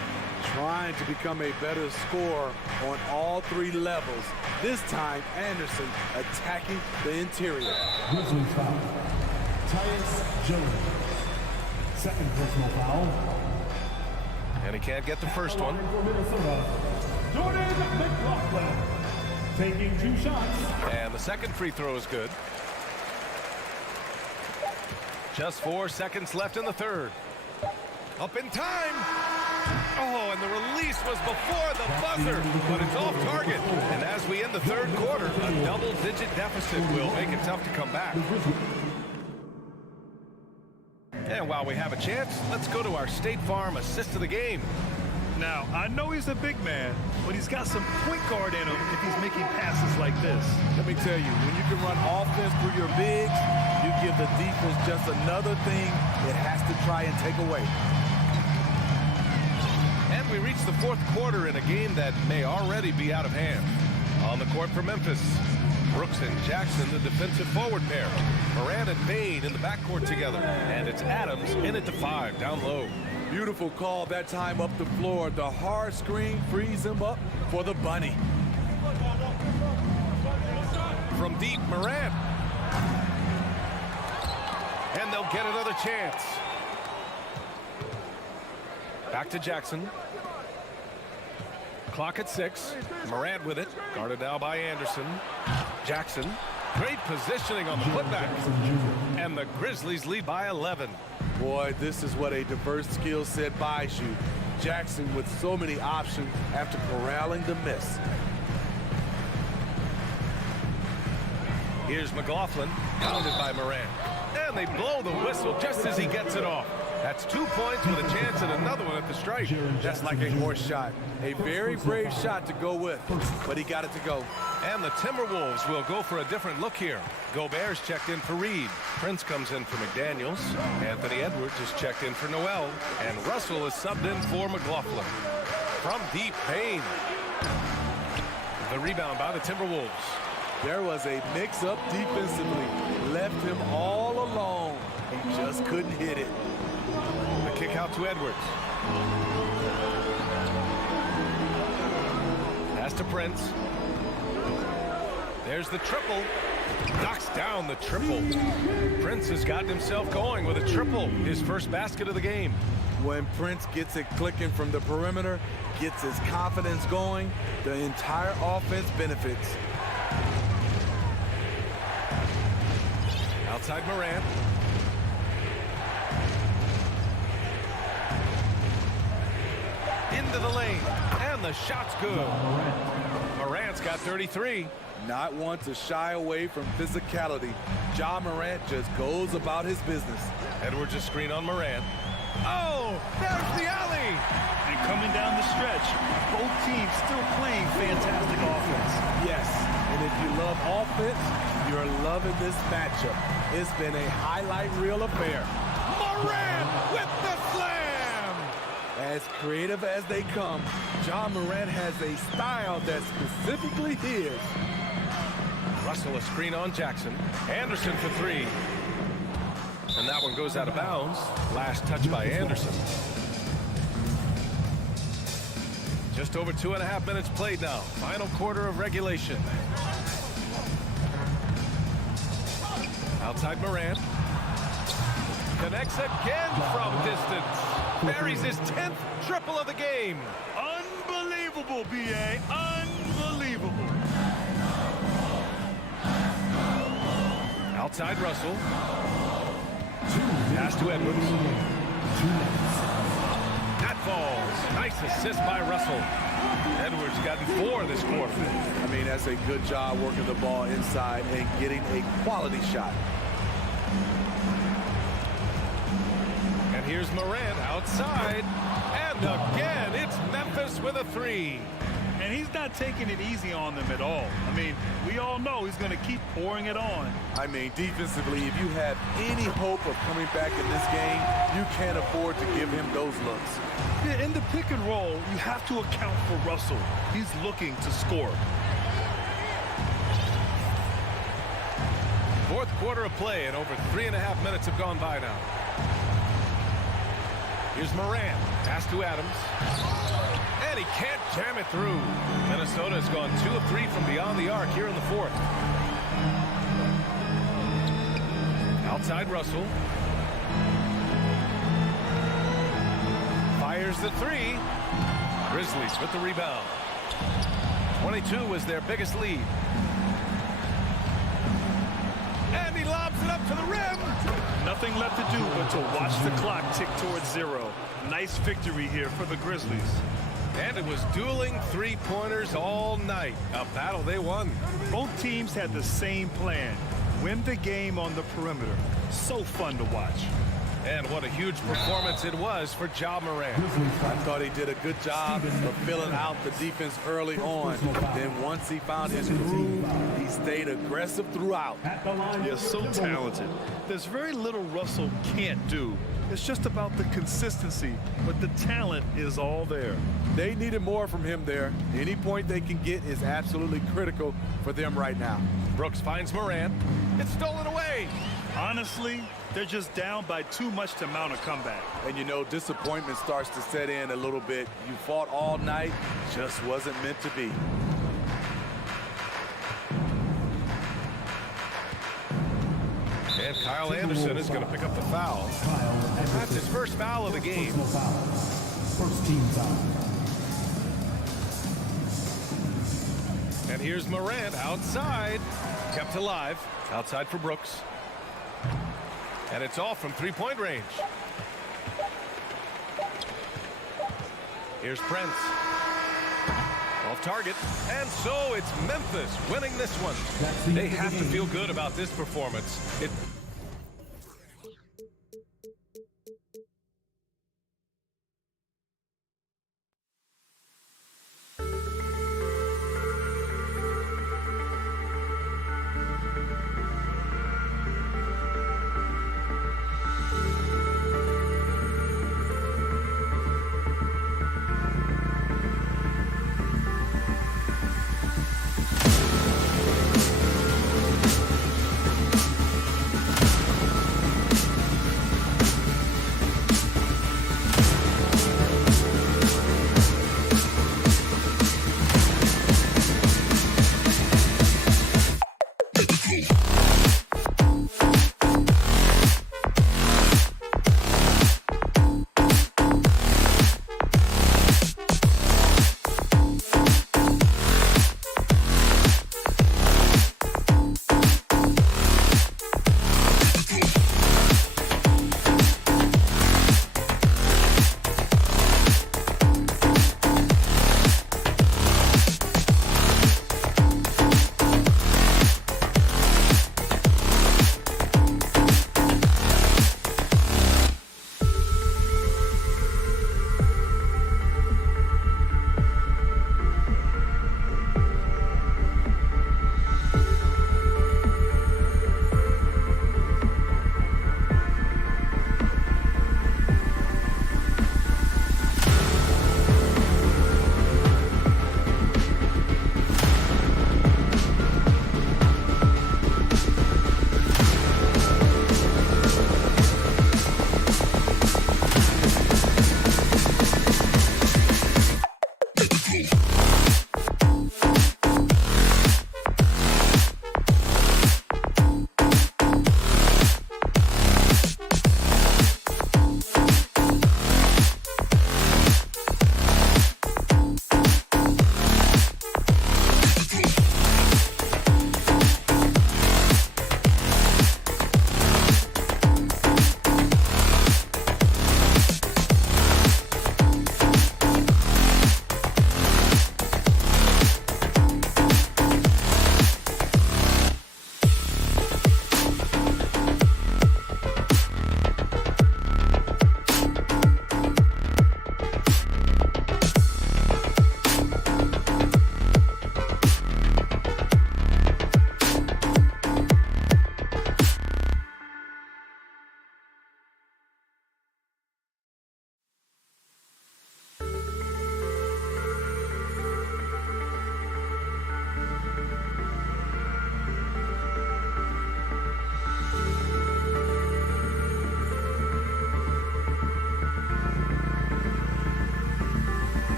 Trying to become a better scorer on all 3 levels. This time, Anderson attacking the interior. Grizzlies foul. Tyus Jones. Second personal foul. And he can't get the first one. For Minnesota, Jordan McLaughlin. Taking 2 shots. And the second free throw is good. Just 4 seconds left in the third. Up in time. Oh, and the release was before the buzzer, but it's off target. And as we end the third quarter, a double-digit deficit will make it tough to come back. And while we have a chance, let's go to our State Farm assist of the game. Now, I know he's a big man, but he's got some point guard in him if he's making passes like this. Let me tell you, when you can run offense through your bigs, you give the defense just another thing it has to try and take away. And we reach the fourth quarter in a game that may already be out of hand. On the court for Memphis, Brooks and Jackson, the defensive forward pair. Moran and Bain in the backcourt together. And it's Adams in at the 5, down low. Beautiful call that time up the floor. The hard screen frees him up for the bunny. From deep, Moran. And they'll get another chance. Back to Jackson. Clock at 6. Morant with it. Guarded now by Anderson. Jackson. Great positioning on the putback. And the Grizzlies lead by 11. Boy, this is what a diverse skill set buys you. Jackson with so many options after corralling the miss. Here's McLaughlin. Pounded by Morant. And they blow the whistle just as he gets it off. That's 2 points with a chance at another one at the strike. That's like a horse shot. A very brave shot to go with, but he got it to go. And the Timberwolves will go for a different look here. Gobert's checked in for Reed. Prince comes in for McDaniels. Anthony Edwards is checked in for Noel. And Russell is subbed in for McLaughlin. From deep, Payne. The rebound by the Timberwolves. There was a mix-up defensively. Left him all alone. He just couldn't hit it. The kick out to Edwards. Pass to Prince. There's the triple. Knocks down the triple. Prince has gotten himself going with a triple. His first basket of the game. When Prince gets it clicking from the perimeter, gets his confidence going, the entire offense benefits. Outside Morant. Into the lane. And the shot's good. Morant's got 33. Not one to shy away from physicality. Ja Morant just goes about his business. Edwards a screen on Morant. Oh, there's the alley. And coming down the stretch, both teams still playing fantastic offense. Yes, and if you love offense, you're loving this matchup. It's been a highlight reel affair. Morant with the slam. As creative as they come, Ja Morant has a style that's specifically his. Russell a screen on Jackson. Anderson for three. And that one goes out of bounds. Last touch by Anderson. Just over 2.5 minutes played now. Final quarter of regulation. Outside Morant. Connects again from distance. Buries his 10th triple of the game. Unbelievable, B.A. Unbelievable. Outside Russell. Pass to Edwards. That falls. Nice assist by Russell. Edwards gotten 4 this quarter. I mean, that's a good job working the ball inside and getting a quality shot. And here's Morant outside. And again, it's Memphis with a 3. And he's not taking it easy on them at all. I mean, we all know he's going to keep pouring it on. I mean, defensively, if you have any hope of coming back in this game, you can't afford to give him those looks. Yeah, in the pick and roll, you have to account for Russell. He's looking to score. Fourth quarter of play, and over 3.5 minutes have gone by now. Here's Morant. Pass to Adams. And he can't jam it through. Minnesota has gone 2 of 3 from beyond the arc here in the fourth. Outside Russell. Fires the 3. Grizzlies with the rebound. 22 was their biggest lead. And he lobs it up to the rim. Nothing left to do but to watch the clock tick towards 0. Nice victory here for the Grizzlies. And it was dueling three-pointers all night. A battle they won. Both teams had the same plan. Win the game on the perimeter. So fun to watch. And what a huge performance it was for Ja Morant. I thought he did a good job of filling out the defense early on. Then once he found his groove, he stayed aggressive throughout. Yeah, so talented. There's very little Russell can't do. It's just about the consistency, but the talent is all there. They needed more from him there. Any point they can get is absolutely critical for them right now. Brooks finds Morant. It's stolen away. Honestly, they're just down by too much to mount a comeback. And you know, disappointment starts to set in a little bit. You fought all night, just wasn't meant to be. And Kyle Anderson is going to pick up the foul. That's his first foul of the game. First team foul. And here's Morant outside. Kept alive. Outside for Brooks. And it's off from three-point range. Here's Prince. Off target. And so it's Memphis winning this one. They have to feel good about this performance.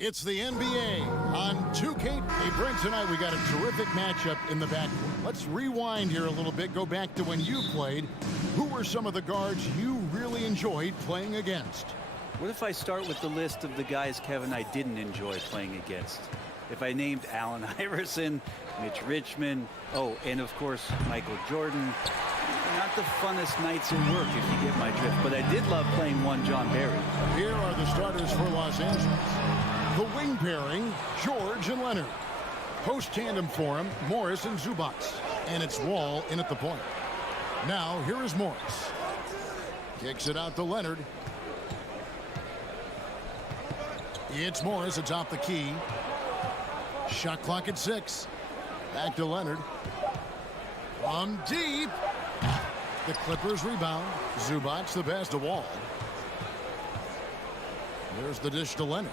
It's the NBA on 2K. Hey, Brent, tonight we got a terrific matchup in the backcourt. Let's rewind here a little bit, go back to when you played. Who were some of the guards you really enjoyed playing against? What if I start with the list of the guys, Kevin, I didn't enjoy playing against? If I named Allen Iverson, Mitch Richmond, oh, and of course, Michael Jordan. Not the funnest nights at work, if you get my drift, but I did love playing one John Barry. Here are the starters for Los Angeles. The wing pairing, George and Leonard. Post tandem for him, Morris and Zubac. And it's Wall in at the point. Now, here is Morris. Kicks it out to Leonard. It's Morris atop the key. Shot clock at 6. Back to Leonard. From deep. The Clippers rebound. Zubac the pass to Wall. There's the dish to Leonard.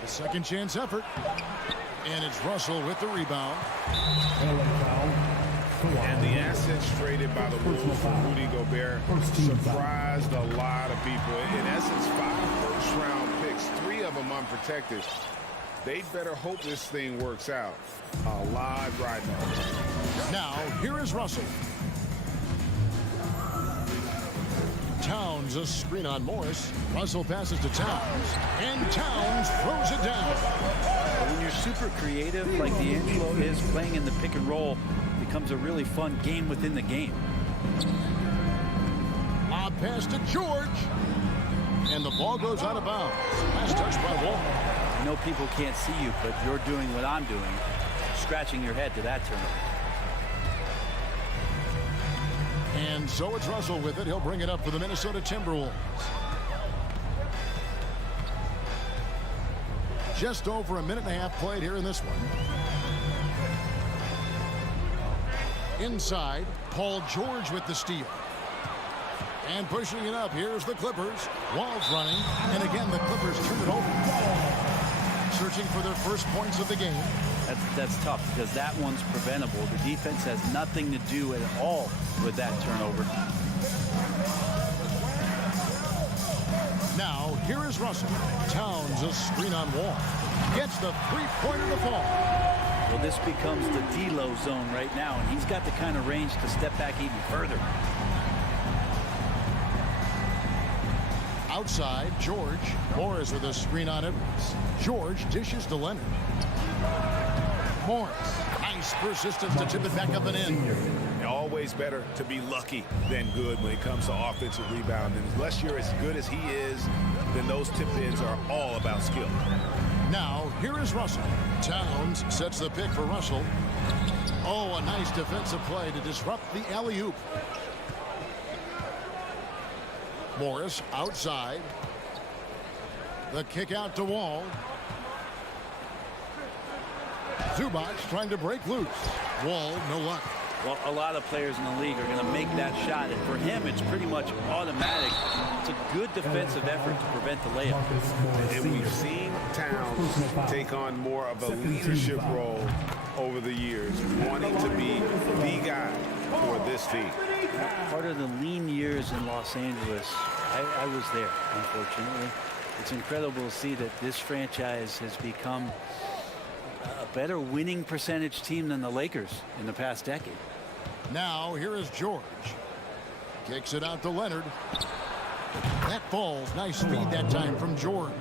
The second chance effort. And it's Russell with the rebound. And the assets traded by the Wolves for Rudy Gobert surprised a lot of people. In essence, 5 first-round picks, 3 of them unprotected. They better hope this thing works out. A live right now. Now, here is Russell. Towns, a screen on Morris. Russell passes to Towns, and Towns throws it down. When you're super creative, like D'Angelo is, playing in the pick and roll becomes a really fun game within the game. Lob pass to George, and the ball goes out of bounds. Last touch by Wall. I know people can't see you, but you're doing what I'm doing, scratching your head to that turnover. And so it's Russell with it. He'll bring it up for the Minnesota Timberwolves. Just over a minute and a half played here in this one. Inside, Paul George with the steal. And pushing it up, here's the Clippers. Wall's running, and again the Clippers turn it over. Searching for their first points of the game. That's tough because that one's preventable. The defense has nothing to do at all with that turnover. Now, here is Russell. Towns, a screen on Wall. Gets the three-pointer to fall. Well, this becomes the D-Lo zone right now, and he's got the kind of range to step back even further. Outside, George. Morris with a screen on Edwards. George dishes to Leonard. Morris. Nice persistence to tip it back up and in. Always better to be lucky than good when it comes to offensive rebounding. Unless you're as good as he is, then those tip-ins are all about skill. Now, here is Russell. Towns sets the pick for Russell. Oh, a nice defensive play to disrupt the alley-oop. Morris outside. The kick out to Wall. Zubac trying to break loose. Wall, no luck. Well, a lot of players in the league are going to make that shot, and for him, it's pretty much automatic. It's a good defensive effort to prevent the layup. And we've seen Towns take on more of a leadership role over the years, wanting to be the guy for this team. Part of the lean years in Los Angeles, I was there, unfortunately. It's incredible to see that this franchise has become a better winning percentage team than the Lakers in the past decade. Now, here is George. Kicks it out to Leonard. That falls. Nice speed that time from George.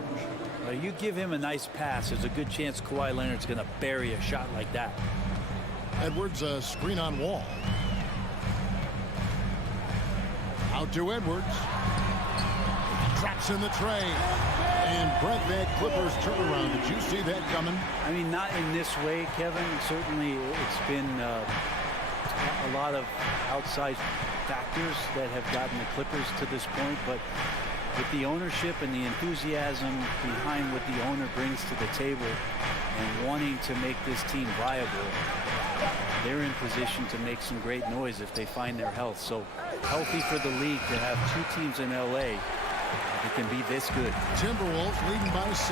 You give him a nice pass, there's a good chance Kawhi Leonard's going to bury a shot like that. Edwards, a screen on Wall. Out to Edwards. Drops in the tray. And Brent, that Clippers turnaround. Did you see that coming? I mean, not in this way, Kevin. Certainly, it's been a lot of outside factors that have gotten the Clippers to this point. But with the ownership and the enthusiasm behind what the owner brings to the table and wanting to make this team viable, they're in position to make some great noise if they find their health. So healthy for the league to have 2 teams in L.A. It can be this good. Timberwolves leading by 6.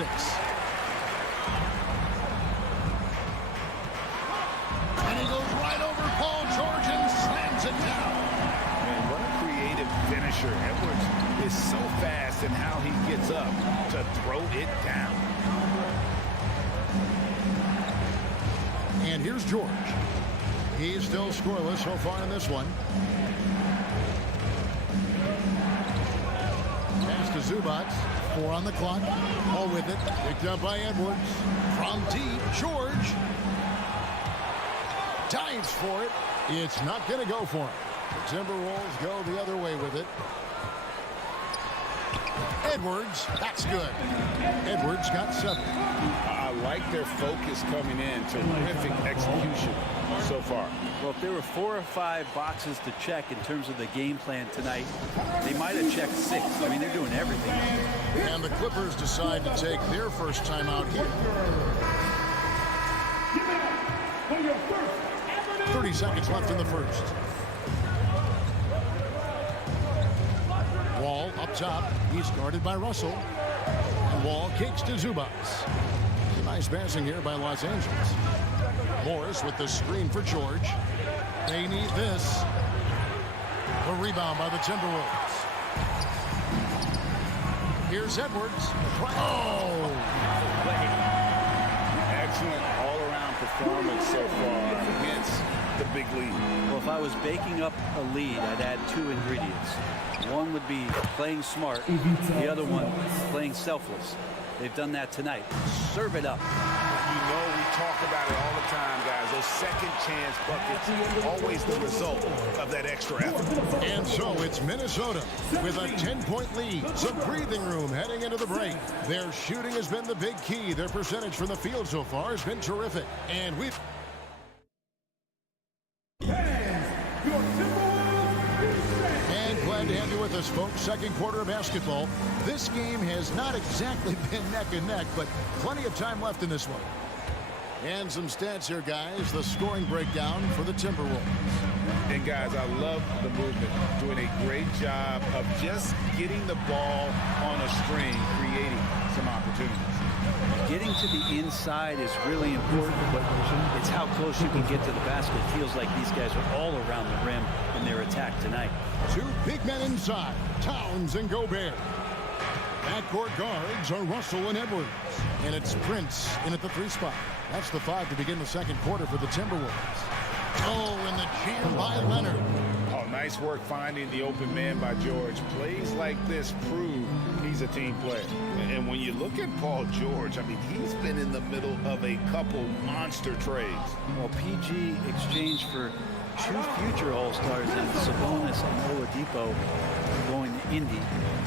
And he goes right over Paul George and slams it down. Man, what a creative finisher. Edwards is so fast in how he gets up to throw it down. And here's George. He's still scoreless so far in this one. Pass to Zubats. 4 on the clock. All with it. Picked up by Edwards. From deep, George dives for it. It's not going to go for him. The Timberwolves go the other way with it. Edwards, that's good. Edwards got 7. I like their focus coming in. Terrific execution so far. Well, if there were 4 or 5 boxes to check in terms of the game plan tonight, they might have checked 6. I mean, they're doing everything. And the Clippers decide to take their first time out here. 30 seconds left in the first. Wall up top. He's guarded by Russell. And Wall kicks to Zubats. Nice passing here by Los Angeles. Morris with the screen for George. They need this. The rebound by the Timberwolves. Here's Edwards. Oh! Excellent all-around performance so far against the big lead. Well, if I was baking up a lead, I'd add 2 ingredients. One would be playing smart. The other one, playing selfless. They've done that tonight. Serve it up. You know, we talk about it all the time, guys. Those second chance buckets, always the result of that extra effort. And so it's Minnesota with a 10-point lead. Some breathing room heading into the break. Their shooting has been the big key. Their percentage from the field so far has been terrific. And we've... Glad to have you with us, folks. Second quarter of basketball. This game has not exactly been neck and neck, but plenty of time left in this one. And some stats here, guys. The scoring breakdown for the Timberwolves. And, guys, I love the movement. Doing a great job of just getting the ball on a string, creating some opportunities. Getting to the inside is really important, but it's how close you can get to the basket. It feels like these guys are all around the rim in their attack tonight. 2 big men inside, Towns and Gobert. Backcourt guards are Russell and Edwards. And it's Prince in at the 3 spot. That's the 5 to begin the second quarter for the Timberwolves. Oh, and the jam by Leonard. Oh, nice work finding the open man by George. Plays like this prove he's a team player. And when you look at Paul George, I mean, he's been in the middle of a couple monster trades. Well, PG exchanged for 2 future All-Stars in Sabonis and Oladipo going to Indy.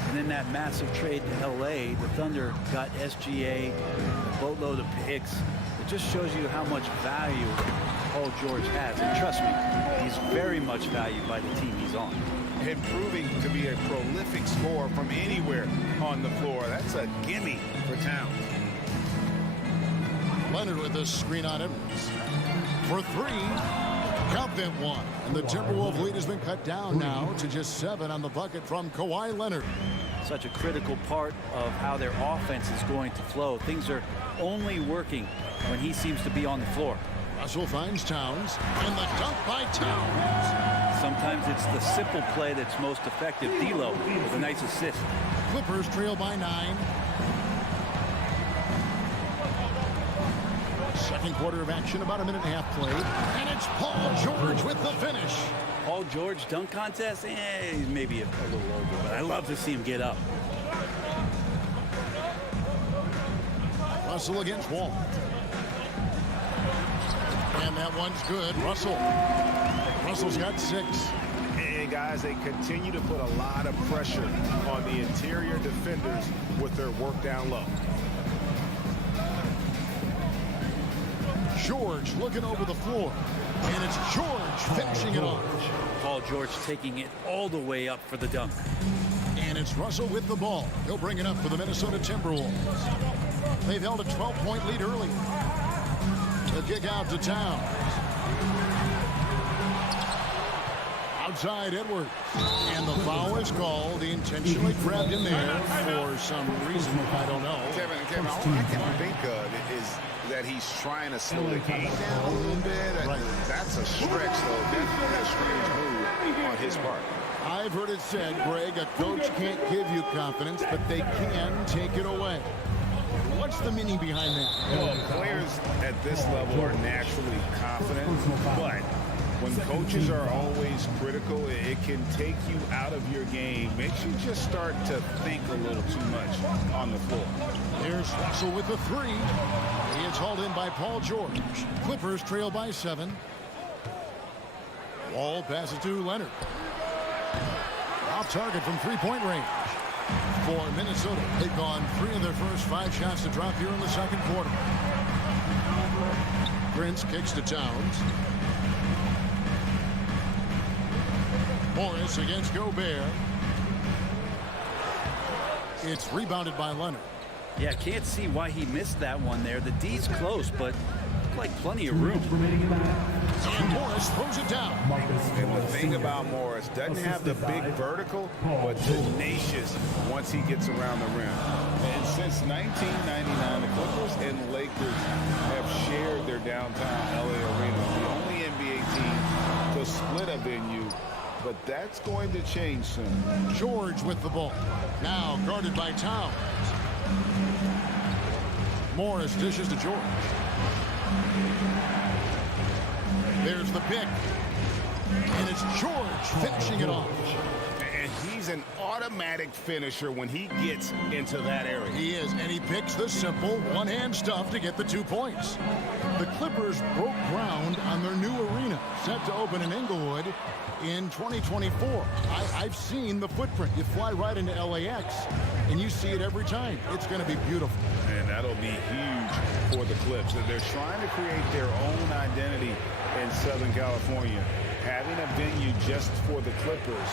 And then that massive trade to LA, the Thunder got SGA, a boatload of picks. It just shows you how much value Paul George has. And trust me, he's very much valued by the team he's on. And proving to be a prolific scorer from anywhere on the floor. That's a gimme for Towns. Leonard with the screen on Edwards. For 3. Count them 1. And the Timberwolves lead has been cut down now to just 7 on the bucket from Kawhi Leonard. Such a critical part of how their offense is going to flow. Things are only working when he seems to be on the floor. Russell finds Towns, and the dunk by Towns. Sometimes it's the simple play that's most effective. D'Lo with a nice assist. Clippers trail by 9. Second quarter of action, about a minute and a half played. And it's Paul George with the finish. Paul George dunk contest? He's maybe a little over, but I love to see him get up. Russell against Wall. And that one's good. Russell's got 6. And guys, they continue to put a lot of pressure on the interior defenders with their work down low. George looking over the floor. And it's George finishing it off. Paul George taking it all the way up for the dunk. And it's Russell with the ball. He'll bring it up for the Minnesota Timberwolves. They've held a 12-point lead early. The kick out to Towns. Outside Edwards. And the foul is called. He intentionally grabbed him there for some reason I don't know. Kevin, all I can think of is that he's trying to slow the game down a little bit. Right. That's a stretch, though. Definitely a strange move on his part. I've heard it said, Greg, a coach can't give you confidence, but they can take it away. What's the meaning behind that? Well, players at this level are naturally confident, but when coaches are always critical, it can take you out of your game. Makes you just start to think a little too much on the floor. There's Russell with the three. He is hauled in by Paul George. Clippers trail by 7. Wall passes to Leonard. Off target from three-point range. For Minnesota, they've gone 3 of their first 5 shots to drop here in the second quarter. Prince kicks to Towns. Morris against Gobert. It's rebounded by Leonard. Yeah, can't see why he missed that one there. The D's close, but like plenty of room. And Morris throws it down. And the thing about Morris, doesn't have the big vertical, but tenacious once he gets around the rim. And since 1999, the Clippers and Lakers have shared their downtown LA arena. The only NBA team to split a venue, but that's going to change soon. George with the ball. Now guarded by Towns. Morris dishes to George. There's the pick. And it's George finishing it off. And he's an automatic finisher when he gets into that area. He is, and he picks the simple one-hand stuff to get the 2 points. The Clippers broke ground on their new arena, set to open in Inglewood in 2024. I've seen the footprint. You fly right into LAX, and you see it every time. It's going to be beautiful. And that'll be huge for the Clips. They're trying to create their own identity in Southern California. Having a venue just for the Clippers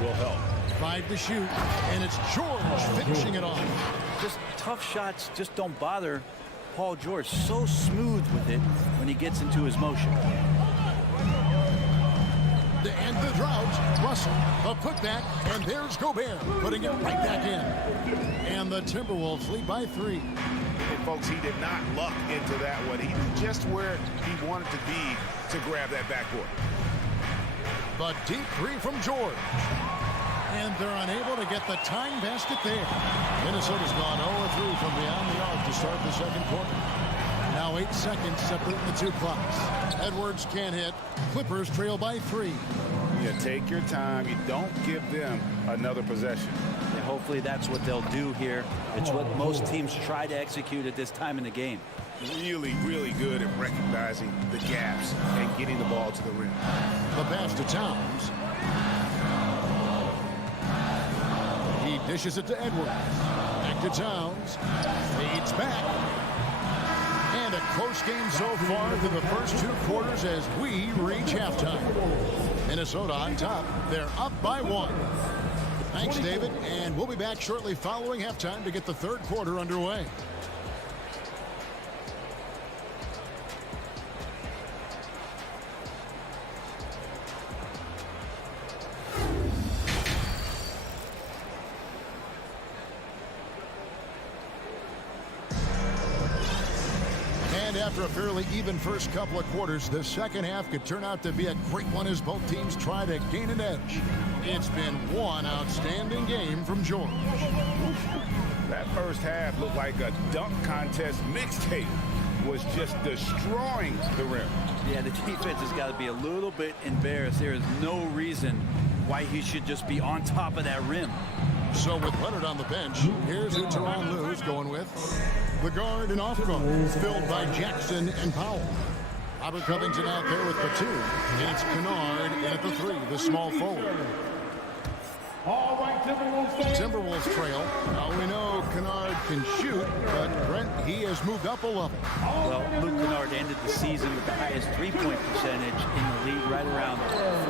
will help. 5 to shoot, and it's George finishing it off. Just tough shots just don't bother Paul George. So smooth with it when he gets into his motion. To end the drought, Russell, a putback, and there's Gobert putting it right back in. And the Timberwolves lead by 3. And folks, he did not luck into that one. He knew just where he wanted to be to grab that backboard. The deep 3 from George. And they're unable to get the tying basket there. Minnesota's gone 0-3 from beyond the arc to start the second quarter. Now 8 seconds separating the 2 clocks. Edwards can't hit. Clippers trail by 3. You take your time. You don't give them another possession. And hopefully that's what they'll do here. It's what most teams try to execute at this time in the game. Really, really good at recognizing the gaps and getting the ball to the rim. The pass to Towns. He dishes it to Edwards. Back to Towns. Fades back. And a close game so far through the first 2 quarters as we reach halftime. Minnesota on top. They're up by 1. Thanks, David. And we'll be back shortly following halftime to get the third quarter underway. After a fairly even first couple of quarters, the second half could turn out to be a great one as both teams try to gain an edge. It's been one outstanding game from George. That first half looked like a dunk contest mixtape. Was just destroying the rim. Yeah, the defense has got to be a little bit embarrassed. There is no reason why he should just be on top of that rim. So with Leonard on the bench, here's who Tyronn Lue's going with. The guard and off guard, filled by Jackson and Powell. Robert Covington out there with the 2. And it's Kennard in at the 3, the small forward. All right, Timberwolves trail. Now we know Kennard can shoot, but Brent, he has moved up a level. Well, Luke Kennard ended the season with the highest three-point percentage in the league, right around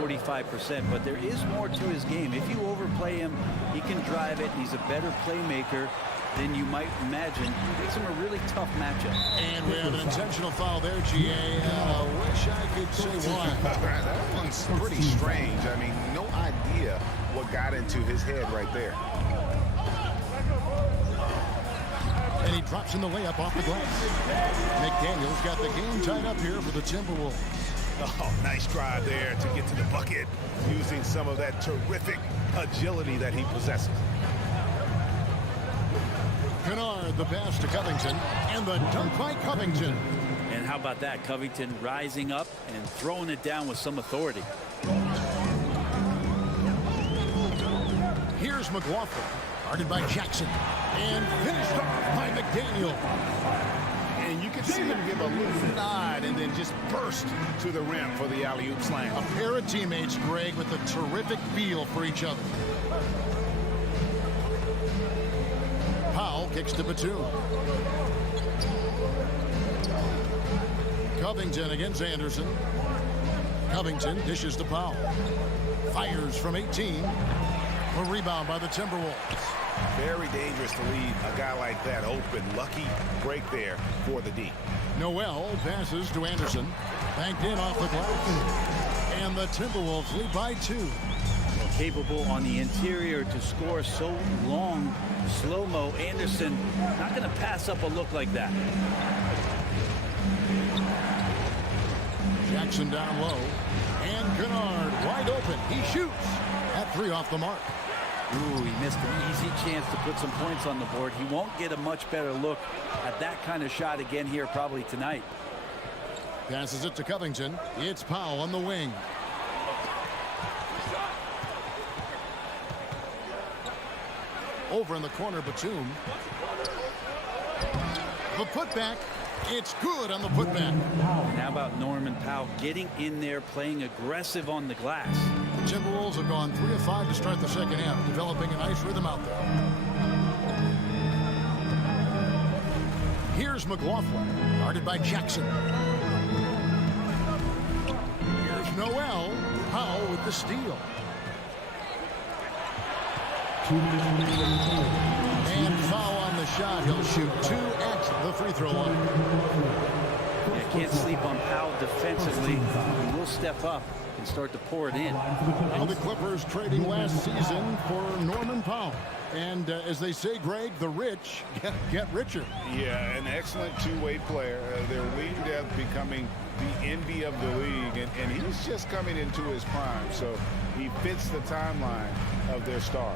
45%. But there is more to his game. If you overplay him, he can drive it. He's a better playmaker than you might imagine. It makes him a really tough matchup. And we have an intentional foul there, GA. Wish I could say why. That one's pretty strange. I mean, no idea what got into his head right there. And he drops in the layup off the glass. McDaniel's got the game tied up here for the Timberwolves. Oh, nice drive there to get to the bucket using showing some of that terrific agility that he possesses. Kennard, the pass to Covington, and the dunk by Covington. And how about that? Covington rising up and throwing it down with some authority. Here's McLaughlin, guarded by Jackson, and finished off by McDaniel. And you can see him give a little nod and then just burst to the rim for the alley-oop slam. A pair of teammates, Greg, with a terrific feel for each other. Powell kicks to Batum. Covington against Anderson. Covington dishes to Powell. Fires from 18. A rebound by the Timberwolves. Very dangerous to leave a guy like that open. Lucky break there for the D. Noel passes to Anderson. Banked in off the glass. And the Timberwolves lead by 2. Capable on the interior to score so long. Slow-mo. Anderson not going to pass up a look like that. Jackson down low. And Kennard wide open. He shoots at 3 off the mark. Ooh, he missed an easy chance to put some points on the board. He won't get a much better look at that kind of shot again here probably tonight. Passes it to Covington. It's Powell on the wing. Over in the corner, Batum. The putback. It's good on the putback. And how about Norman Powell getting in there, playing aggressive on the glass? The Timberwolves have gone 3 of 5 to start the second half, developing a nice rhythm out there. Here's McLaughlin, guarded by Jackson. Here's Noel. Powell with the steal. And foul on the shot. He'll shoot 2 at the free throw line. Yeah, can't sleep on Powell defensively. He will step up and start to pour it in. Well, the Clippers trading last season for Norman Powell. And as they say, Greg, the rich get richer. Yeah, an excellent two-way player. Their wing depth becoming the envy of the league. And he's just coming into his prime. So he fits the timeline of their star.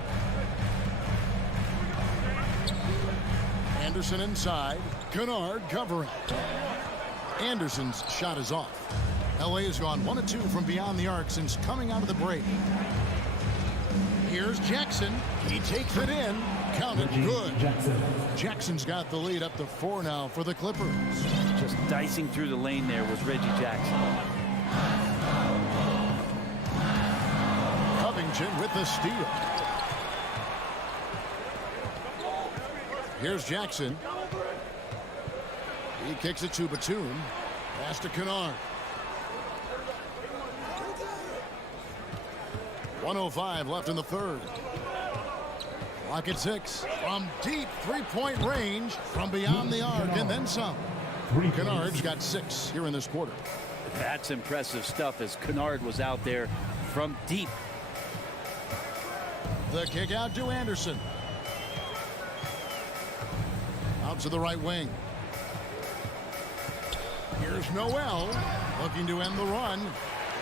Anderson inside. Kennard covering. Anderson's shot is off. LA has gone 1 of 2 from beyond the arc since coming out of the break. Here's Jackson. He takes it in. Counted good. Jackson's got the lead up to 4 now for the Clippers. Just dicing through the lane there was Reggie Jackson. Covington with the steal. Here's Jackson. He kicks it to Batum. Pass to Kennard. 1:05 left in the third. Clock at 6. From deep three-point range, from beyond the arc, and then some. Kennard's got 6 here in this quarter. That's impressive stuff as Kennard was out there from deep. The kick out to Anderson. Out to the right wing. Here's Noel looking to end the run.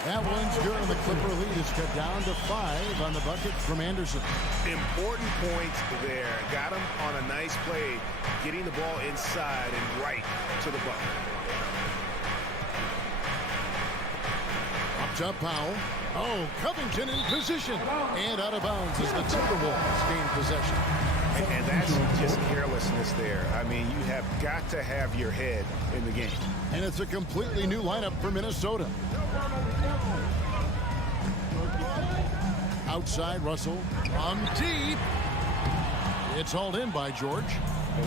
That one's good, and the Clipper lead is cut down to 5 on the bucket from Anderson. Important points there. Got him on a nice play, getting the ball inside and right to the bucket. Up top, Powell. Oh, Covington in position. And out of bounds as the Timberwolves gain possession. And that's just carelessness there. I mean, you have got to have your head in the game. And it's a completely new lineup for Minnesota. Outside, Russell. From deep. It's hauled in by George.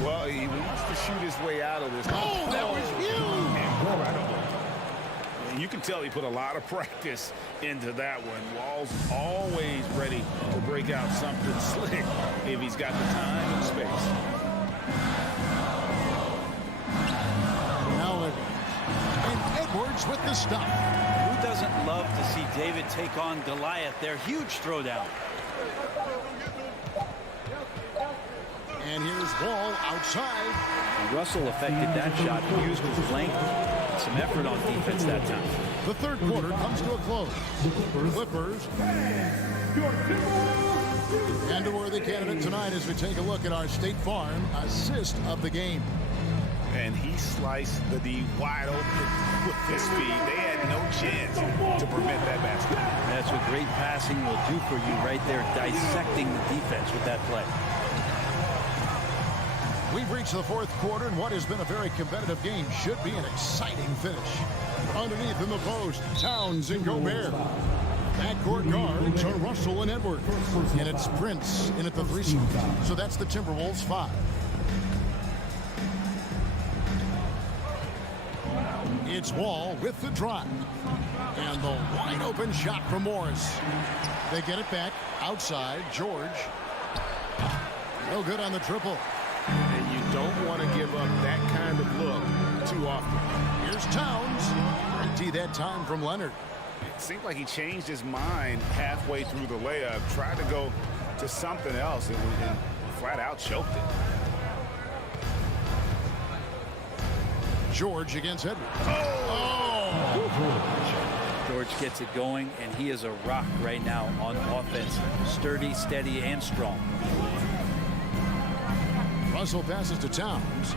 Well, he wants to shoot his way out of this. Oh, that was huge. Incredible. And you can tell he put a lot of practice into that one. Wall's always ready to break out something slick if he's got the time and space. Now and Edwards with the stop. Who doesn't love to see David take on Goliath? Their huge throwdown. And here's Wall outside. And Russell affected that shot. He used his length, some effort on defense that time. The third quarter comes to a close. Clippers. And a worthy candidate tonight as we take a look at our State Farm assist of the game. And he sliced the D wide open with his speed. They had no chance to prevent that basket. That's what great passing will do for you right there, dissecting the defense with that play. We've reached the fourth quarter, and what has been a very competitive game should be an exciting finish. Underneath in the post, Towns and Gobert. Backcourt guards are Russell and Edwards. And it's Prince in at the 3 spot. So that's the Timberwolves 5. It's Wall with the drive. And the wide open shot from Morris. They get it back outside. George. No good on the triple. And you don't want to give up that kind of look too often. Here's Towns. Empty that time from Leonard. It seemed like he changed his mind halfway through the layup, tried to go to something else, and flat out choked it. George against Edwards. George gets it going, and he is a rock right now on offense. Sturdy, steady, and strong. Russell passes to Towns.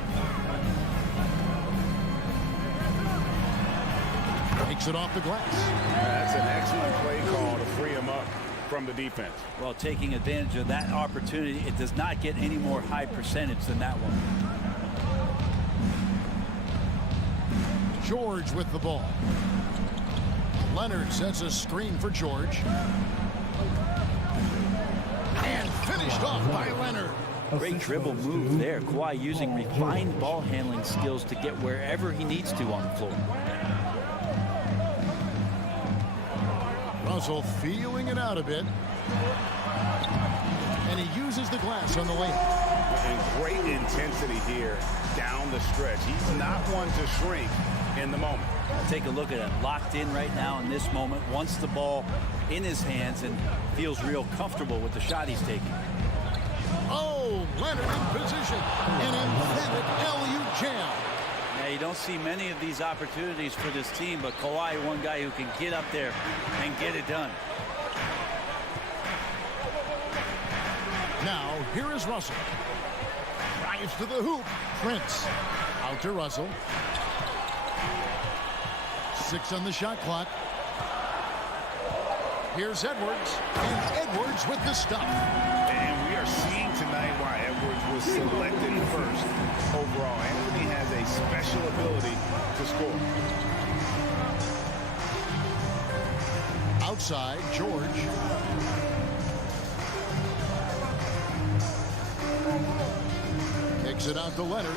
Takes it off the glass. That's an excellent play call to free him up from the defense. Well, taking advantage of that opportunity, it does not get any more high percentage than that one. George with the ball. Leonard sets a screen for George. And finished off by Leonard. Great dribble move there. Kawhi using refined ball handling skills to get wherever he needs to on the floor. Russell feeling it out a bit. And he uses the glass on the layup. And great intensity here down the stretch. He's not one to shrink in the moment. Take a look at it. Locked in right now in this moment. Wants the ball in his hands and feels real comfortable with the shot he's taking. Oh, Leonard in position. An emphatic LU jam. Now, you don't see many of these opportunities for this team, but Kawhi, one guy who can get up there and get it done. Now, here is Russell. Drives to the hoop. Prince. Out to Russell. 6 on the shot clock. Here's Edwards. And Edwards with the stop. And we are seeing tonight why Edwards was selected first overall. Anthony has a special ability to score. Outside, George. Kicks it out to Leonard.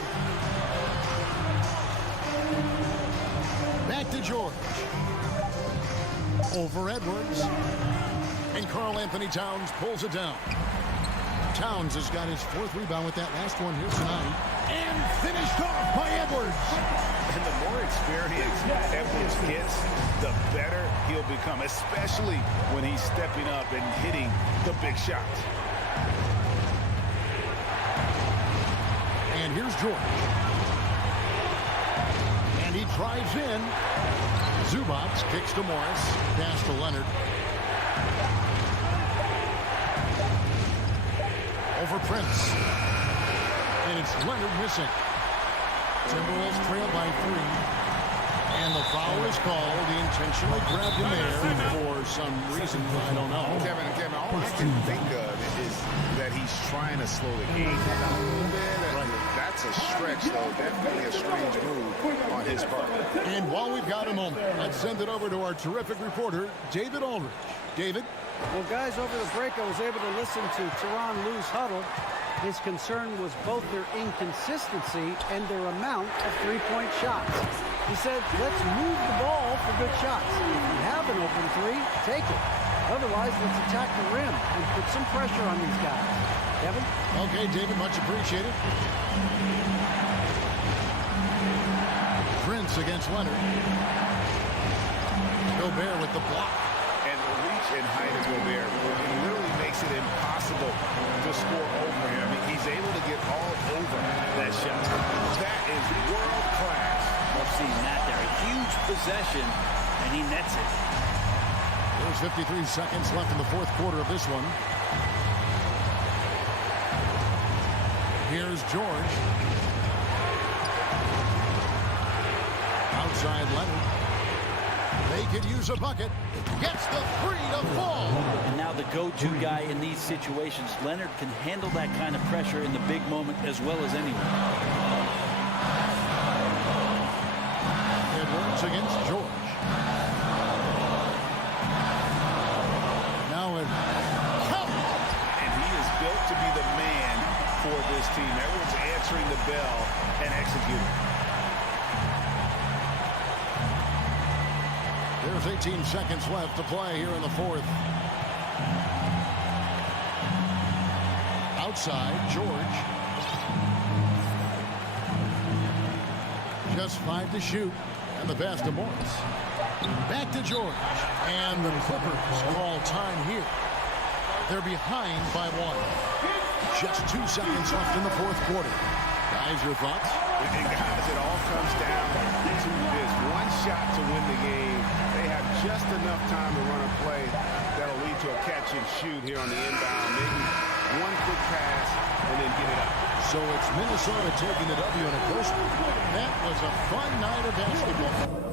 Back to George. Over Edwards. And Karl Anthony Towns pulls it down. Towns has got his 4th rebound with that last one here tonight. And finished off by Edwards. And the more experience Edwards gets, the better he'll become, especially when he's stepping up and hitting the big shots. And here's George. And he drives in. Zubac kicks to Morris. Pass to Leonard. Over Prince. And it's Leonard missing. Timberwolves trail by 3. And the foul is called. He intentionally grabbed him there for some reason. I don't know. Kevin, all I can think of is that he's trying to slow the game down a little bit. That's a stretch, though. Definitely a strange move on his part. And while we've got a moment, let's send it over to our terrific reporter, David Aldridge. David? Well, guys, over the break, I was able to listen to Tyronn Lue's huddle. His concern was both their inconsistency and their amount of three-point shots. He said, let's move the ball for good shots. If you have an open 3, take it. Otherwise, let's attack the rim and put some pressure on these guys. Kevin? Okay, David, much appreciated. Prince against Leonard. Gobert with the block. And the reach and height of Gobert literally makes it impossible to score over him. I mean, he's able to get all over that shot. That is world class. I've seen that there. A huge possession and he nets it. There's 53 seconds left in the fourth quarter of this one. Here's George. Outside Leonard. They could use a bucket. Gets the three to fall. And now the go-to guy in these situations. Leonard can handle that kind of pressure in the big moment as well as anyone. Edwards against George. Now it and he is built to be the man for this team. Everyone's answering the bell and executing. There's 18 seconds left to play here in the fourth. Outside, George. Just 5 to shoot. And the pass to Morris. Back to George. And the Clippers call time here. They're behind by 1. Just 2 seconds left in the fourth quarter. Guys, your thoughts? And guys, it all comes down to this one shot to win the game. They have just enough time to run a play that'll lead to a catch and shoot here on the inbound. Maybe one quick pass and then get it up. So it's Minnesota taking the W, and of course, that was a fun night of basketball.